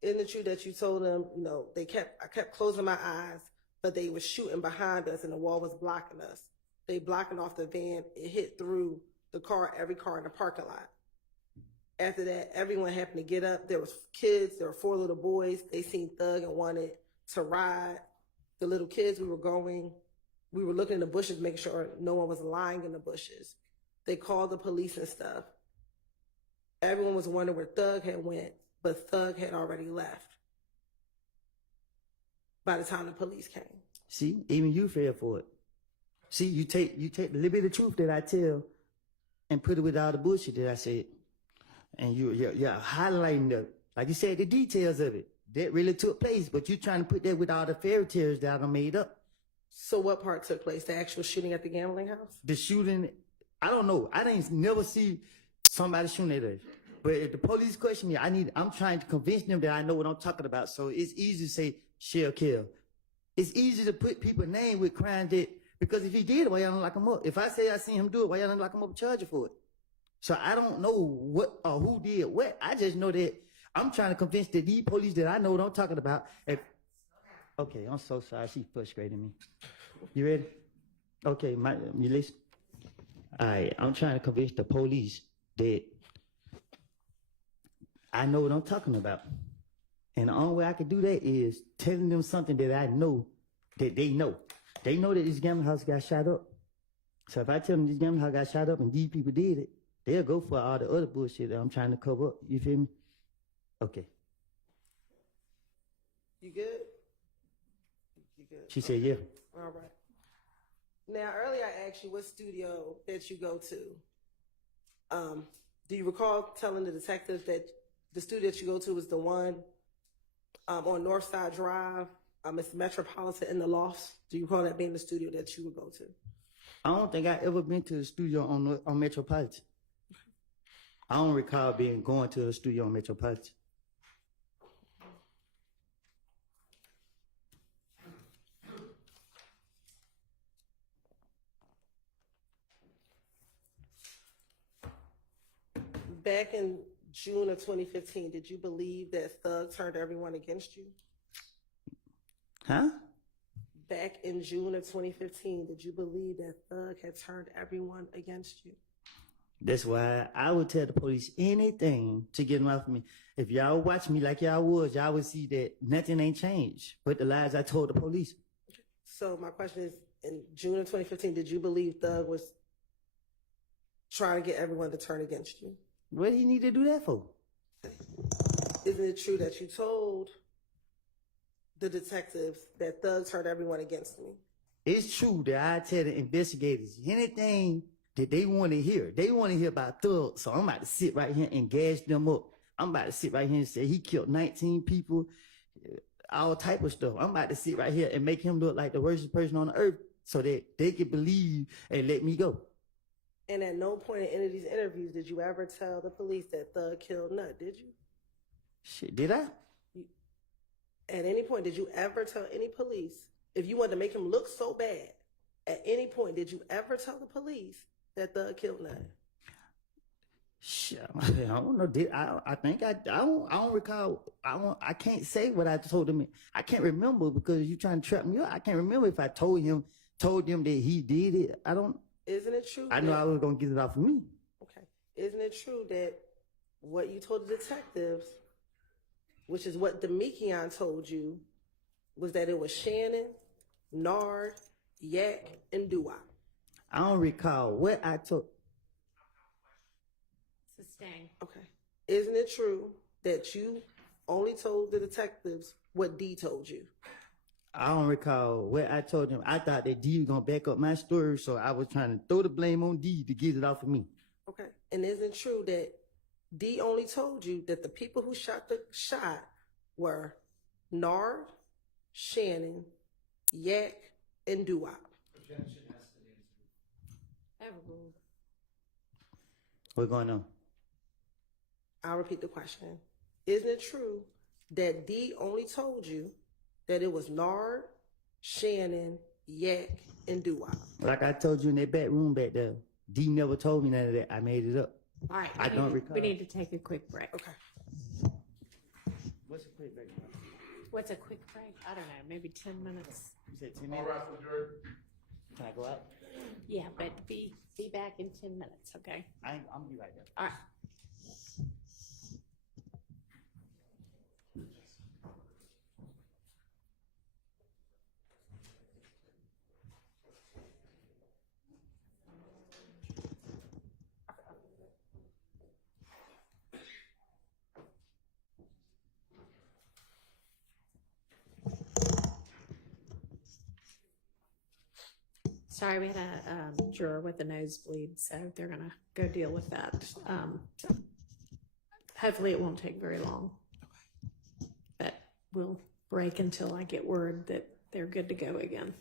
Isn't it true that you told them, you know, I kept closing my eyes, but they were shooting behind us and the wall was blocking us. They blocking off the van. It hit through the car, every car in the parking lot. After that, everyone happened to get up. There was kids. There were 4 little boys. They seen Thug and wanted to ride. The little kids, we were looking in the bushes, making sure no one was lying in the bushes. They called the police and stuff. Everyone was wondering where Thug had went, but Thug had already left by the time the police came. See, even you fell for it. See, you take the little bit of truth that I tell and put it with all the bullshit that I said. And you're highlighting like you said, the details of it. That really took place, but you're trying to put that with all the fairy tales that I made up. So what part took place? The actual shooting at the gambling house? The shooting, I don't know. I didn't never see somebody shooting at us. But if the police question me, I'm trying to convince them that I know what I'm talking about. So it's easy to say shell kill. It's easy to put people's name with crimes that, because if he did it, why y'all don't lock him up? If I say I seen him do it, why y'all don't lock him up and charge you for it? So I don't know what or who did what. I just know that I'm trying to convince that these police that I know what I'm talking about. Okay, I'm so sorry. She frustrating me. You ready? Okay, you listen. All right, I'm trying to convince the police that I know what I'm talking about. And the only way I can do that is telling them something that I know that they know. They know that this gambling house got shot up. So if I tell them this gambling house got shot up and these people did it, they'll go for all the other bullshit that I'm trying to cover up. You feel me? Okay. You good? You good? She said, yeah. All right. Now, earlier I asked you what studio that you go to. Do you recall telling the detectives that the studio that you go to is the one on Northside Drive? It's Metropolitan in the Lofts. Do you recall that being the studio that you would go to? I don't think I ever been to the studio on Metropolitan. I don't recall going to a studio on Metropolitan. Back in June of 2015, did you believe that Thug turned everyone against you? Huh? Back in June of 2015, did you believe that Thug had turned everyone against you? That's why I would tell the police anything to get them off me. If y'all watch me like y'all was, y'all would see that nothing ain't changed but the lies I told the police. So my question is, in June of 2015, did you believe Thug was trying to get everyone to turn against you? What do you need to do that for? Isn't it true that you told the detectives that Thug turned everyone against me? It's true that I tell the investigators anything that they want to hear. They want to hear about Thug, so I'm about to sit right here and gas them up. I'm about to sit right here and say he killed 19 people, all type of stuff. I'm about to sit right here and make him look like the worst person on the earth so that they can believe and let me go. And at no point in any of these interviews did you ever tell the police that Thug killed Nut, did you? Shit, did I? At any point, did you ever tell any police, if you wanted to make him look so bad, at any point, did you ever tell the police that Thug killed Nut? Shit, I don't know. I think I don't recall. I can't say what I told him. I can't remember because you trying to trap me up. I can't remember if I told them that he did it. I don't. Isn't it true? I know I was gonna get it off of me. Okay. Isn't it true that what you told the detectives, which is what Demekion told you, was that it was Shannon, Nard, Yak, and Doo-Wop? I don't recall what I told. Sustain. Okay. Isn't it true that you only told the detectives what D told you? I don't recall what I told him. I thought that D was gonna back up my story, so I was trying to throw the blame on D to get it off of me. Okay. And isn't it true that D only told you that the people who shot the shot were Nard, Shannon, Yak, and Doo-Wop? Objection has to be answered. Overruled. What's going on? I'll repeat the question. Isn't it true that D only told you that it was Nard, Shannon, Yak, and Doo-Wop? Like I told you in that back room back there, D never told me none of that. I made it up. All right. I don't recall. We need to take a quick break. Okay. What's a quick break? What's a quick break? I don't know, maybe 10 minutes. You said 10 minutes? Can I go out? Yeah, but be back in 10 minutes, okay? I'm gonna be right there. All right. Sorry, we had a juror with a nosebleed, so they're gonna go deal with that. Hopefully it won't take very long. But we'll break until I get word that they're good to go again.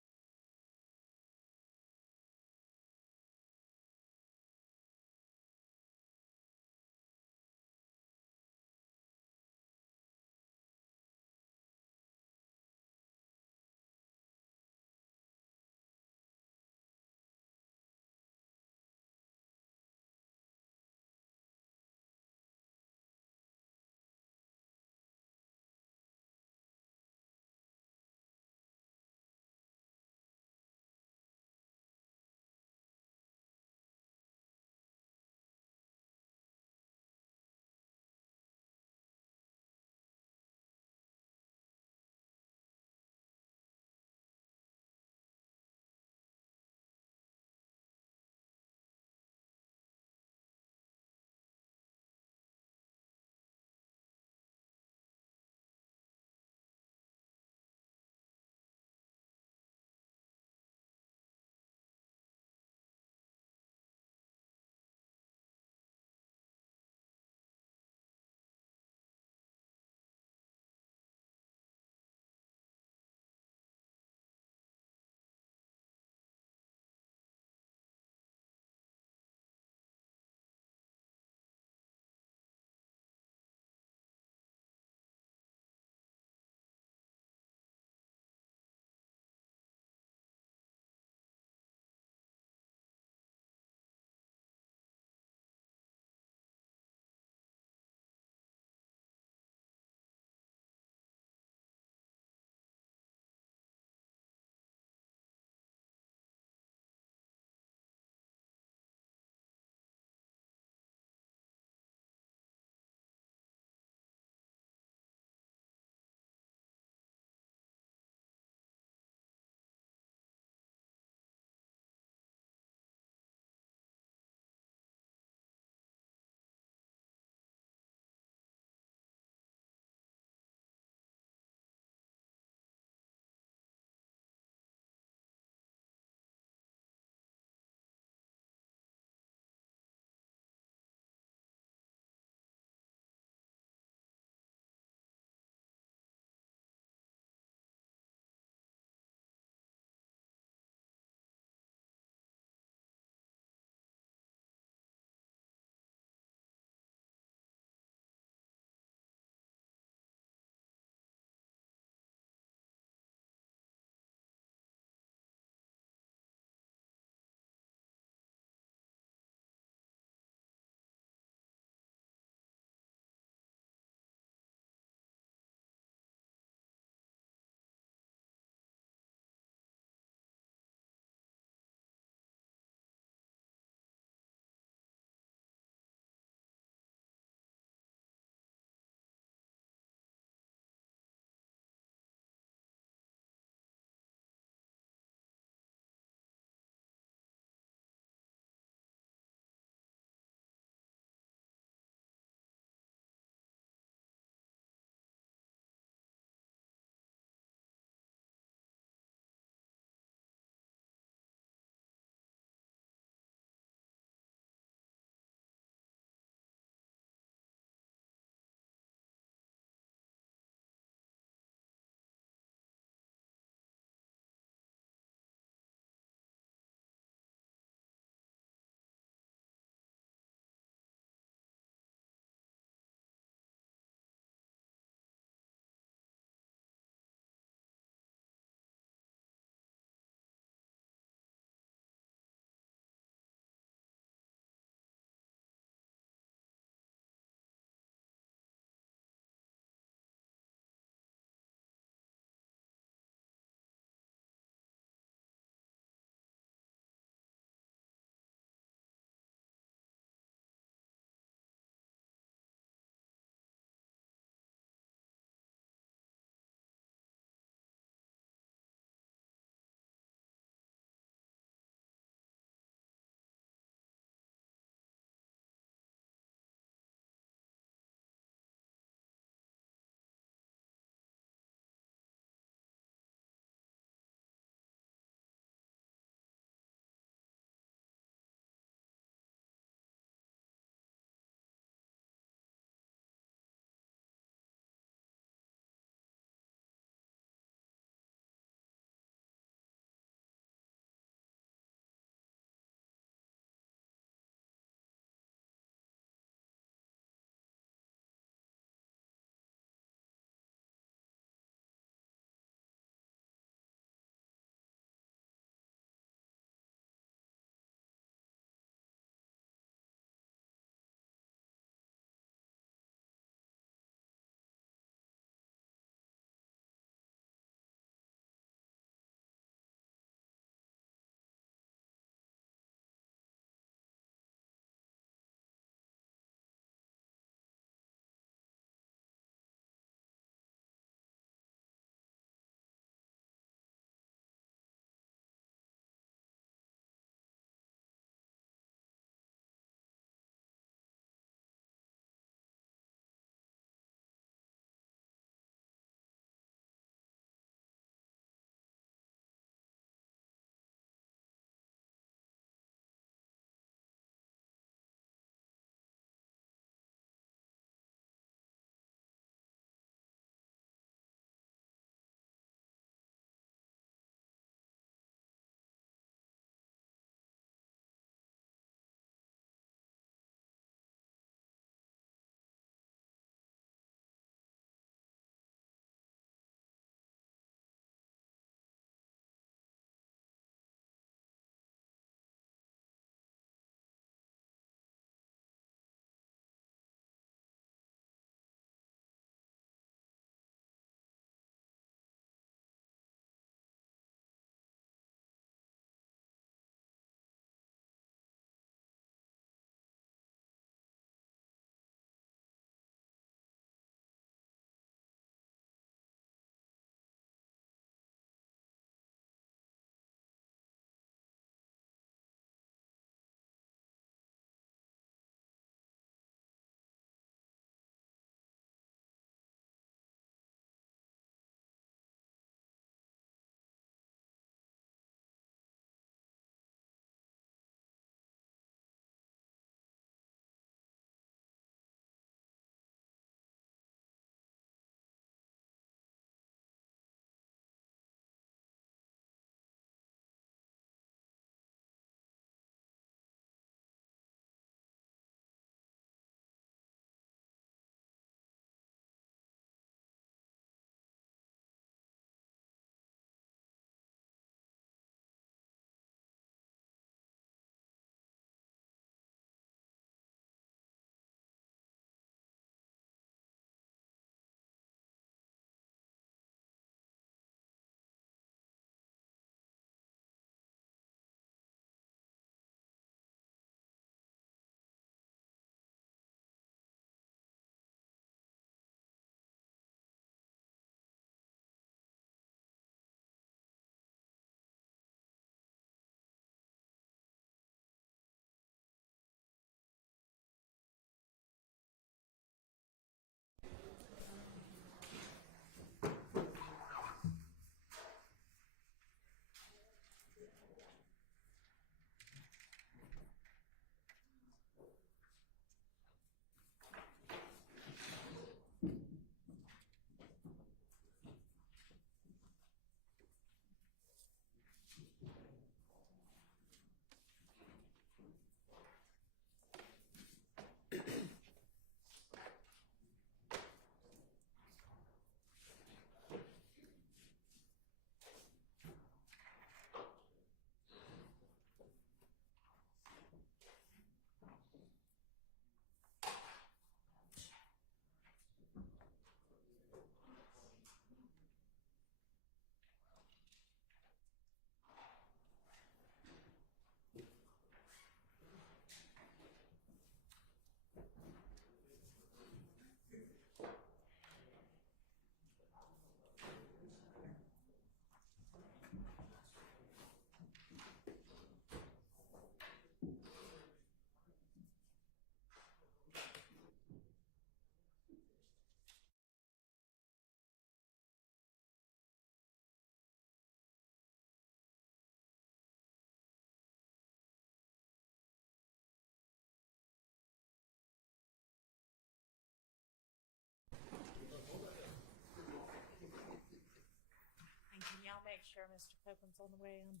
Mr. Copeland's on the way in.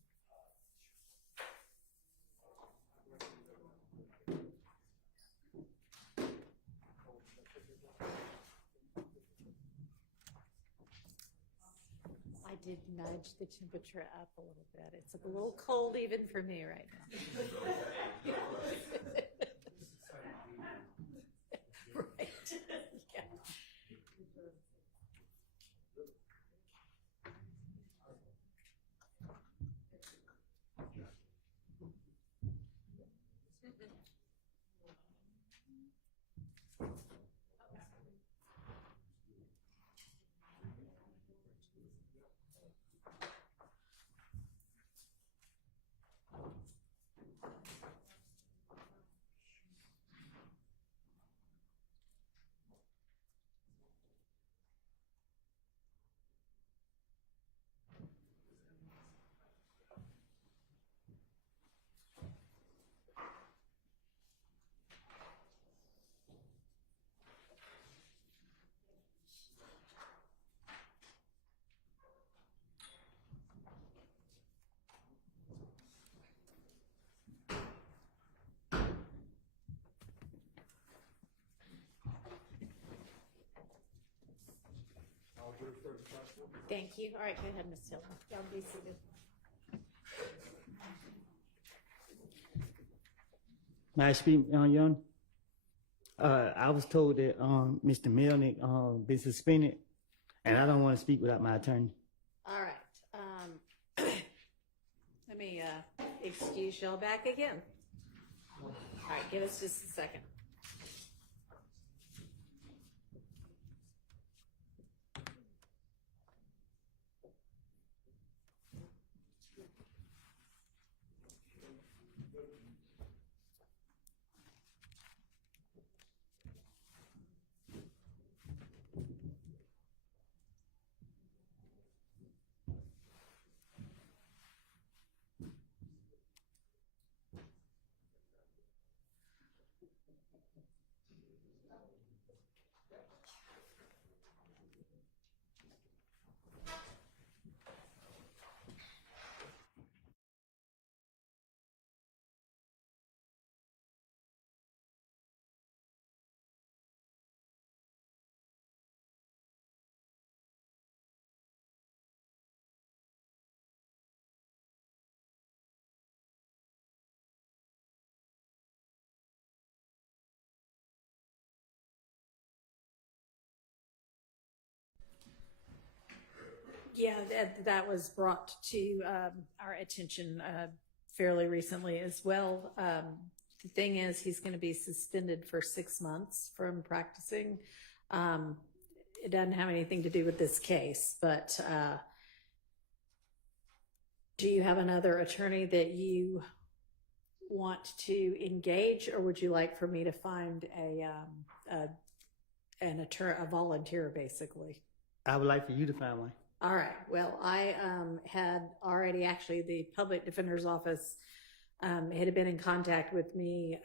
I did nudge the temperature up a little bit. It's a little cold even for me right now. Right. Yeah. Thank you. All right, go ahead, Ms. Tillman. Y'all be seated. May I speak, Young? I was told that Mr. Melnick been suspended, and I don't want to speak without my attorney. All right. Let me excuse y'all back again. All right, give us just a second. Yeah, that was brought to our attention fairly recently as well. The thing is, he's going to be suspended for 6 months from practicing. It doesn't have anything to do with this case, but do you have another attorney that you want to engage, or would you like for me to find an attorney, a volunteer, basically? I would like for you to find one. All right. Well, I had already, actually, the public defender's office had been in contact with me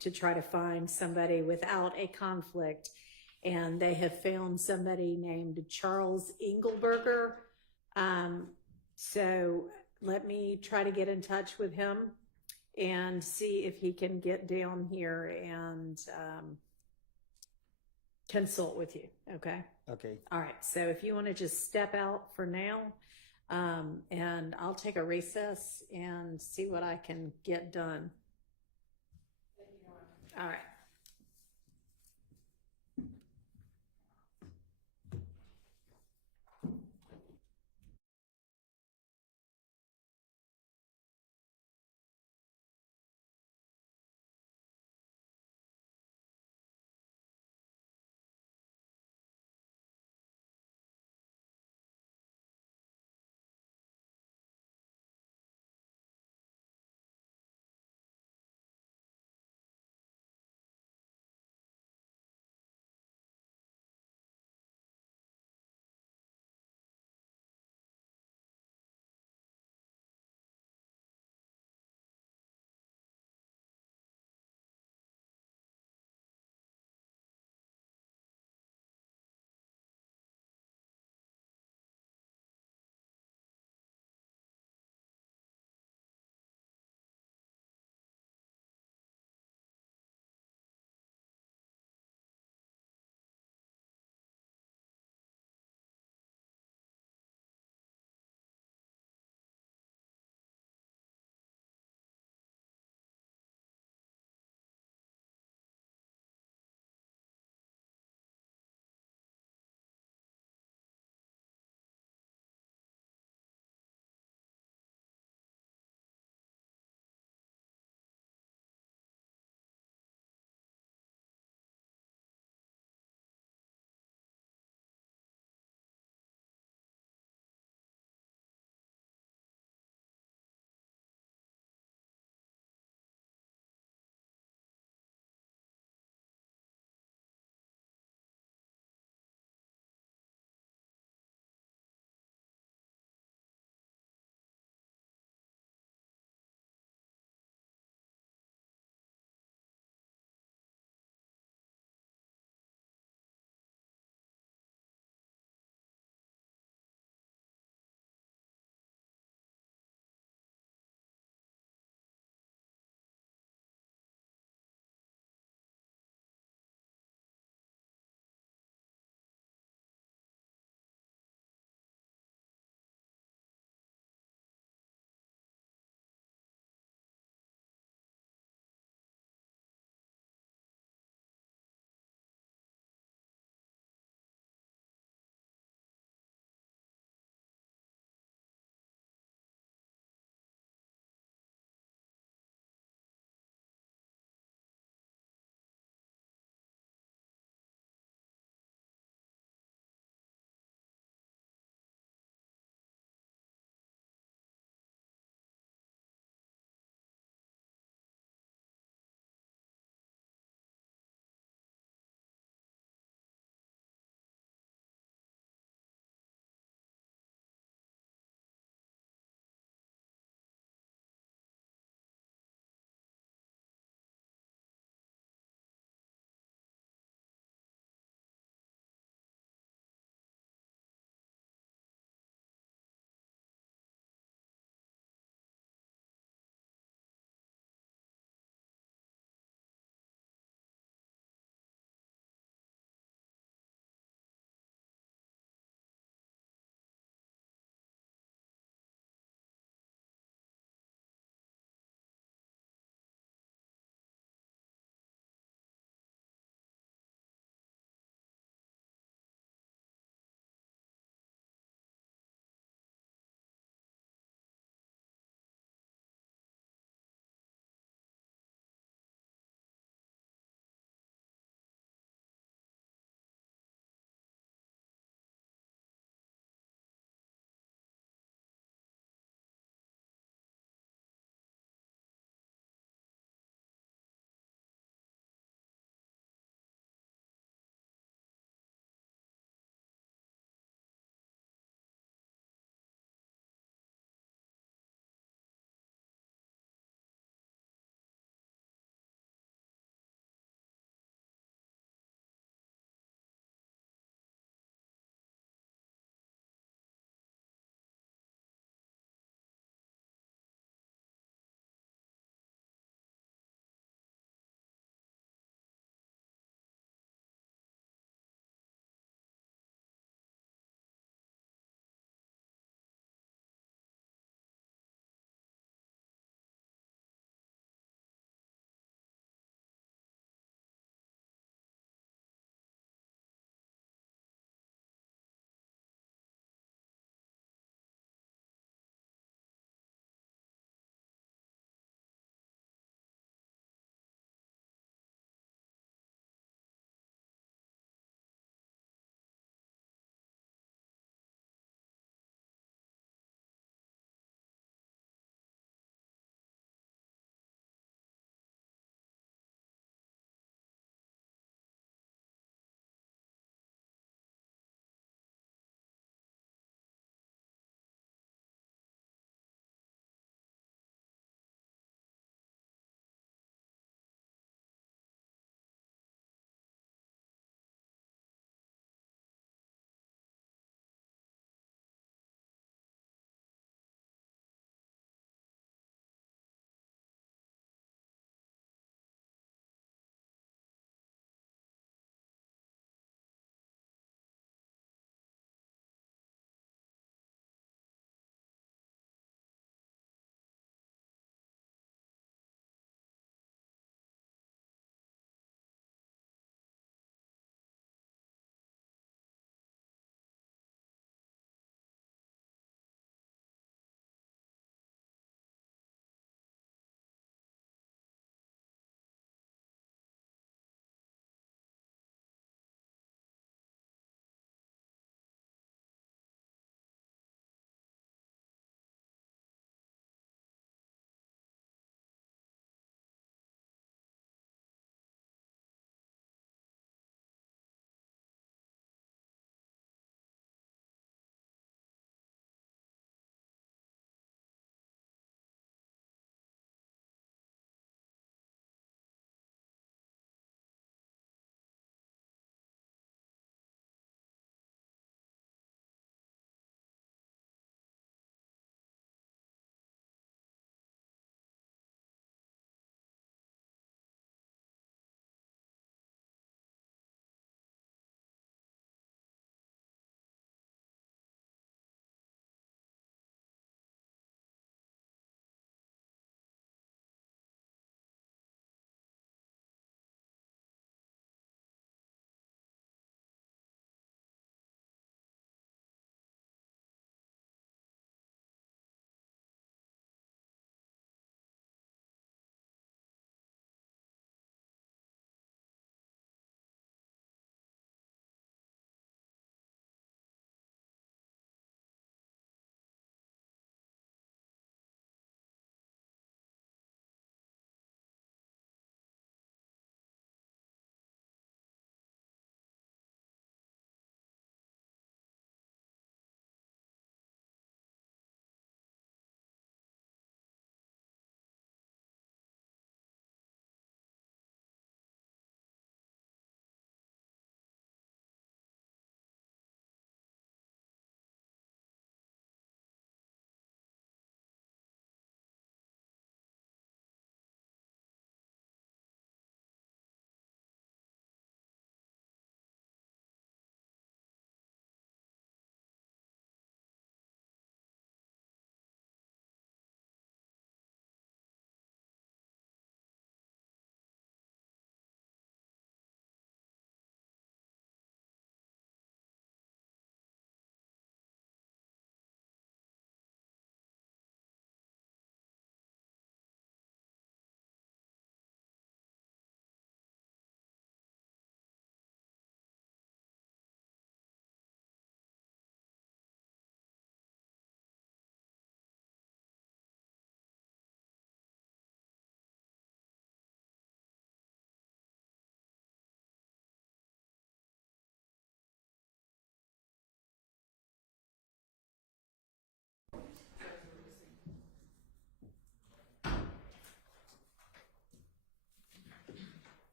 to try to find somebody without a conflict, and they have found somebody named Charles Engelberger. So let me try to get in touch with him and see if he can get down here and consult with you. Okay. Okay. All right. So if you want to just step out for now, and I'll take a recess and see what I can get done. All right.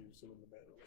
use them in the manual.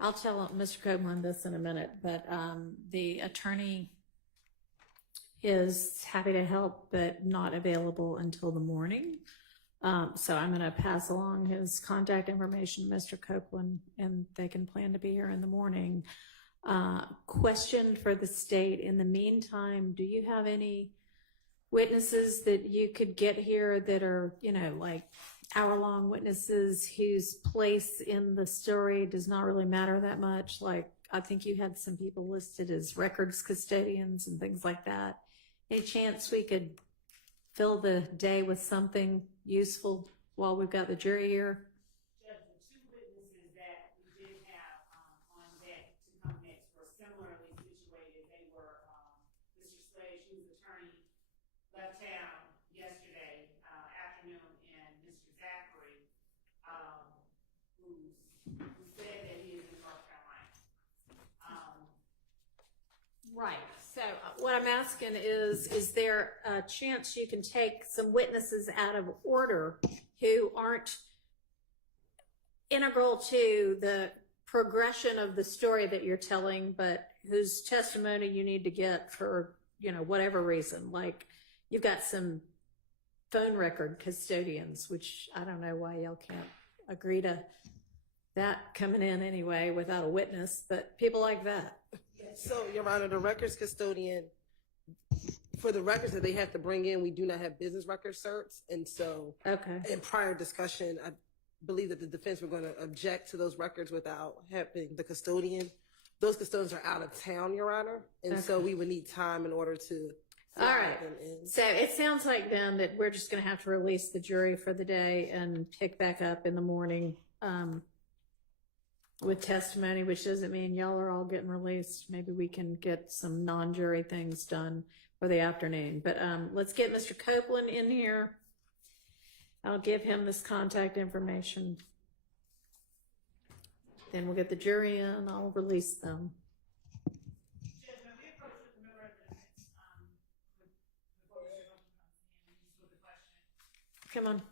I'll tell Mr. Copeland this in a minute, but the attorney is happy to help, but not available until the morning. So I'm going to pass along his contact information, Mr. Copeland, and they can plan to be here in the morning. Question for the state. In the meantime, do you have any witnesses that you could get here that are, you know, like hour-long witnesses whose place in the story does not really matter that much? Like, I think you had some people listed as records custodians and things like that. Any chance we could fill the day with something useful while we've got the jury here? Judge, the two witnesses that we did have on deck to come next were similarly situated. They were Mr. Slade, she was attorney, left town yesterday afternoon, and Mr. Zachary, who said that he is in North Carolina. Right. So what I'm asking is there a chance you can take some witnesses out of order who aren't integral to the progression of the story that you're telling, but whose testimony you need to get for, you know, whatever reason? Like, you've got some phone record custodians, which I don't know why y'all can't agree to that coming in anyway without a witness, but people like that. So, Your Honor, the records custodian, for the records that they have to bring in, we do not have business record certs. And so, Okay. in prior discussion, I believe that the defense were going to object to those records without having the custodian. Those custodians are out of town, Your Honor. And so we would need time in order to All right. them in. So it sounds like then that we're just going to have to release the jury for the day and pick back up in the morning with testimony, which doesn't mean y'all are all getting released. Maybe we can get some non-jury things done for the afternoon. But let's get Mr. Copeland in here. I'll give him this contact information. Then we'll get the jury in. I'll release them. Judge, when we approached with the member of the defense, before Mr. Hilton comes in, just with the question. Come on.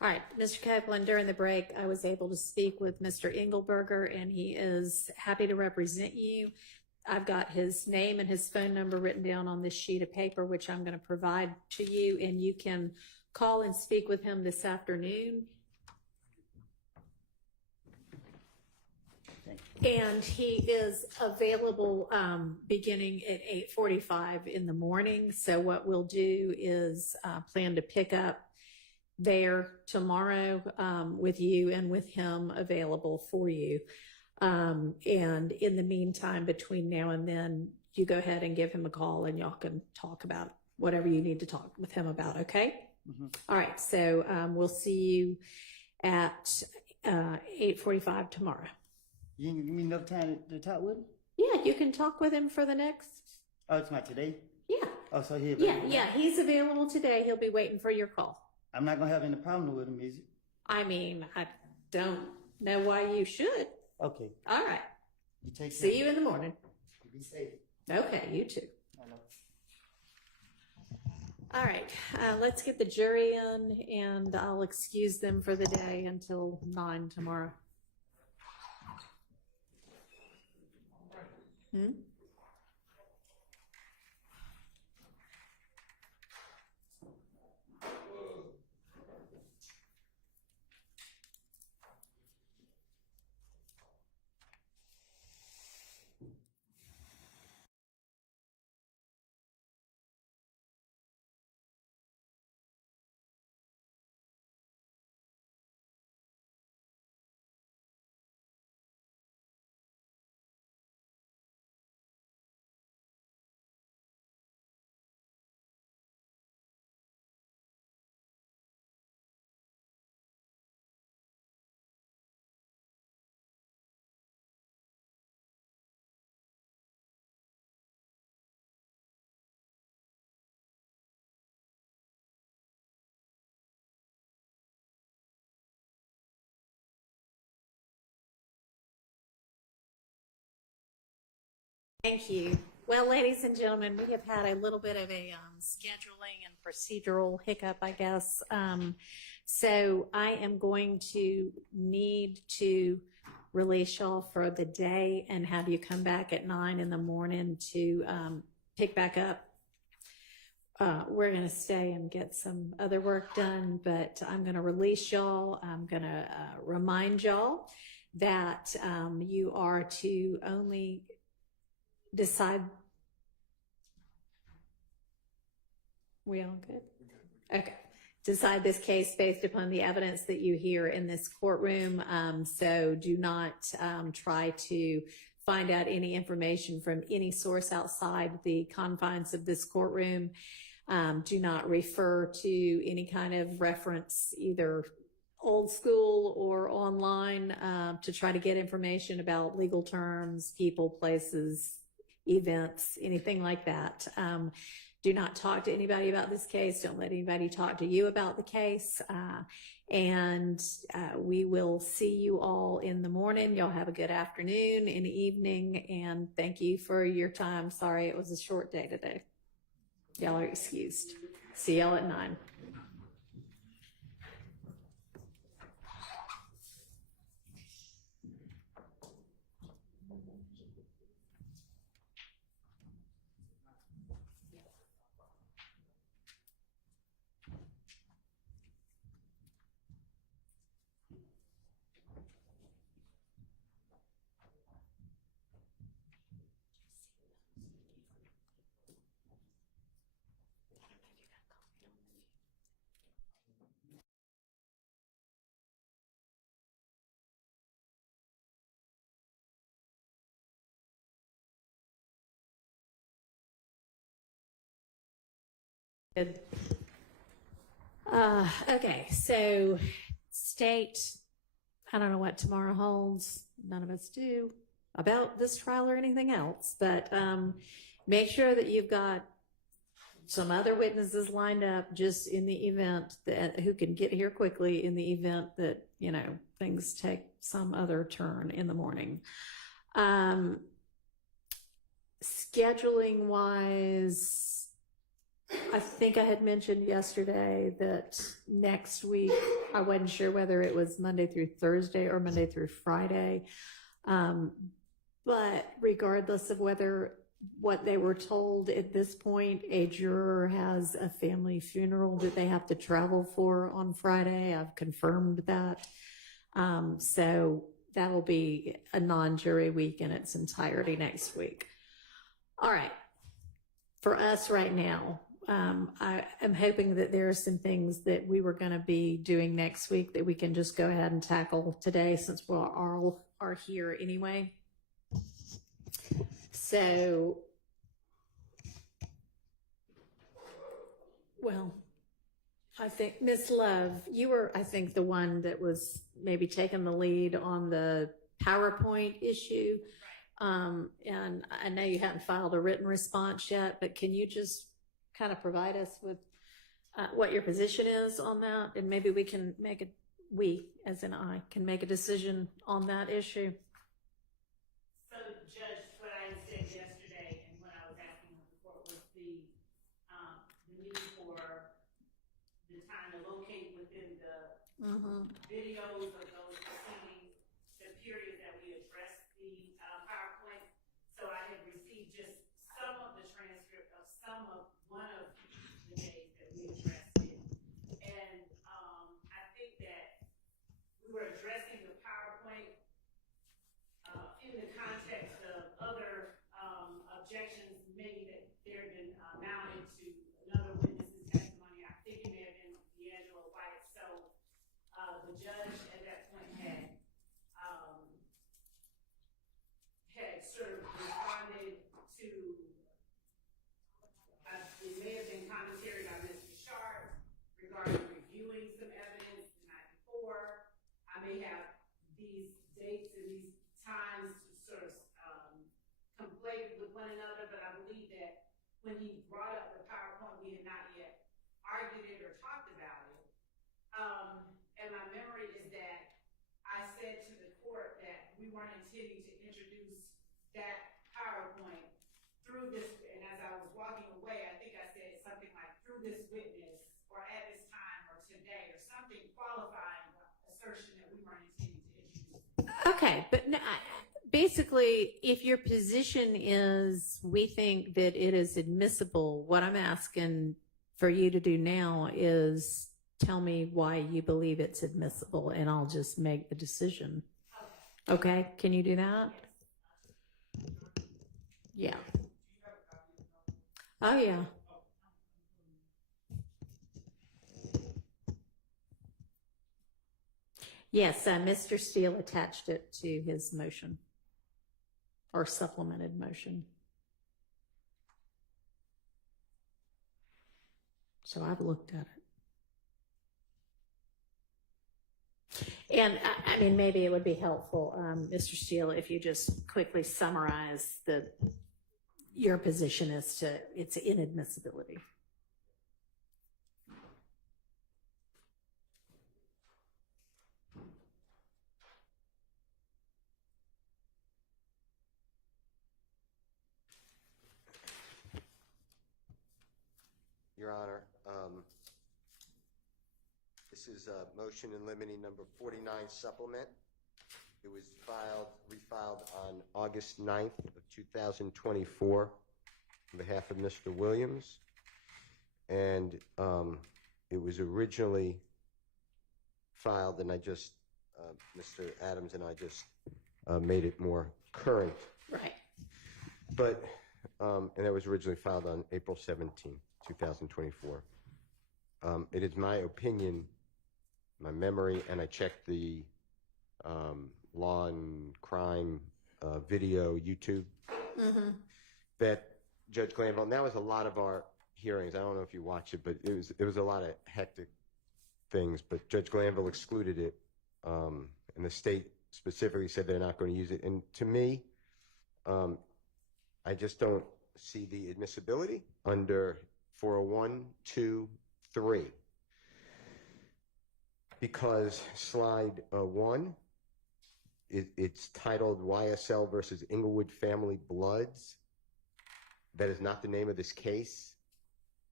All right, Mr. Copeland, during the break, I was able to speak with Mr. Engelberger, and he is happy to represent you. I've got his name and his phone number written down on this sheet of paper, which I'm going to provide to you, and you can call and speak with him this afternoon. And he is available beginning at 8:45 in the morning. So what we'll do is plan to pick up there tomorrow with you and with him available for you. And in the meantime, between now and then, you go ahead and give him a call and y'all can talk about whatever you need to talk with him about, okay? All right, so we'll see you at 8:45 tomorrow. You can give me enough time to talk with him? Yeah, you can talk with him for the next, Oh, it's not today? yeah. Oh, so he Yeah, he's available today. He'll be waiting for your call. I'm not gonna have any problem with him, is it? I mean, I don't know why you should. Okay. All right. You take care. See you in the morning. Be safe. Okay, you too. I know. All right, let's get the jury in, and I'll excuse them for the day until 9 tomorrow. Thank you. Well, ladies and gentlemen, we have had a little bit of a scheduling and procedural hiccup, I guess. So I am going to need to release y'all for the day and have you come back at 9 in the morning to pick back up. We're going to stay and get some other work done, but I'm going to release y'all. I'm going to remind y'all that you are to only decide. We all good? Okay. Decide this case based upon the evidence that you hear in this courtroom. So do not try to find out any information from any source outside the confines of this courtroom. Do not refer to any kind of reference, either old school or online, to try to get information about legal terms, people, places, events, anything like that. Do not talk to anybody about this case. Don't let anybody talk to you about the case. And we will see you all in the morning. Y'all have a good afternoon and evening, and thank you for your time. Sorry it was a short day today. Y'all are excused. See y'all at 9. Good. Okay, so state, I don't know what tomorrow holds. None of us do about this trial or anything else, but make sure that you've got some other witnesses lined up just in the event that who can get here quickly in the event that, you know, things take some other turn in the morning. Scheduling wise, I think I had mentioned yesterday that next week, I wasn't sure whether it was Monday through Thursday or Monday through Friday. But regardless of what they were told at this point, a juror has a family funeral that they have to travel for on Friday. I've confirmed that. So that'll be a non-jury week in its entirety next week. All right. For us right now, I am hoping that there are some things that we were going to be doing next week that we can just go ahead and tackle today since we all are here anyway. So, well, I think Miss Love, you were, I think, the one that was maybe taking the lead on the PowerPoint issue. And I know you haven't filed a written response yet, but can you just kind of provide us with what your position is on that? And maybe we can as in I, can make a decision on that issue. So, Judge, what I said yesterday and what I was asking before was the need for the time to locate within the videos of those proceedings, the period that we addressed the PowerPoint. So I had received just some of the transcript of one of the days that we addressed it. And I think that we were addressing the PowerPoint in the context of other objections, maybe that there had been mounted to another witness's testimony. I think it may have been D'Angelo YSL. The judge at that point had sort of responded to, it may have been commentary by Mr. Sharp regarding reviewing some evidence the night before. I may have these dates and these times sort of conflated with one another, but I believe that when he brought up the PowerPoint, we had not yet argued it or talked about it. And my memory is that I said to the court that we weren't intending to introduce that PowerPoint through this, and as I was walking away, I think I said something like through this witness or at this time or today or something qualifying the assertion that we weren't intending to introduce. Okay, but no, basically, if your position is we think that it is admissible, what I'm asking for you to do now is tell me why you believe it's admissible, and I'll just make the decision. Okay, can you do that? Yeah. Oh, yeah. Yes, Mr. Steele attached it to his motion or supplemented motion. So I've looked at it. And I mean, maybe it would be helpful, Mr. Steele, if you just quickly summarize your position as to its inadmissibility. Your Honor, this is motion in limine number 49 supplement. It was refiled on August 9th of 2024 on behalf of Mr. Williams. And it was originally filed, and Mr. Adams and I just made it more current. Right. But, and that was originally filed on April 17th, 2024. It is my opinion, my memory, and I checked the law and crime video YouTube, that Judge Glanville, and that was a lot of our hearings. I don't know if you watched it, but it was a lot of hectic things, but Judge Glanville excluded it, and the state specifically said they're not going to use it. And to me, I just don't see the admissibility under 401, 2, 3. Because slide 1, it's titled YSL versus Inglewood Family Bloods. That is not the name of this case.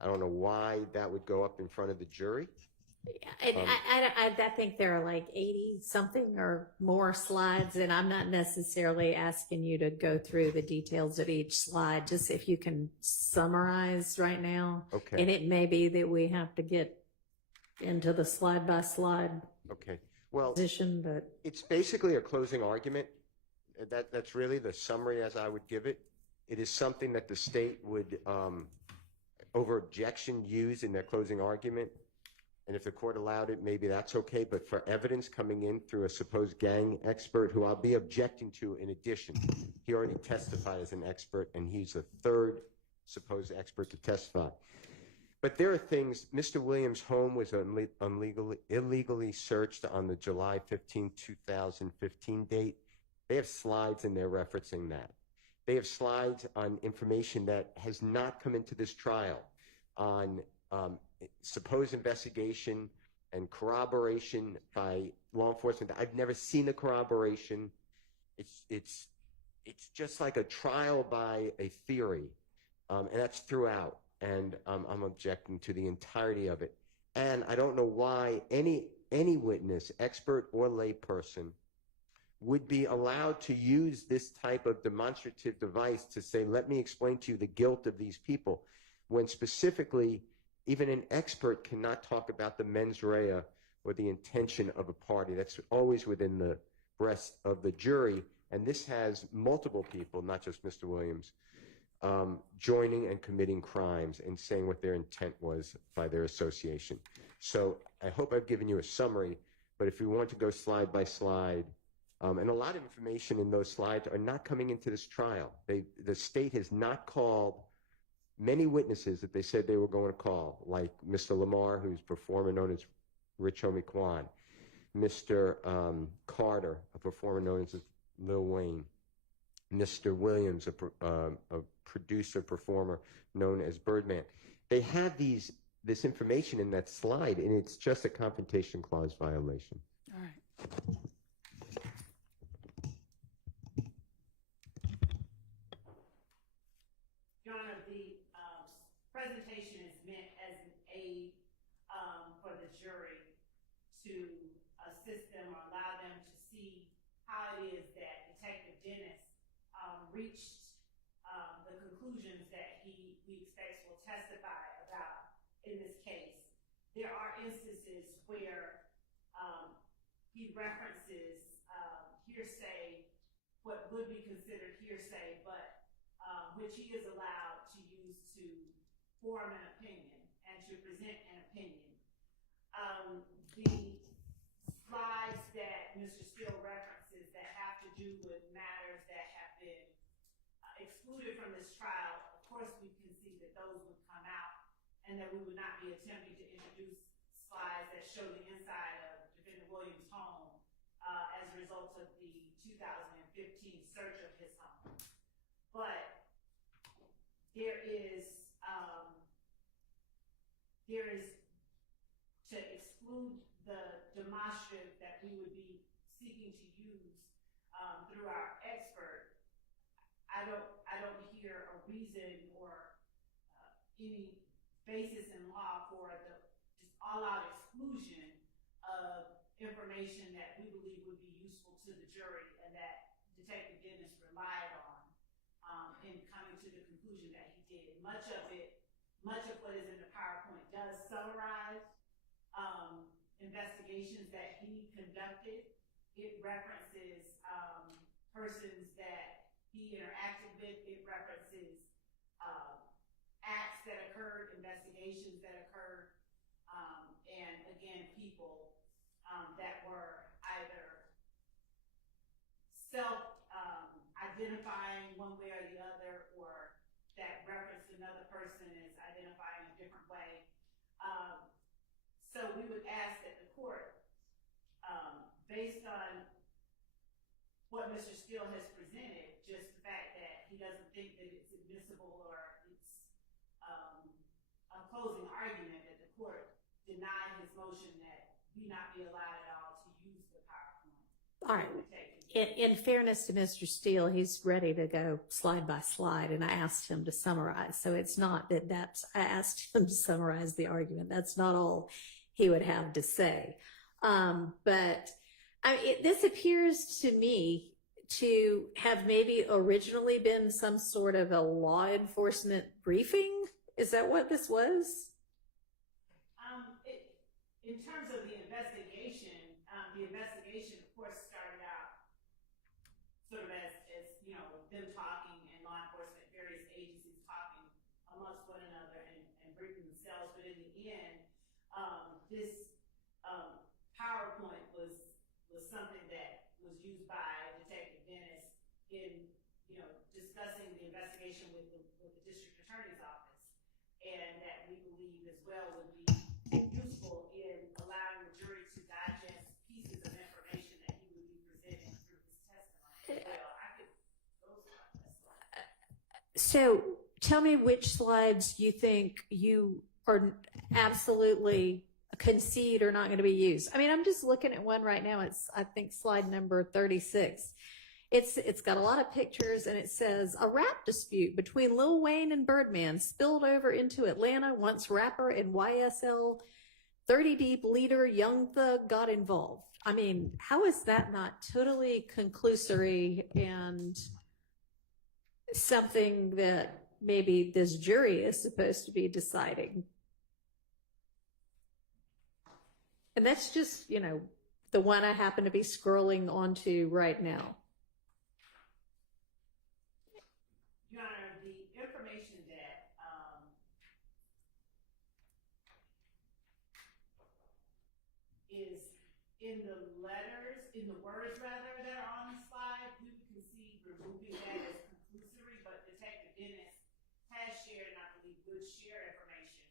I don't know why that would go up in front of the jury. And I think there are like 80 something or more slides, and I'm not necessarily asking you to go through the details of each slide, just if you can summarize right now. Okay. And it may be that we have to get into the slide by slide Okay. Well, position, but it's basically a closing argument. That's really the summary as I would give it. It is something that the state would, over objection, use in their closing argument. And if the court allowed it, maybe that's okay. But for evidence coming in through a supposed gang expert, who I'll be objecting to in addition, he already testified as an expert, and he's the third supposed expert to testify. But there are things. Mr. Williams' home was illegally searched on the July 15, 2015 date. They have slides in there referencing that. They have slides on information that has not come into this trial on supposed investigation and corroboration by law enforcement. I've never seen a corroboration. It's just like a trial by a theory, and that's throughout. And I'm objecting to the entirety of it. And I don't know why any witness, expert or lay person, would be allowed to use this type of demonstrative device to say, let me explain to you the guilt of these people, when specifically even an expert cannot talk about the mens rea or the intention of a party. That's always within the breast of the jury. And this has multiple people, not just Mr. Williams, joining and committing crimes and saying what their intent was by their association. So I hope I've given you a summary, but if you want to go slide by slide, and a lot of information in those slides are not coming into this trial. The state has not called many witnesses that they said they were going to call, like Mr. Lamar, who's a performer known as Rich Homie Quan, Mr. Carter, a performer known as Lil Wayne, Mr. Williams, a producer, performer known as Birdman. They have this information in that slide, and it's just a confrontation clause violation. all right. Your Honor, the presentation is meant as an aid for the jury to assist them or allow them to see how it is that Detective Dennis reached the conclusions that we expect will testify about in this case. There are instances where he references hearsay, what would be considered hearsay, but which he is allowed to use to form an opinion and to present an opinion. The slides that Mr. Steele references that have to do with matters that have been excluded from this trial, of course we can see that those would come out and that we would not be attempting to introduce slides that show the inside of Defendant Williams' home as a result of the 2015 search of his home. But there is to exclude the demonstrative that we would be seeking to use through our expert. I don't hear a reason or any basis in law for the just all-out exclusion of information that we believe would be useful to the jury and that Detective Dennis relied on in coming to the conclusion that he did. Much of what is in the PowerPoint does summarize investigations that he conducted. It references persons that he interacted with. It references acts that occurred, investigations that occurred, and again, people that were either self-identifying one way or the other, or that referenced another person as identifying a different way. So we would ask that the court, based on what Mr. Steele has presented, just the fact that he doesn't think that it's admissible or it's a closing argument, that the court deny his motion that we not be allowed at all to use the PowerPoint. All right. in fairness to Mr. Steele, he's ready to go slide by slide, and I asked him to summarize. So it's not that I asked him to summarize the argument. That's not all he would have to say. But this appears to me to have maybe originally been some sort of a law enforcement briefing. Is that what this was? In terms of the investigation, of course, started out sort of as you know, them talking and law enforcement, various agencies talking amongst one another and briefing themselves. But in the end, this PowerPoint was something that was used by Detective Dennis in, you know, discussing the investigation with the district attorney's office, and that we believe as well would be useful in allowing the jury to digest pieces of information that he would be presenting through his testimony as well. I could go slide by slide. So tell me which slides you think you are absolutely concede are not going to be used. I mean, I'm just looking at one right now. It's, I think, slide number 36. It's got a lot of pictures, and it says a rap dispute between Lil Wayne and Birdman spilled over into Atlanta once rapper and YSL 30 Deep leader Young Thug got involved. I mean, how is that not totally conclusory and something that maybe this jury is supposed to be deciding? And that's just, you know, the one I happen to be scrolling onto right now. Your Honor, the information that is in the letters, in the words rather, that are on the slide, we would concede removing that as conclusory, but Detective Dennis has shared, and I believe would share information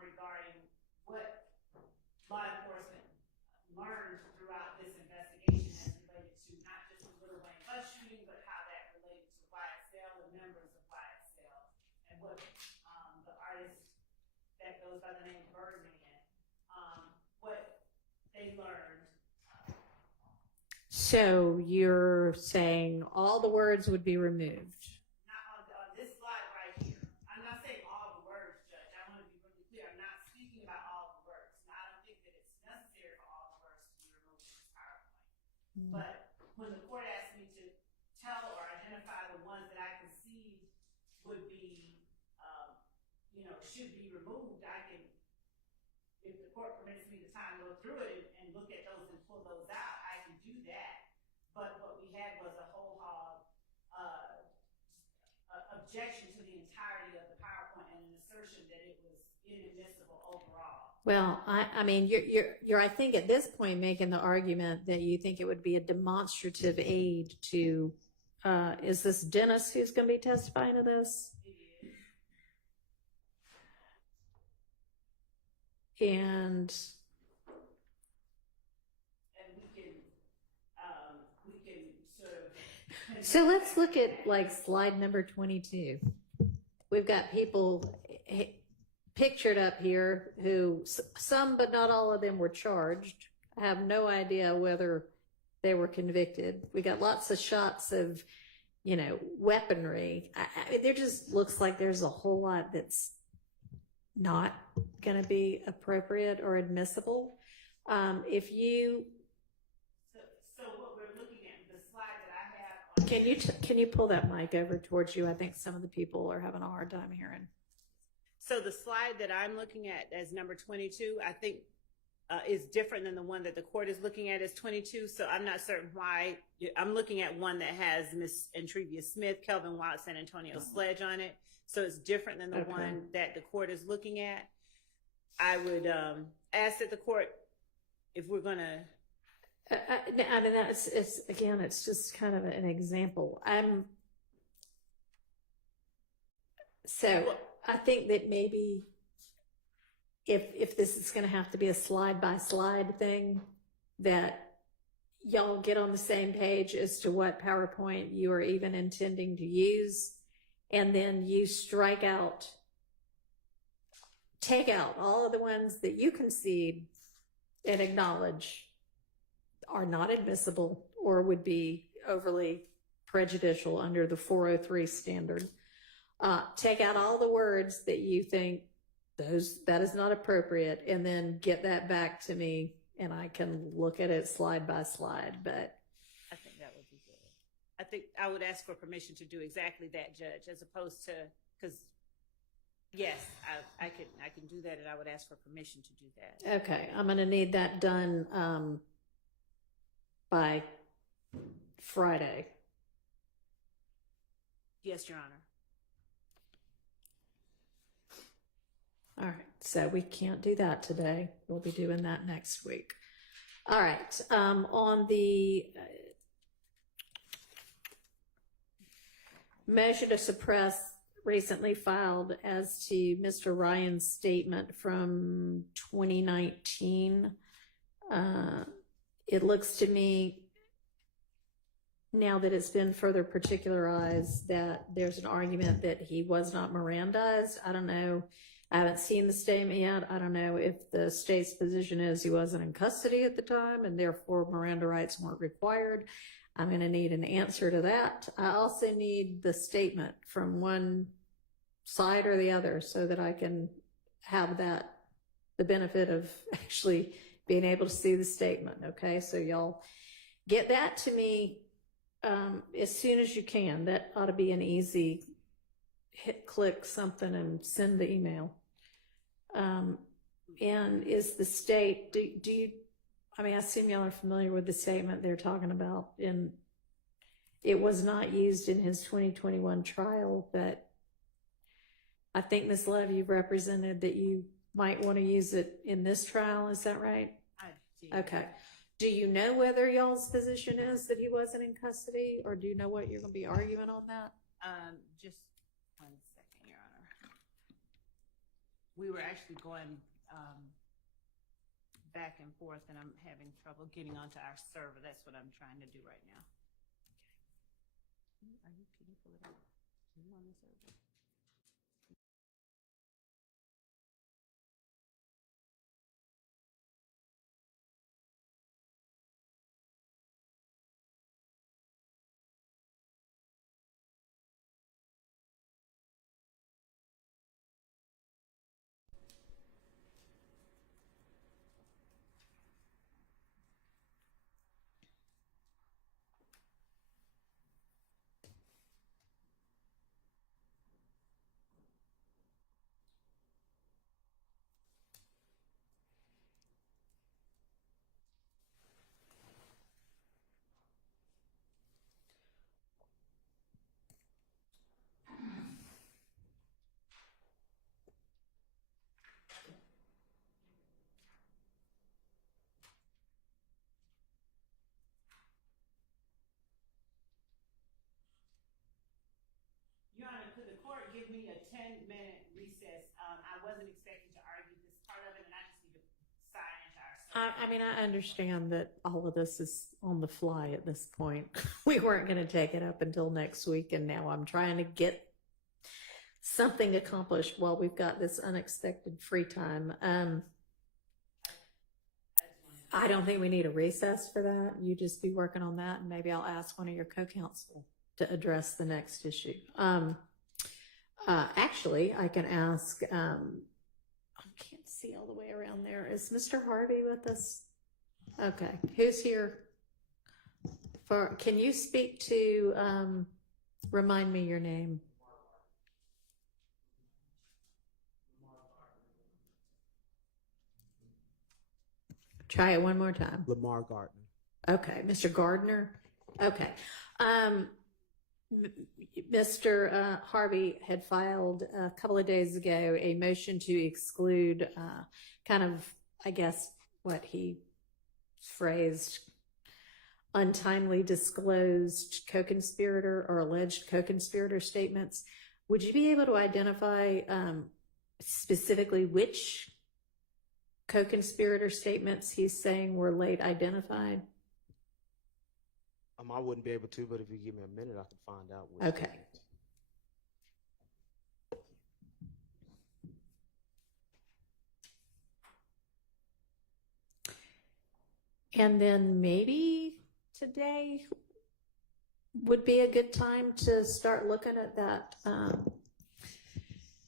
regarding what law enforcement learned throughout this investigation as related to not just the Lil Wayne bus shooting, but how that related to YSL and members of YSL, and what the artist that goes by the name Birdman, what they learned. So you're saying all the words would be removed? Not on this slide right here. I'm not saying all the words, Judge. I want to be really clear. I'm not speaking about all the words. Now, I don't think that it's necessary for all the words to be removed in this PowerPoint. But when the court asked me to tell or identify the ones that I concede would be, you know, should be removed, I can, if the court permits me the time to go through it and look at those and pull those out, I can do that. But what we had was a whole hog objection to the entirety of the PowerPoint and an assertion that it was inadmissible overall. Well, I mean, you're, I think at this point making the argument that you think it would be a demonstrative aid to, is this Dennis who's going to be testifying to this? And we can sort of. so let's look at like slide number 22. We've got people pictured up here who, some but not all of them were charged. I have no idea whether they were convicted. We got lots of shots of, you know, weaponry. I mean, there just looks like there's a whole lot that's not going to be appropriate or admissible. If you So what we're looking at, the slide that I have. can you pull that mic over towards you? I think some of the people are having a hard time hearing. So the slide that I'm looking at as number 22, I think is different than the one that the court is looking at as 22. So I'm not certain why. I'm looking at one that has Miss Entrevia Smith, Kelvin Watts, and Antonio Sledge on it. So it's different than the one that the court is looking at. I would ask that the court, if we're going to. I mean, it's again, it's just kind of an example. So I think that maybe if this is going to have to be a slide by slide thing, that y'all get on the same page as to what PowerPoint you are even intending to use, and then you take out all of the ones that you concede and acknowledge are not admissible or would be overly prejudicial under the 403 standard. Take out all the words that you think that is not appropriate, and then get that back to me, and I can look at it slide by slide. But I think that would be good. I think I would ask for permission to do exactly that, Judge, as opposed to, because, yes, I can do that, and I would ask for permission to do that. okay, I'm going to need that done by Friday. Yes, Your Honor. All right, so we can't do that today. We'll be doing that next week. All right, on the measure to suppress recently filed as to Mr. Ryan's statement from 2019, it looks to me, now that it's been further particularized, that there's an argument that he was not Mirandized. I don't know. I haven't seen the statement yet. I don't know if the state's position is he wasn't in custody at the time and therefore Miranda rights weren't required. I'm going to need an answer to that. I also need the statement from one side or the other so that I can have the benefit of actually being able to see the statement. Okay, so y'all get that to me as soon as you can. That ought to be an easy click something and send the email. And is the state, do you, I mean, I assume y'all are familiar with the statement they're talking about, and it was not used in his 2021 trial, but I think, Ms. Love, you've represented that you might want to use it in this trial. Is that right? I did. Okay. Do you know whether y'all's position is that he wasn't in custody, or do you know what you're going to be arguing on that? Just 1 second, Your Honor. We were actually going back and forth, and I'm having trouble getting onto our server. That's what I'm trying to do right now. Can you pull it up? Are you on the server? Your Honor, could the court give me a 10-minute recess? I wasn't expecting to argue this part of it, and I just need to sign into our server. I mean, I understand that all of this is on the fly at this point. We weren't going to take it up until next week, and now I'm trying to get something accomplished while we've got this unexpected free time. I don't think we need a recess for that. You just be working on that, and maybe I'll ask one of your co-counsel to address the next issue. Actually, I can ask, I can't see all the way around there. Is Mr. Harvey with us? Okay, who's here? Can you speak to, remind me your name? Try it one more time. Lamar Gardner. Okay, Mr. Gardner. Okay. Mr. Harvey had filed a couple of days ago a motion to exclude kind of, I guess, what he phrased untimely disclosed co-conspirator or alleged co-conspirator statements. Would you be able to identify specifically which co-conspirator statements he's saying were late identified? I wouldn't be able to, but if you give me a minute, I can find out. Okay. And then maybe today would be a good time to start looking at that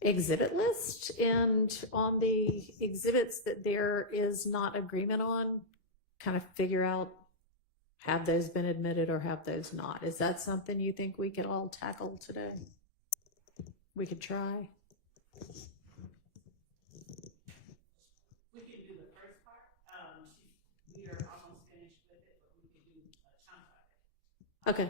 exhibit list, and on the exhibits that there is not agreement on, kind of figure out, have those been admitted or have those not? Is that something you think we could all tackle today? We could try. We can do the first part. We are almost finished with it, but we could do a chunk of it. Okay.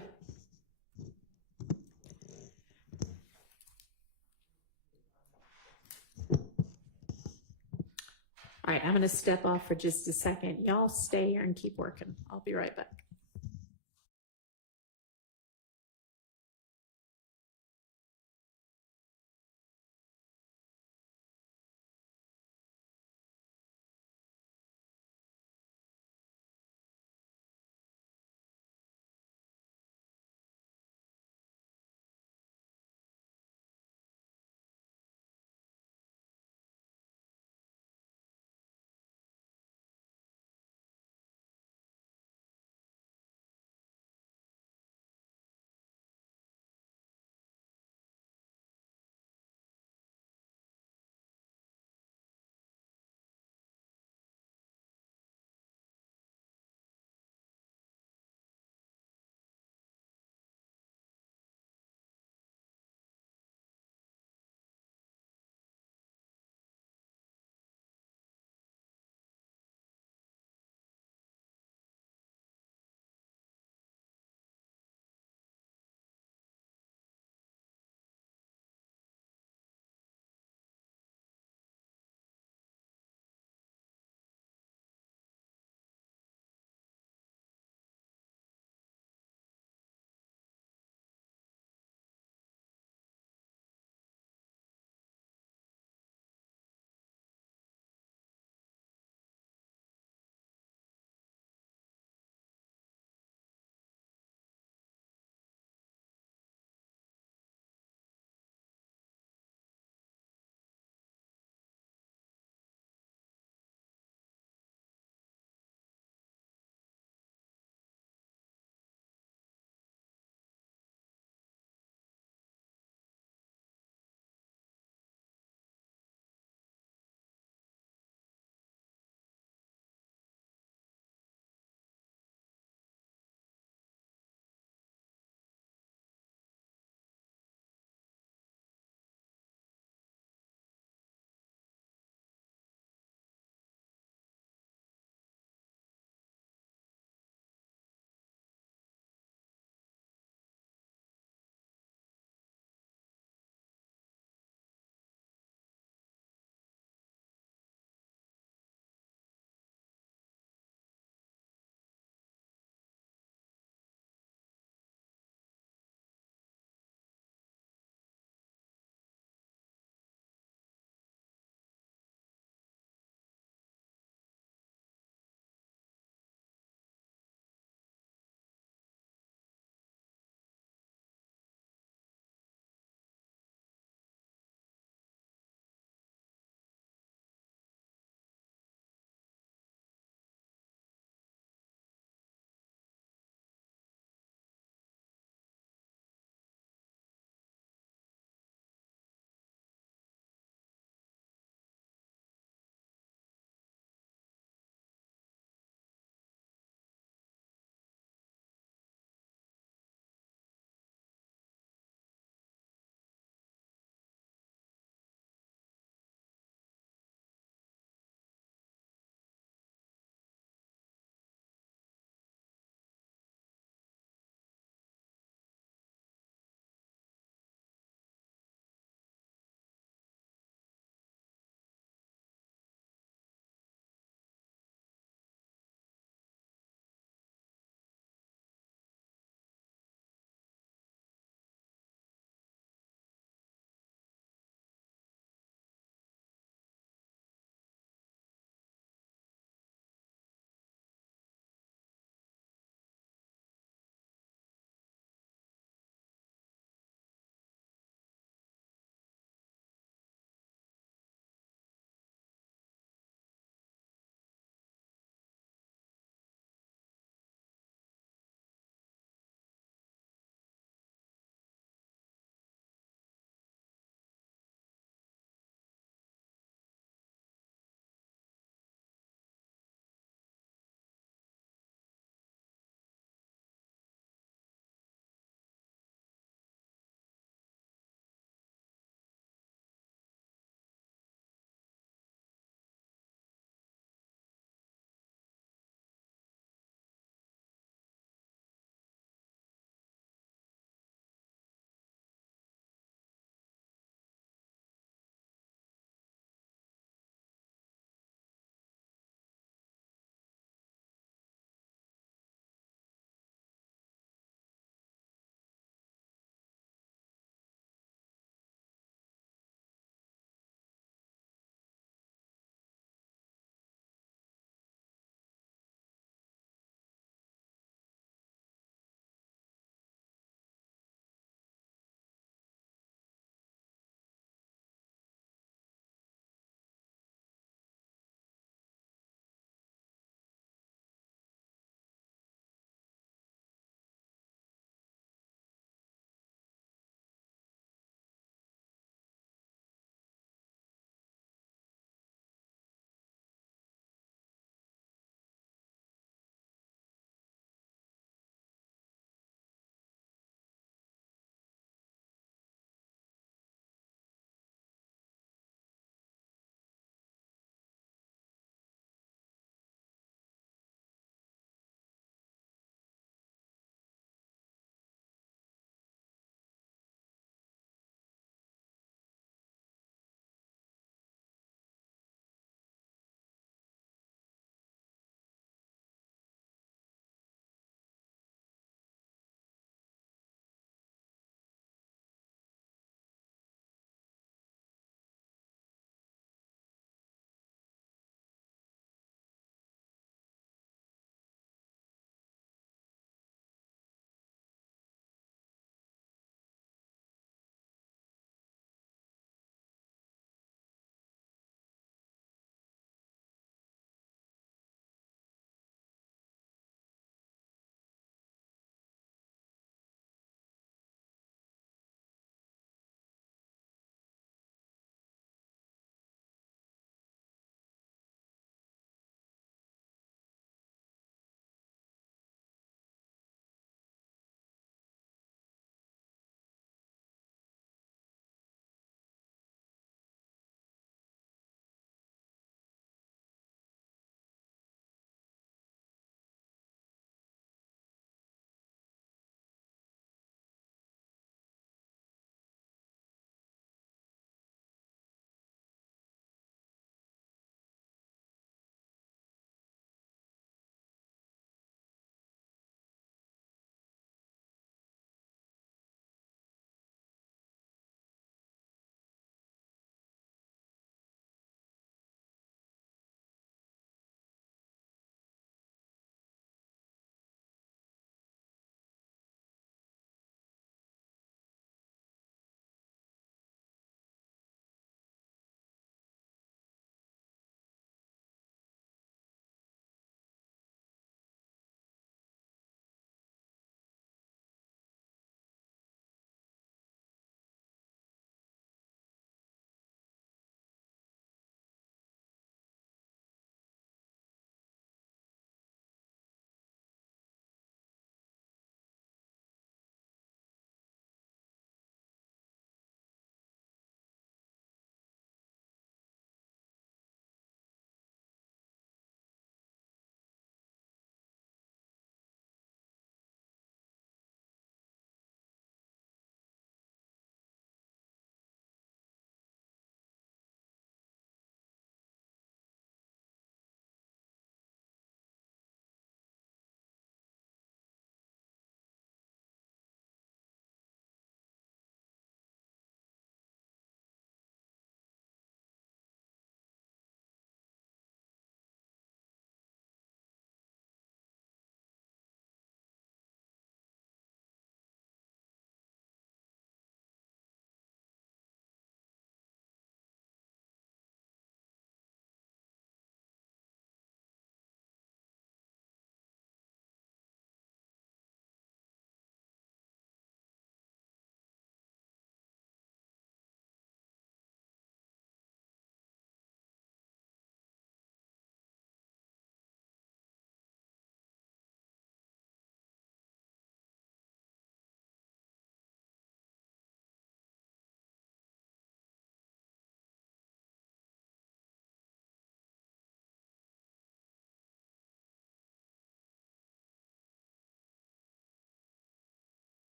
All right, I'm going to step off for just a second. Y'all stay here and keep working. I'll be right back.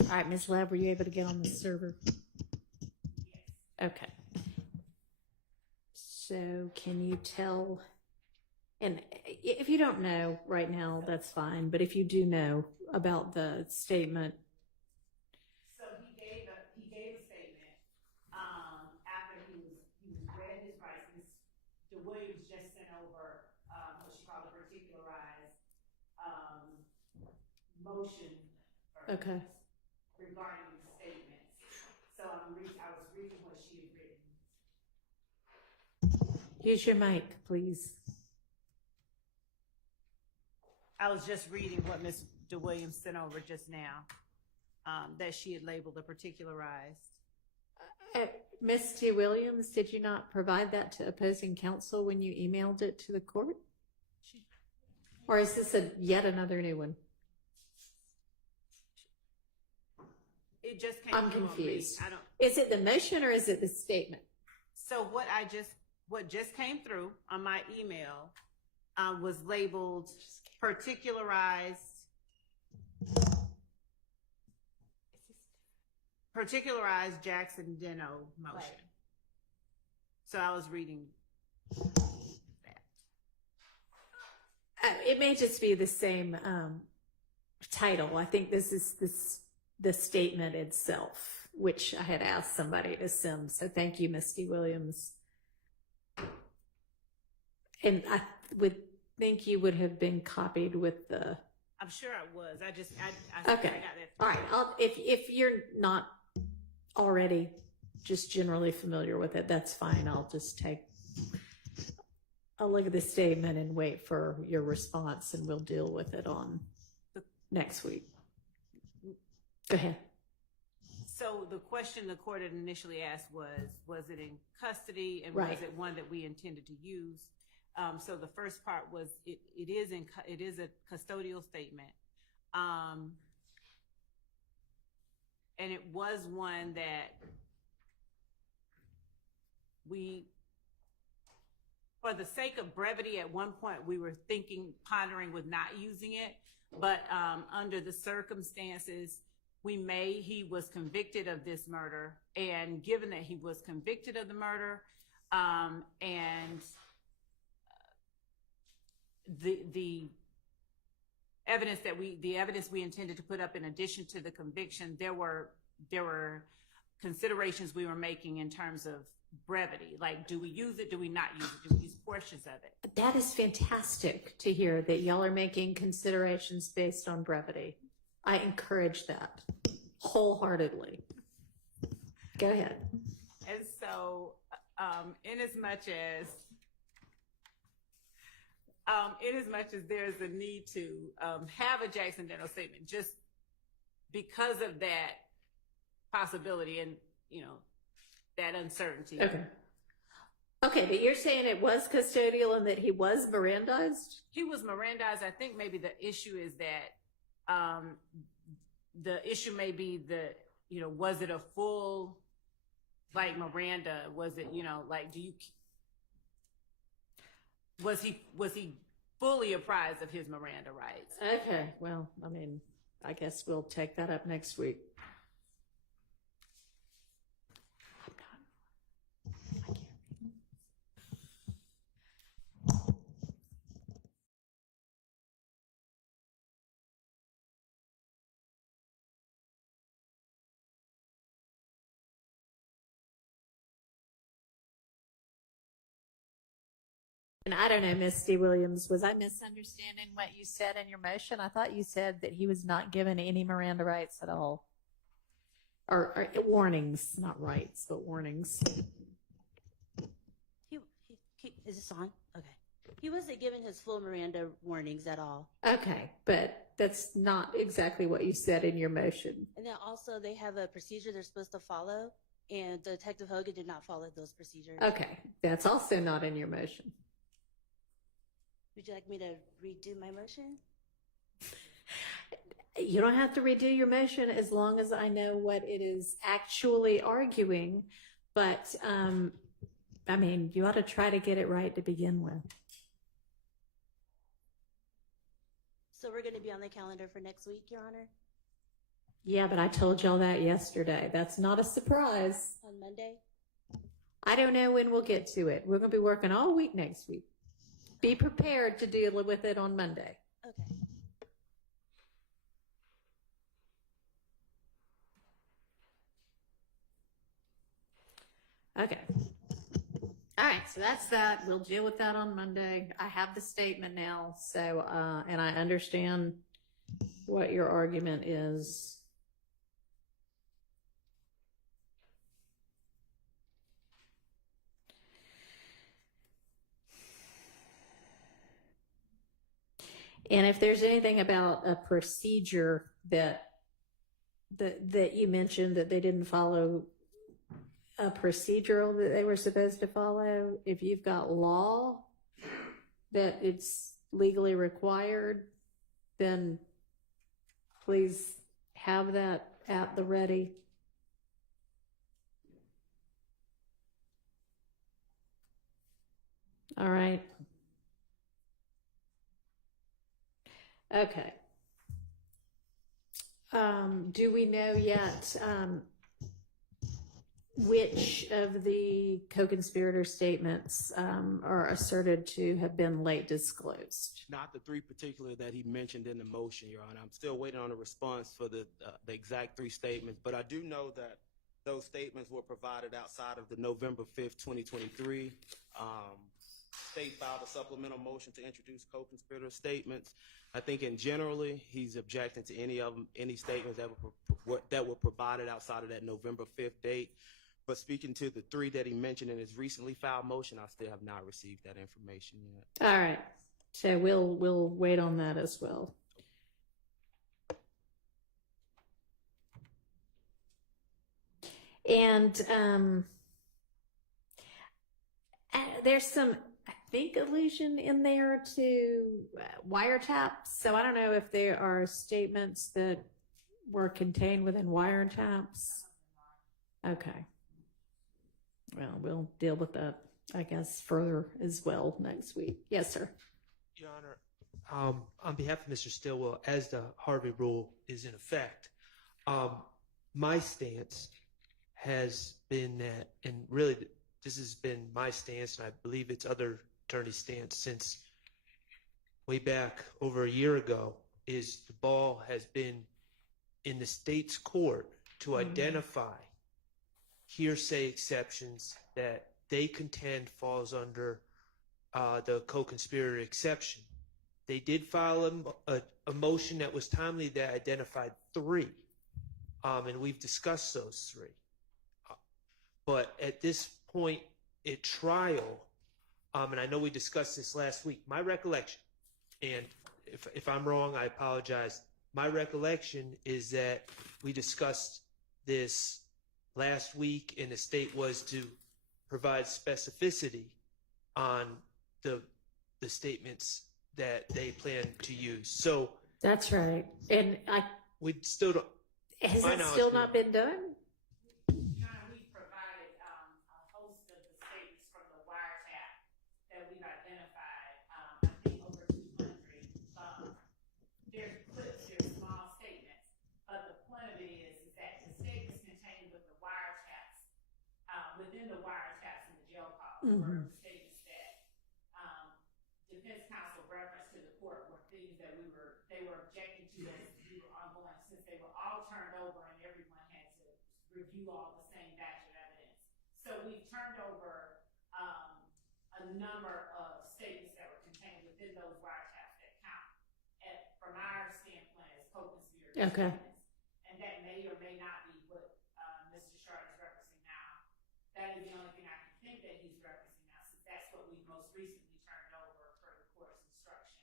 All right, Ms. Love, were you able to get on the server? Okay. So can you tell, and if you don't know right now, that's fine, but if you do know about the statement, So he gave a statement, after he read his rights. Mr. Williams just sent over, what she called a particularized, motion. okay. Regarding the statements. So I was reading what she had written. Use your mic, please. I was just reading what Ms. DeWilliams sent over just now, that she had labeled a particularized. Ms. T. Williams, did you not provide that to opposing counsel when you emailed it to the court? Or is this yet another new one? It just came. I'm through on me. confused. I don't. Is it the motion or is it the statement? So what just came through on my email, was labeled particularized Jackson Deno motion. Right. So I was reading that. It may just be the same title. I think this is the statement itself, which I had asked somebody to send. So thank you, Misty Williams. And I would think you would have been copied with the. I'm sure I was. I Okay. I got that. All right. If you're not already just generally familiar with it, that's fine. I'll look at the statement and wait for your response, and we'll deal with it on next week. Go ahead. So the question the court had initially asked was it in custody, and Right. was it one that we intended to use? So the first part was it is a custodial statement, and it was one that we, for the sake of brevity, at one point we were pondering with not using it, but under the circumstances, he was convicted of this murder, and given that he was convicted of the murder, and the evidence we intended to put up in addition to the conviction, there were considerations we were making in terms of brevity. Like, do we use it? Do we not use it? Do we use portions of it? That is fantastic to hear that y'all are making considerations based on brevity. I encourage that wholeheartly. Go ahead. And so, in as much as there's a need to have a Jackson Deno statement, just because of that possibility and that uncertainty. Okay, but you're saying it was custodial and that he was Mirandized? He was Mirandized. I think maybe the issue is that the issue may be was it a full, like, Miranda? Was it, like, was he fully apprised of his Miranda rights? Okay, well, I mean, I guess we'll take that up next week. And I don't know, Misty Williams, was I misunderstanding what you said in your motion? I thought you said that he was not given any Miranda rights at all. Or warnings, not rights, but warnings. Is this on? Okay. He wasn't given his full Miranda warnings at all. Okay, but that's not exactly what you said in your motion. And then also they have a procedure they're supposed to follow, and Detective Hogan did not follow those procedures. Okay, that's also not in your motion. Would you like me to redo my motion? You don't have to redo your motion as long as I know what it is actually arguing, but I mean, you ought to try to get it right to begin with. So we're going to be on the calendar for next week, Your Honor? Yeah, but I told y'all that yesterday. That's not a surprise. On Monday? I don't know when we'll get to it. We're going to be working all week next week. Be prepared to deal with it on Monday. Okay. Okay. All right, so that's that. We'll deal with that on Monday. I have the statement now, so and I understand what your argument is. And if there's anything about a procedure that you mentioned that they didn't follow a procedural that they were supposed to follow, if you've got law that it's legally required, then please have that at the ready. All right. Okay. Do we know yet which of the co-conspirator statements are asserted to have been late disclosed? Not the three particular that he mentioned in the motion, Your Honor. I'm still waiting on a response for the exact three statements, but I do know that those statements were provided outside of the November 5th, 2023. State filed a supplemental motion to introduce co-conspirator statements. I think in generally, he's objecting to any of them, any statements that were provided outside of that November 5th date. But speaking to the three that he mentioned in his recently filed motion, I still have not received that information yet. All right. So we'll wait on that as well. And there's some, I think, allusion in there to wiretaps. So I don't know if there are statements that were contained within wiretaps. Okay. Well, we'll deal with that, I guess, further as well next week. Yes, sir. Your Honor, on behalf of Mr. Stillwell, as the Harvey rule is in effect, my stance has been that, and really this has been my stance, and I believe it's other attorneys' stance since way back over a year ago, is the ball has been in the state's court to identify hearsay exceptions that they contend falls under the co-conspirator exception. They did file a motion that was timely that identified three, and we've discussed those three. But at this point at trial, and I know we discussed this last week, my recollection, and if I'm wrong, I apologize. My recollection is that we discussed this last week, and the state was to provide specificity on the statements that they plan to use. So That's right. And we still don't. has my it knowledge, still no. not been done? Your Honor, we've provided a host of the statements from the wiretap that we've identified. I think over 200. There's clips, there's small statements, but the point of it is that the statements contained with the wiretaps, within the wiretaps in the jail calls, were statements that defense counsel referenced to the court were things that they were objecting to as we were ongoing, since they were all turned over and everyone had to review all the same batch of evidence. So we've turned over a number of statements that were contained within those wiretaps that count from our standpoint as co-conspirator Okay. statements. And that may or may not be what Mr. Sharp is referencing now. That is the only thing I can think that he's referencing now, since that's what we've most recently turned over for the court's instruction.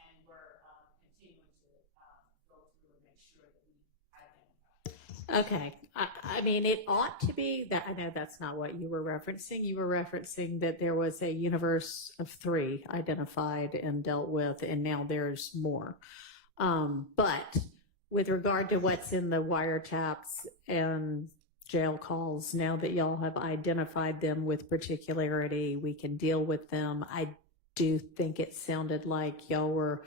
And we're continuing to go through and make sure that we identify. Okay. I mean, it ought to be that. I know that's not what you were referencing. You were referencing that there was a universe of three identified and dealt with, and now there's more. But with regard to what's in the wiretaps and jail calls, now that y'all have identified them with particularity, we can deal with them. I do think it sounded like y'all were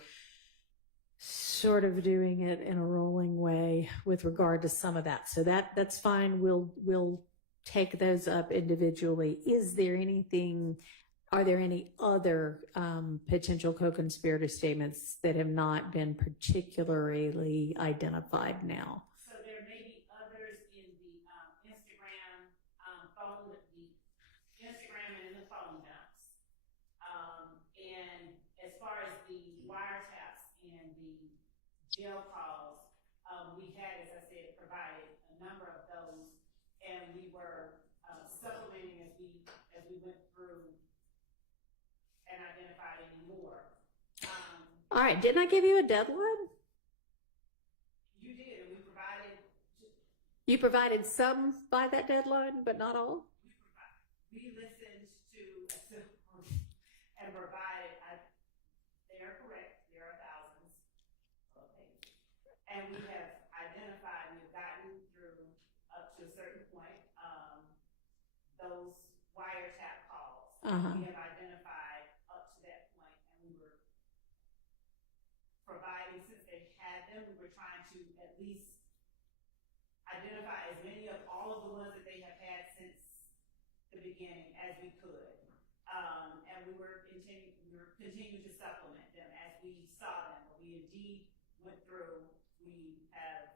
sort of doing it in a rolling way with regard to some of that. So that's fine. We'll take those up individually. Are there any other potential co-conspirator statements that have not been particularly identified now? So there may be others in the Instagram, the Instagram and in the phone dumps. And as far as the wiretaps and the jail calls, we had, as I said, provided a number of those, and we were supplementing as we went through and identified any more. All right, didn't I give you a deadline? You did, and we provided. You provided some by that deadline, but not all? We listened to and provided, they are correct, there are thousands of pages. And we have identified, we've gotten through up to a certain point, those wiretap calls. We have identified up to that point, and we were providing, since they had them, we were trying to at least identify as many of all of the ones that they have had since the beginning as we could. And we were continuing to supplement them as we saw them. We indeed went through, we have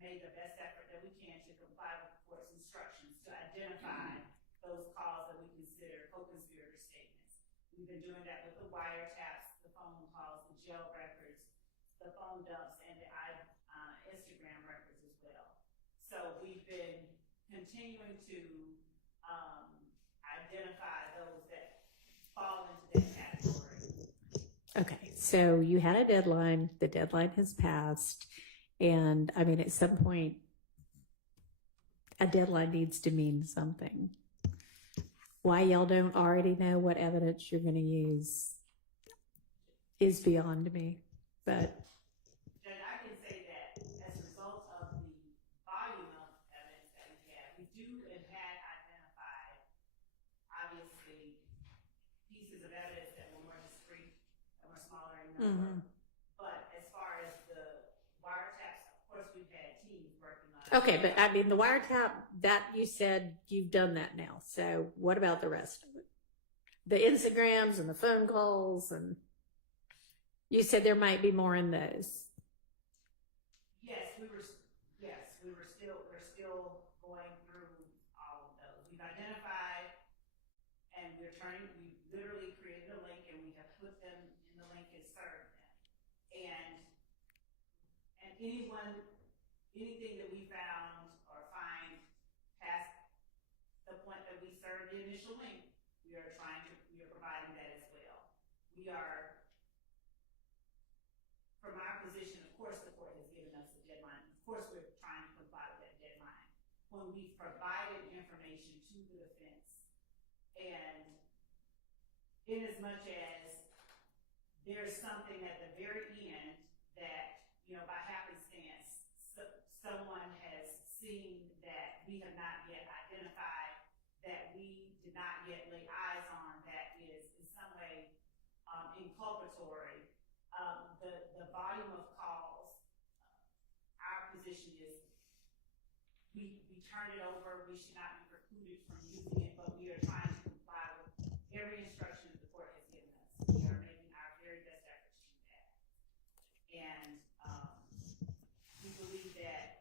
made the best effort that we can to comply with the court's instructions to identify those calls that we consider co-conspirator statements. We've been doing that with the wiretaps, the phone calls, the jail records, the phone dumps, and the Instagram records as well. So we've been continuing to identify those that fall into that category. Okay, so you had a deadline, the deadline has passed, and I mean, at some point, a deadline needs to mean something. Why y'all don't already know what evidence you're going to use is beyond me, but. Judge, I can say that as a result of the volume of evidence that we have, we do and had identified, obviously, pieces of evidence that were more discrete, that were smaller in number. But as far as the wiretaps, of course, we've had teams working on it. Okay, but I mean, the wiretap, that you said you've done that now. So what about the rest of it? The Instagrams and the phone calls, and you said there might be more in those. We're still going through all of those. We've identified, and we literally created a link, and we have put them in the link and served them. And anything that we found or find past the point that we served the initial link, we are providing that as well. We are, from our position, of course, the court has given us a deadline. Of course, we're trying to comply with that deadline. When we've provided information to the defense, and in as much as there's something at the very end that, by happenstance, someone has seen that we have not yet identified, that we did not yet lay eyes on, that is in some way inculpatory. The volume of calls, our position is we turn it over, we should not be precluded from using it, but we are trying to comply with every instruction that the court has given us. We are making our very best effort to do that. And we believe that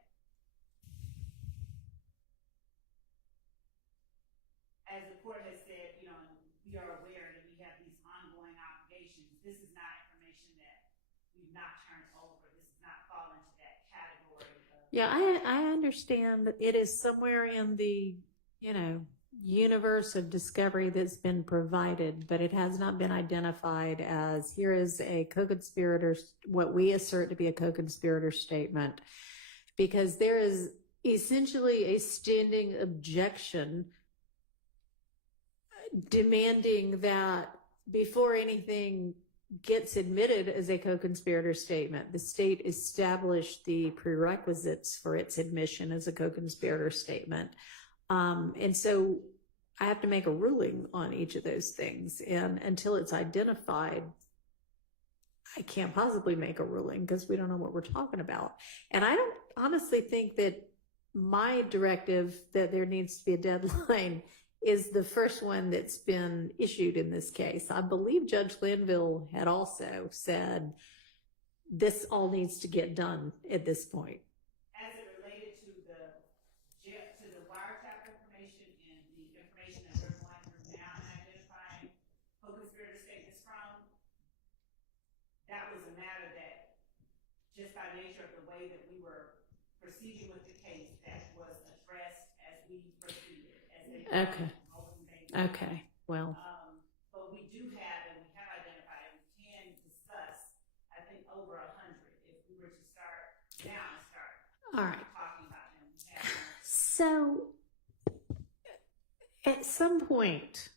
as the court has said, we are aware that we have these ongoing obligations. This is not information that we've not turned over. This does not fall into that category. Yeah, I understand that it is somewhere in the, universe of discovery that's been provided, but it has not been identified as here is a co-conspirator, what we assert to be a co-conspirator statement, because there is essentially a standing objection demanding that before anything gets admitted as a co-conspirator statement, the state established the prerequisites for its admission as a co-conspirator statement. And so I have to make a ruling on each of those things. And until it's identified, I can't possibly make a ruling because we don't know what we're talking about. And I don't honestly think that my directive that there needs to be a deadline is the first one that's been issued in this case. I believe Judge Glanville had also said this all needs to get done at this point. As it related to the wiretap information and the information that we're going through now and identifying co-conspirator statements from, that was a matter that, just by nature of the way that we were proceeding with the case, that was addressed as we proceeded. Okay. Well. But we do have, and we have identified, and we can discuss, I think, over 100 if we were to start now and start All right. talking about them. So, at some point,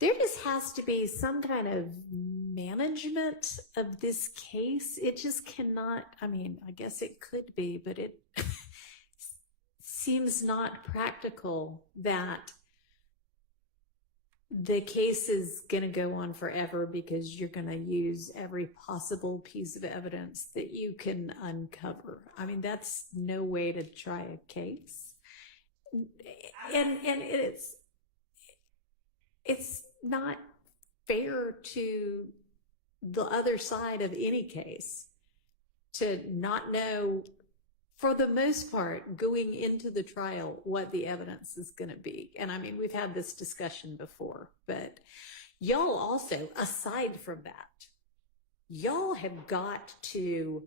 there just has to be some kind of management of this case. It just cannot, I mean, I guess it could be, but it seems not practical that the case is going to go on forever because you're going to use every possible piece of evidence that you can uncover. I mean, that's no way to try a case. And it's not fair to the other side of any case to not know, for the most part, going into the trial, what the evidence is going to be. And I mean, we've had this discussion before, but y'all also, aside from that, y'all have got to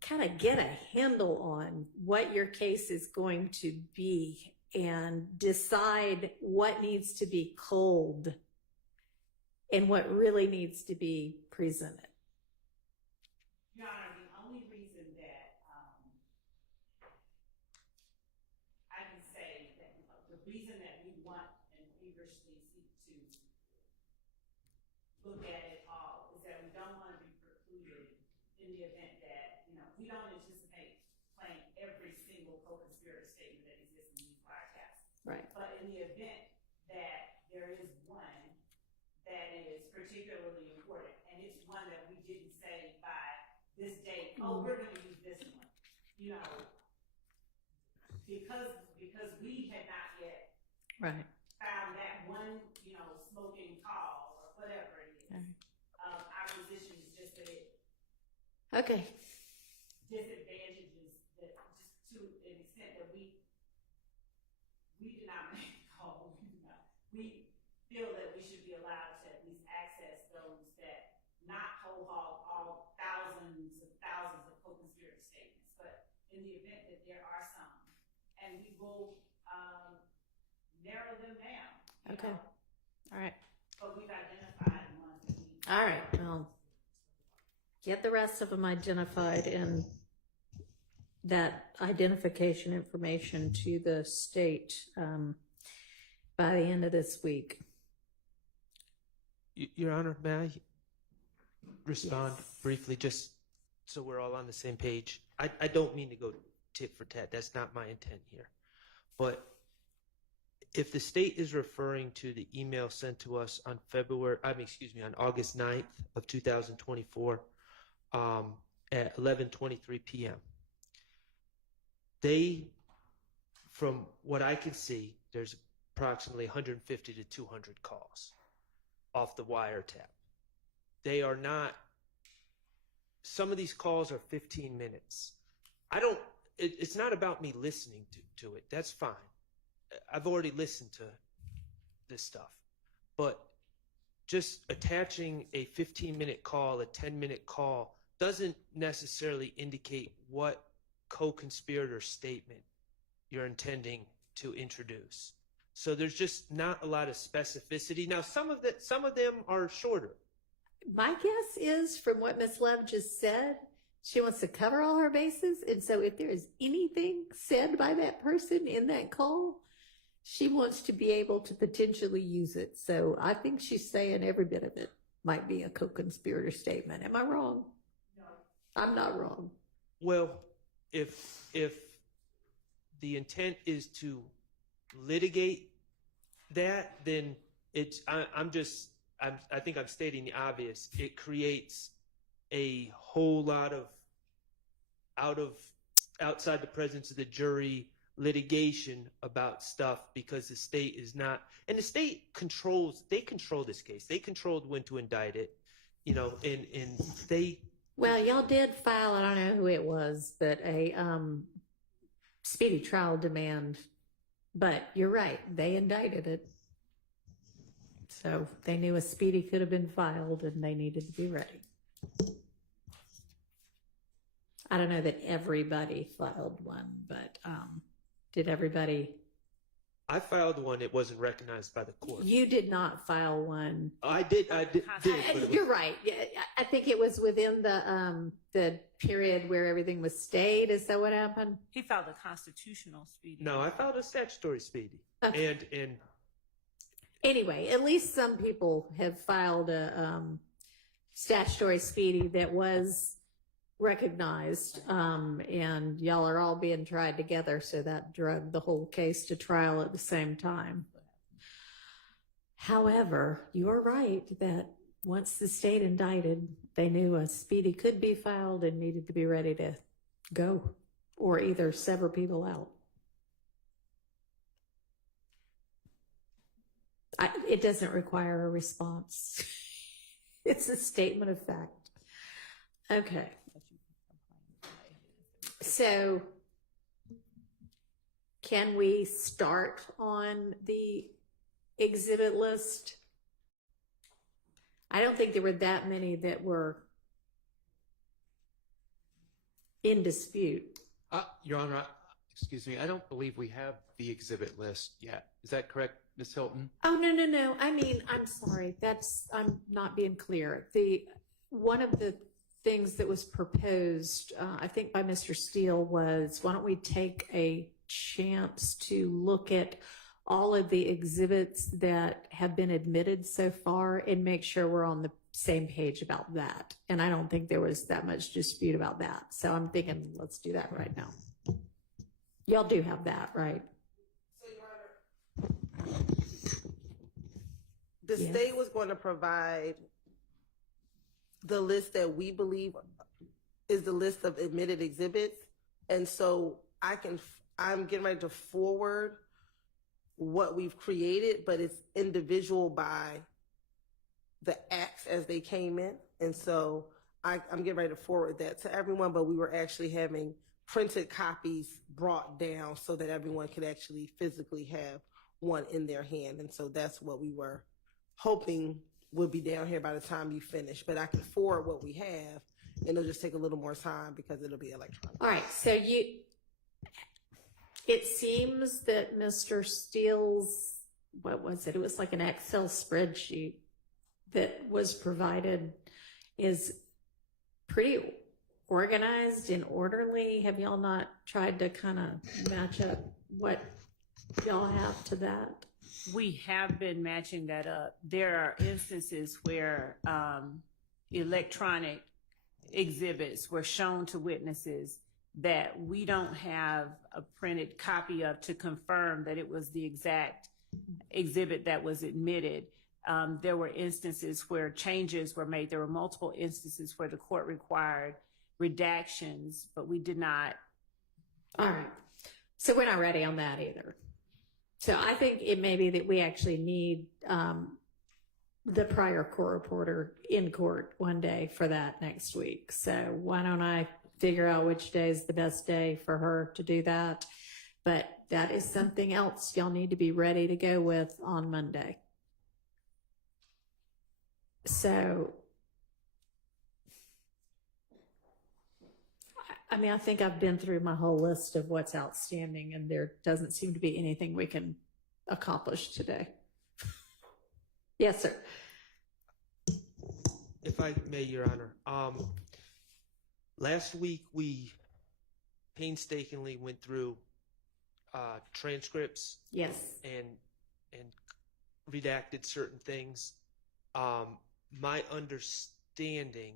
kind of get a handle on what your case is going to be and decide what needs to be culled and what really needs to be presented. Your Honor, the only reason that I can say that the reason that we want and feverishly seek to look at it all is that we don't want to be precluded in the event that, we don't anticipate playing every single co-conspirator statement that exists in these wiretaps. Right. But in the event that there is one that is particularly important, and it's one that we didn't say by this date, oh, we're going to use this one, because we had not yet found that one, smoking call or whatever it is. Our position is just that it disadvantages that, just to an extent that we did not make the call. We feel that we should be allowed to at least access those that not whole hog all thousands of co-conspirator statements, but in the event that there are some, and we will narrow them down. Okay. All right. But we've identified the ones that we. All right. Well, get the rest of them identified and that identification information to the state by the end of this week. Your Honor, may I respond briefly, just so we're all on the same page? I don't mean to go tit for tat. That's not my intent here. But if the state is referring to the email sent to us on on August 9th of 2024 at 11:23 p.m., from what I can see, there's approximately 150 to 200 calls off the wiretap. They are not, some of these calls are 15 minutes. It's not about me listening to it. That's fine. I've already listened to this stuff. But just attaching a 15-minute call, a 10-minute call, doesn't necessarily indicate what co-conspirator statement you're intending to introduce. So there's just not a lot of specificity. Now, some of them are shorter. My guess is, from what Ms. Love just said, she wants to cover all her bases. And so if there is anything said by that person in that call, she wants to be able to potentially use it. So I think she's saying every bit of it might be a co-conspirator statement. Am I wrong? No. I'm not wrong. Well, if the intent is to litigate that, then I'm just I think I'm stating the obvious. It creates a whole lot of outside the presence of the jury litigation about stuff because the state is not, and the state control this case. They controlled when to indict it, and they. Well, y'all did file, I don't know who it was, but a speedy trial demand. But you're right, they indicted it. So they knew a speedy could have been filed and they needed to be ready. I don't know that everybody filed one, but did everybody? I filed one. It wasn't recognized by the court. You did not file one. I did. But it You're right. Yeah, I think it was within the period where everything was stayed. Is that what happened? He filed a constitutional speedy. No, I filed a statutory speedy. Okay. And Anyway, at least some people have filed a statutory speedy that was recognized, and y'all are all being tried together, so that drug the whole case to trial at the same time. However, you are right that once the state indicted, they knew a speedy could be filed and needed to be ready to go, or either sever people out. It doesn't require a response. It's a statement of fact. Okay. So, can we start on the exhibit list? I don't think there were that many that were in dispute. Your Honor, excuse me, I don't believe we have the exhibit list yet. Is that correct, Ms. Hilton? Oh, no. I mean, I'm sorry. I'm not being clear. One of the things that was proposed, I think by Mr. Steele, was why don't we take a chance to look at all of the exhibits that have been admitted so far and make sure we're on the same page about that. And I don't think there was that much dispute about that. So I'm thinking, let's do that right now. Y'all do have that, right? The Yes. state was going to provide the list that we believe is the list of admitted exhibits. And so I'm getting ready to forward what we've created, but it's individual by the acts as they came in. And so I'm getting ready to forward that to everyone, but we were actually having printed copies brought down so that everyone could actually physically have one in their hand. And so that's what we were hoping would be down here by the time you finish. But I can forward what we have, and it'll just take a little more time because it'll be electronic. All right, so it seems that Mr. Steele's, what was it? It was like an Excel spreadsheet that was provided is pretty organized and orderly. Have y'all not tried to kind of match up what y'all have to that? We have been matching that up. There are instances where electronic exhibits were shown to witnesses that we don't have a printed copy of to confirm that it was the exact exhibit that was admitted. There were instances where changes were made. There were multiple instances where the court required redactions, but we did not. All right. So we're not ready on that either. So I think it may be that we actually need the prior court reporter in court one day for that next week. So why don't I figure out which day is the best day for her to do that? But that is something else y'all need to be ready to go with on Monday. So, I mean, I think I've been through my whole list of what's outstanding, and there doesn't seem to be anything we can accomplish today. Yes, sir. if I may, Your Honor, last week we painstakingly went through transcripts Yes. and redacted certain things. My understanding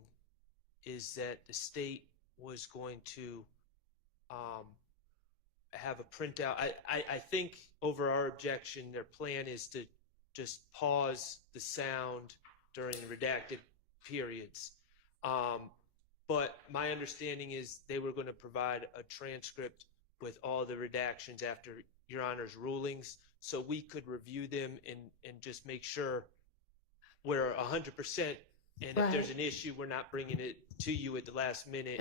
is that the state was going to have a printout. I think over our objection, their plan is to just pause the sound during redacted periods. But my understanding is they were going to provide a transcript with all the redactions after Your Honor's rulings, so we could review them and just make sure we're 100%. And if there's an issue, we're not bringing it to you at the last minute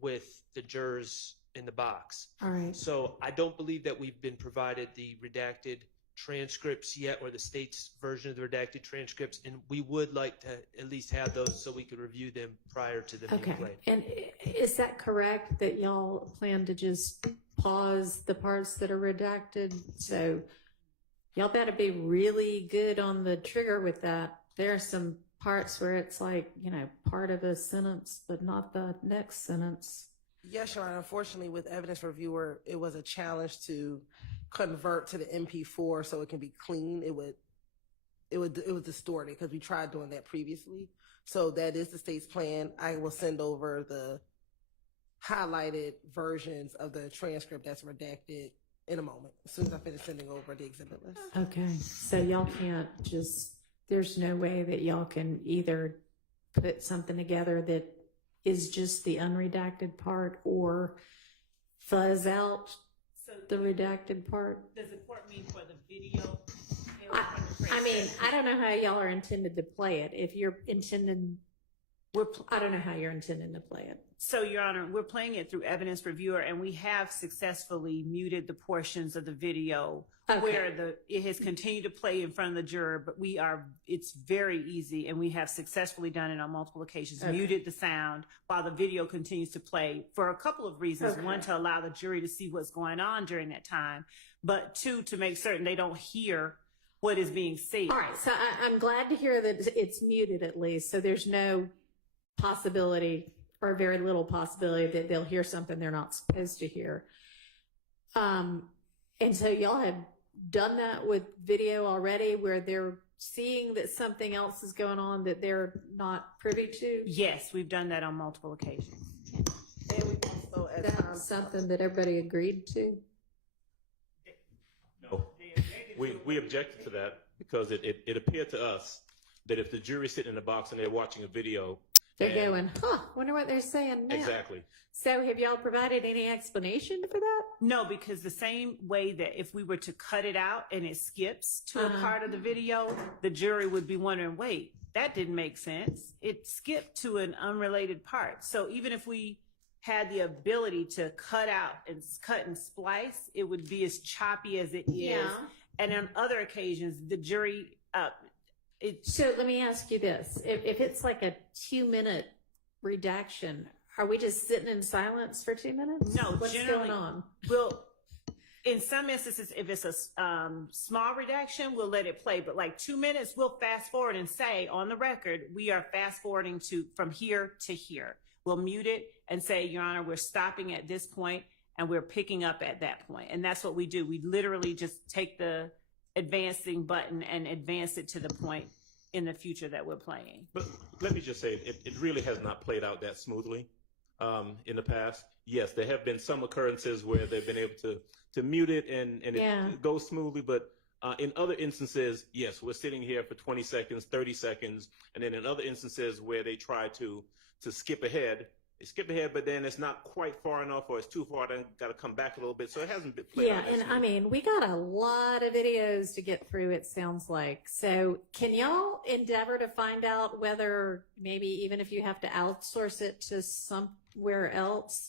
with the jurors in the box. All right. So I don't believe that we've been provided the redacted transcripts yet, or the state's version of the redacted transcripts, and we would like to at least have those so we could review them prior to them being played. And is that correct that y'all plan to just pause the parts that are redacted? So y'all better be really good on the trigger with that. There are some parts where it's like, part of a sentence, but not the next sentence. Yes, Your Honor. Unfortunately, with evidence reviewer, it was a challenge to convert to the MP4 so it can be clean. It was distorted because we tried doing that previously. So that is the state's plan. I will send over the highlighted versions of the transcript that's redacted in a moment, as soon as I finish sending over the exhibit list. Okay. So y'all can't there's no way that y'all can either put something together that is just the unredacted part or fuzz out the redacted part? Does the court mean for the video? I mean, I don't know how y'all are intended to play it. If you're intended, I don't know how you're intending to play it. So, Your Honor, we're playing it through evidence reviewer, and we have successfully muted the portions of the video where it has continued to play in front of the juror, but it's very easy, and we have successfully done it on multiple occasions, muted the sound while the video continues to play for a couple of reasons. One, to allow the jury to see what's going on during that time, but two, to make certain they don't hear what is being said. All right, so I'm glad to hear that it's muted at least, so there's no possibility or very little possibility that they'll hear something they're not supposed to hear. And so y'all have done that with video already where they're seeing that something else is going on that they're not privy to? Yes, we've done that on multiple occasions. And we also, at That's times, something that everybody agreed to? No, we objected to that because it appeared to us that if the jury's sitting in the box and they're watching a video, They're going, wonder what they're saying now. Exactly. So have y'all provided any explanation for that? No, because the same way that if we were to cut it out and it skips to a part of the video, the jury would be wondering, wait, that didn't make sense. It skipped to an unrelated part. So even if we had the ability to cut out and cut and splice, it would be as choppy as it is. Yeah. And on other occasions, the jury, So let me ask you this. If it's like a 2-minute redaction, are we just sitting in silence for 2 minutes? No, What's generally, going on? Well, in some instances, if it's a small redaction, we'll let it play. But like 2 minutes, we'll fast forward and say on the record, we are fast forwarding from here to here. We'll mute it and say, Your Honor, we're stopping at this point and we're picking up at that point. And that's what we do. We literally just take the advancing button and advance it to the point in the future that we're playing. but let me just say, it really has not played out that smoothly in the past. Yes, there have been some occurrences where they've been able to mute it and it goes smoothly, but in other instances, yes, we're sitting here for 20 seconds, 30 seconds, and then in other instances where they try to skip ahead, they skip ahead, but then it's not quite far enough or it's too far, then got to come back a little bit. So it hasn't been played out that And smoothly. I mean, we got a lot of videos to get through, it sounds like. So can y'all endeavor to find out whether maybe even if you have to outsource it to somewhere else,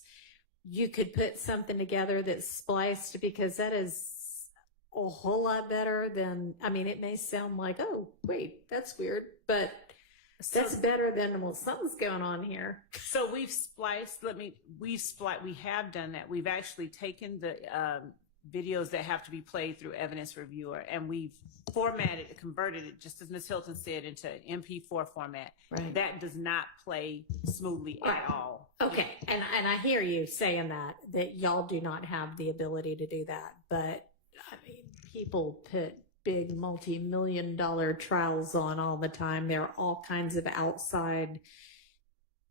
you could put something together that's spliced, because that is a whole lot better than, I mean, it may sound like, oh, wait, that's weird, but that's better than, well, something's going on here. So we've spliced, we have done that. We've actually taken the videos that have to be played through evidence reviewer, and we've formatted it, converted it, just as Ms. Hilton said, into an MP4 format. Right. That does not play smoothly at all. Okay, and I hear you saying that y'all do not have the ability to do that, but I mean, people put big multi-million-dollar trials on all the time. There are all kinds of outside,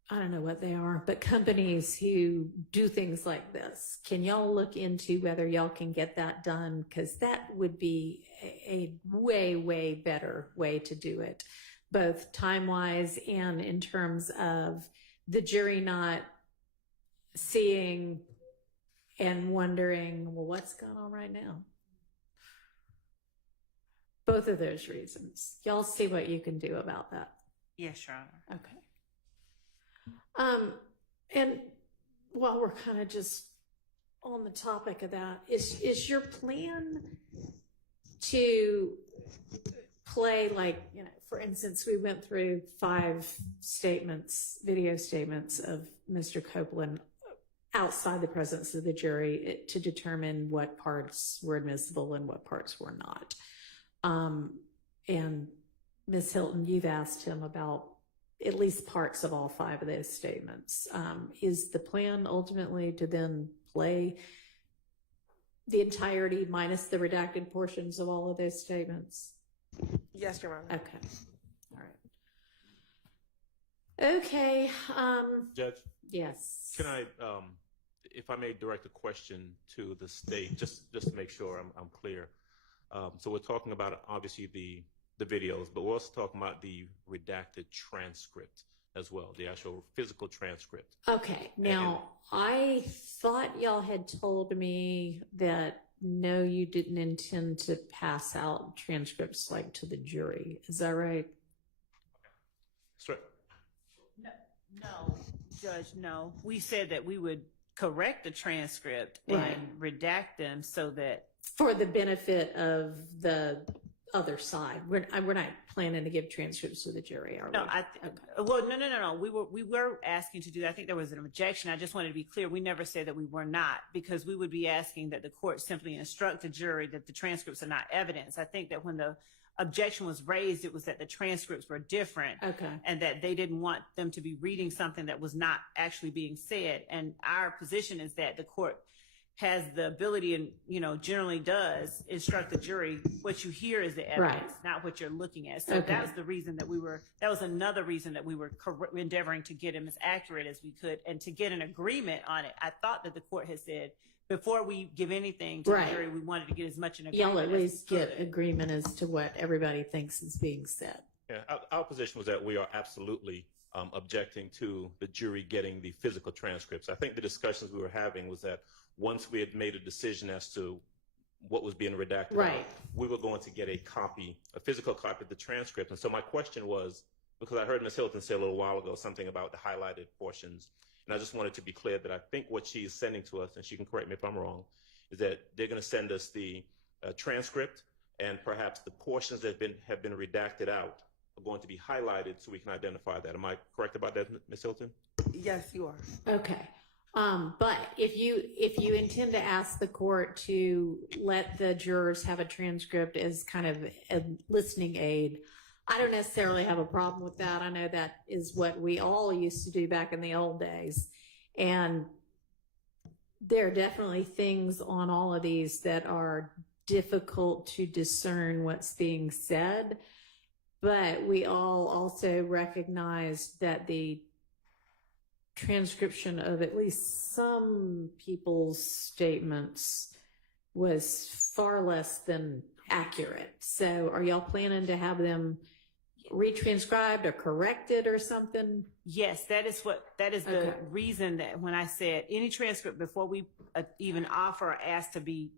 I don't know what they are, but companies who do things like this. Can y'all look into whether y'all can get that done? Because that would be a way, way better way to do it. both time-wise and in terms of the jury not seeing and wondering, well, what's going on right now? Both of those reasons. Y'all see what you can do about that. Yes, Your Honor. Okay. And while we're kind of just on the topic of that, is your plan to play, like, you know, for instance, we went through 5 statements, video statements of Mr. Copeland outside the presence of the jury to determine what parts were admissible and what parts were not. And Ms. Hilton, you've asked him about at least parts of all 5 of those statements. Is the plan ultimately to then play the entirety minus the redacted portions of all of those statements? Yes, Your Honor. Okay. All right. Okay. Judge, Yes. can I, if I may direct a question to the state, just to make sure I'm clear. So we're talking about obviously the videos, but we're also talking about the redacted transcript as well, the actual physical transcript. Okay. Now, I thought y'all had told me that no, you didn't intend to pass out transcripts like to the jury. Is that right? That's right. No, Judge, no. We said that we would correct the transcript Right. and redact them so that For the benefit of the other side. We're not planning to give transcripts to the jury, are we? no, well, no. We were asking to do that. I think there was an objection. I just wanted to be clear. We never said that we were not, because we would be asking that the court simply instruct the jury that the transcripts are not evidence. I think that when the objection was raised, it was that the transcripts were different. Okay. And that they didn't want them to be reading something that was not actually being said. And our position is that the court has the ability and, you know, generally does instruct the jury. What you hear is the evidence, Right. not what you're looking at. So Okay. that was the reason that that was another reason that we were endeavoring to get him as accurate as we could and to get an agreement on it. I thought that the court had said, before we give anything to Right. the jury, we wanted to get as much an agreement Y'all at as we least get could. agreement as to what everybody thinks is being said. Yeah, our position was that we are absolutely objecting to the jury getting the physical transcripts. I think the discussions we were having was that once we had made a decision as to what was being redacted, Right. we were going to get a physical copy of the transcript. And so my question was, because I heard Ms. Hilton say a little while ago something about the highlighted portions, and I just wanted to be clear that I think what she's sending to us, and she can correct me if I'm wrong, is that they're going to send us the transcript, and perhaps the portions that have been redacted out are going to be highlighted so we can identify that. Am I correct about that, Ms. Hilton? Yes, you are. Okay. But if you intend to ask the court to let the jurors have a transcript as kind of a listening aid, I don't necessarily have a problem with that. I know that is what we all used to do back in the old days. And there are definitely things on all of these that are difficult to discern what's being said. But we all also recognize that the transcription of at least some people's statements was far less than accurate. So are y'all planning to have them retranscribed or corrected or something? Yes, that is Okay. the reason that when I said any transcript before we even offer or ask to be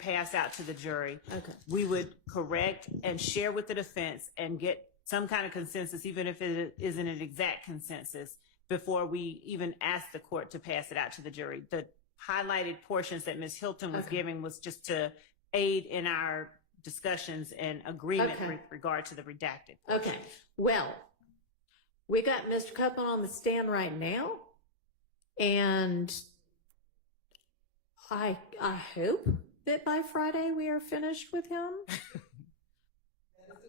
passed out to the jury, Okay. we would correct and share with the defense and get some kind of consensus, even if it isn't an exact consensus, before we even ask the court to pass it out to the jury. The highlighted portions that Ms. Hilton was Okay. giving was just to aid in our discussions and agreement Okay. with regard to the redacted. Okay. Well, we got Mr. Copeland on the stand right now, and I hope that by Friday we are finished with him.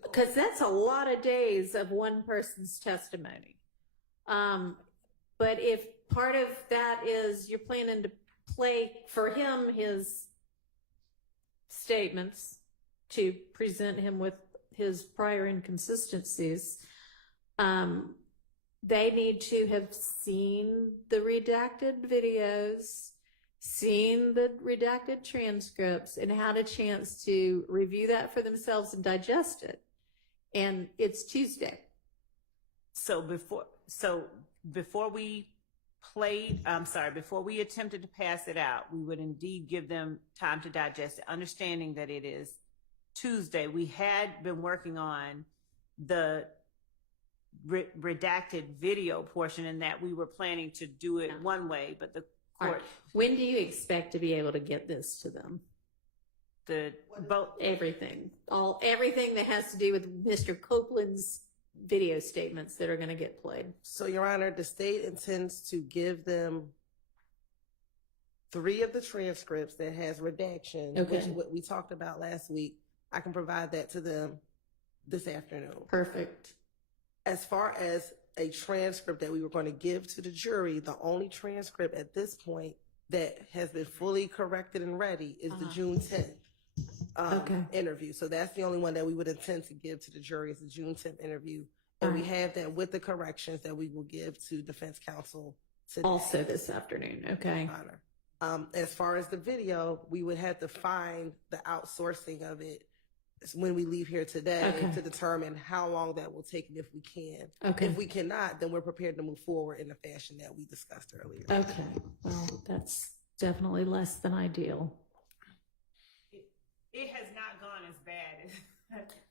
Because that's a lot of days of one person's testimony. But if part of that is you're planning to play for him his statements to present him with his prior inconsistencies, they need to have seen the redacted videos, seen the redacted transcripts, and had a chance to review that for themselves and digest it. and it's Tuesday. So before we before we attempted to pass it out, we would indeed give them time to digest it, understanding that it is Tuesday. We had been working on the redacted video portion, and that we were planning to do it one way, but the All court, right. When do you expect to be able to get this to them? Everything that has to do with Mr. Copeland's video statements that are going to get played. So, Your Honor, the state intends to give them 3 of the transcripts that has redaction, Okay. which is what we talked about last week. I can provide that to them this afternoon. Perfect. As far as a transcript that we were going to give to the jury, the only transcript at this point that has been fully corrected and ready is the June 10th interview. So that's the only one that we would intend to give to the jury, is the June 10th interview. And we have that with the corrections that we will give to defense counsel today. Also this afternoon. Okay. Your Honor. As far as the video, we would have to find the outsourcing of it when we leave here today to determine how long that will take and if we can. Okay. If we cannot, then we're prepared to move forward in the fashion that we discussed earlier. Okay. Well, that's definitely less than ideal. it has not gone as bad as,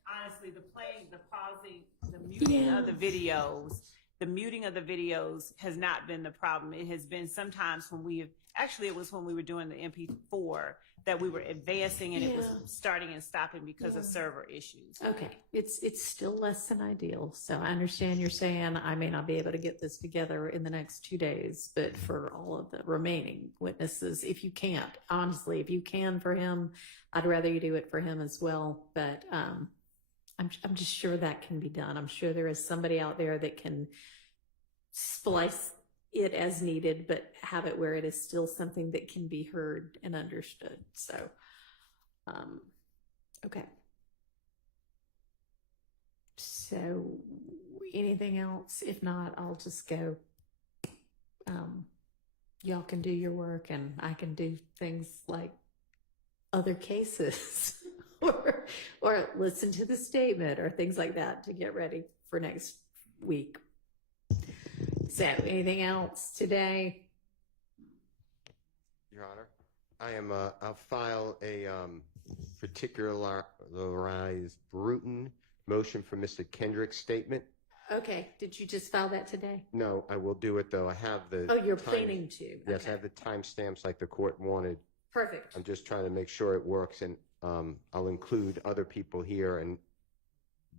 honestly, the playing, the pausing, the muting of the videos. The muting of the videos has not been the problem. It has been sometimes when we have, actually it was when we were doing the MP4 that we were advancing and it was starting and stopping because of server issues. Okay. It's still less than ideal. So I understand you're saying I may not be able to get this together in the next 2 days, but for all of the remaining witnesses, if you can't, honestly, if you can for him, I'd rather you do it for him as well. But, I'm just sure that can be done. I'm sure there is somebody out there that can splice it as needed, but have it where it is still something that can be heard and understood. So, okay. So, anything else? If not, I'll just go. Y'all can do your work and I can do things like other cases. or listen to the statement or things like that to get ready for next week. So, anything else today? Your Honor, I'll file a particularized Bruton motion for Mr. Kendrick's statement. Okay. Did you just file that today? No, I will do it though. I have the. Oh, you're planning to. Yes, Okay. I have the timestamps like the court wanted. Perfect. I'm just trying to make sure it works, and I'll include other people here, and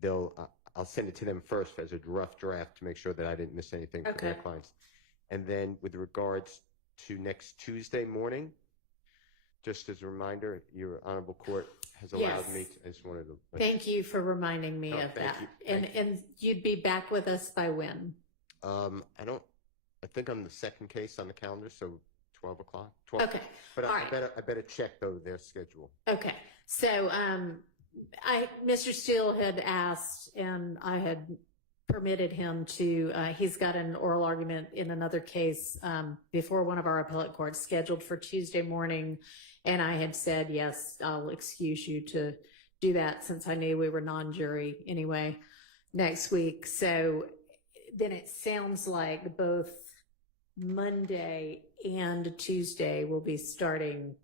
I'll send it to them first as a rough draft to make sure that I didn't miss anything for their clients. And then with regards to next Tuesday morning, just as a reminder, your honorable court has allowed me to, I just wanted to. Thank you for reminding me of that. And you'd be back with us by when? I think I'm the second case on the calendar, so 12 o'clock. Okay. But All I right. better check though their schedule. Okay. So, Mr. Steele had asked, and I had permitted him to, he's got an oral argument in another case, before one of our appellate courts scheduled for Tuesday morning. And I had said, yes, I'll excuse you to do that since I knew we were non-jury anyway next week. So then it sounds like both Monday and Tuesday will be starting,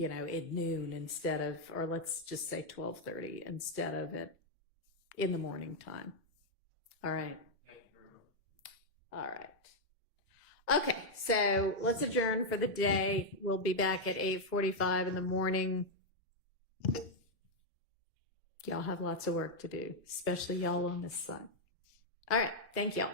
at noon instead of, or let's just say 12:30 instead of in the morning time. All right. Thank you very much. All right. Okay. So let's adjourn for the day. We'll be back at 8:45 in the morning. Y'all have lots of work to do, especially y'all on this side. All right. Thank y'all.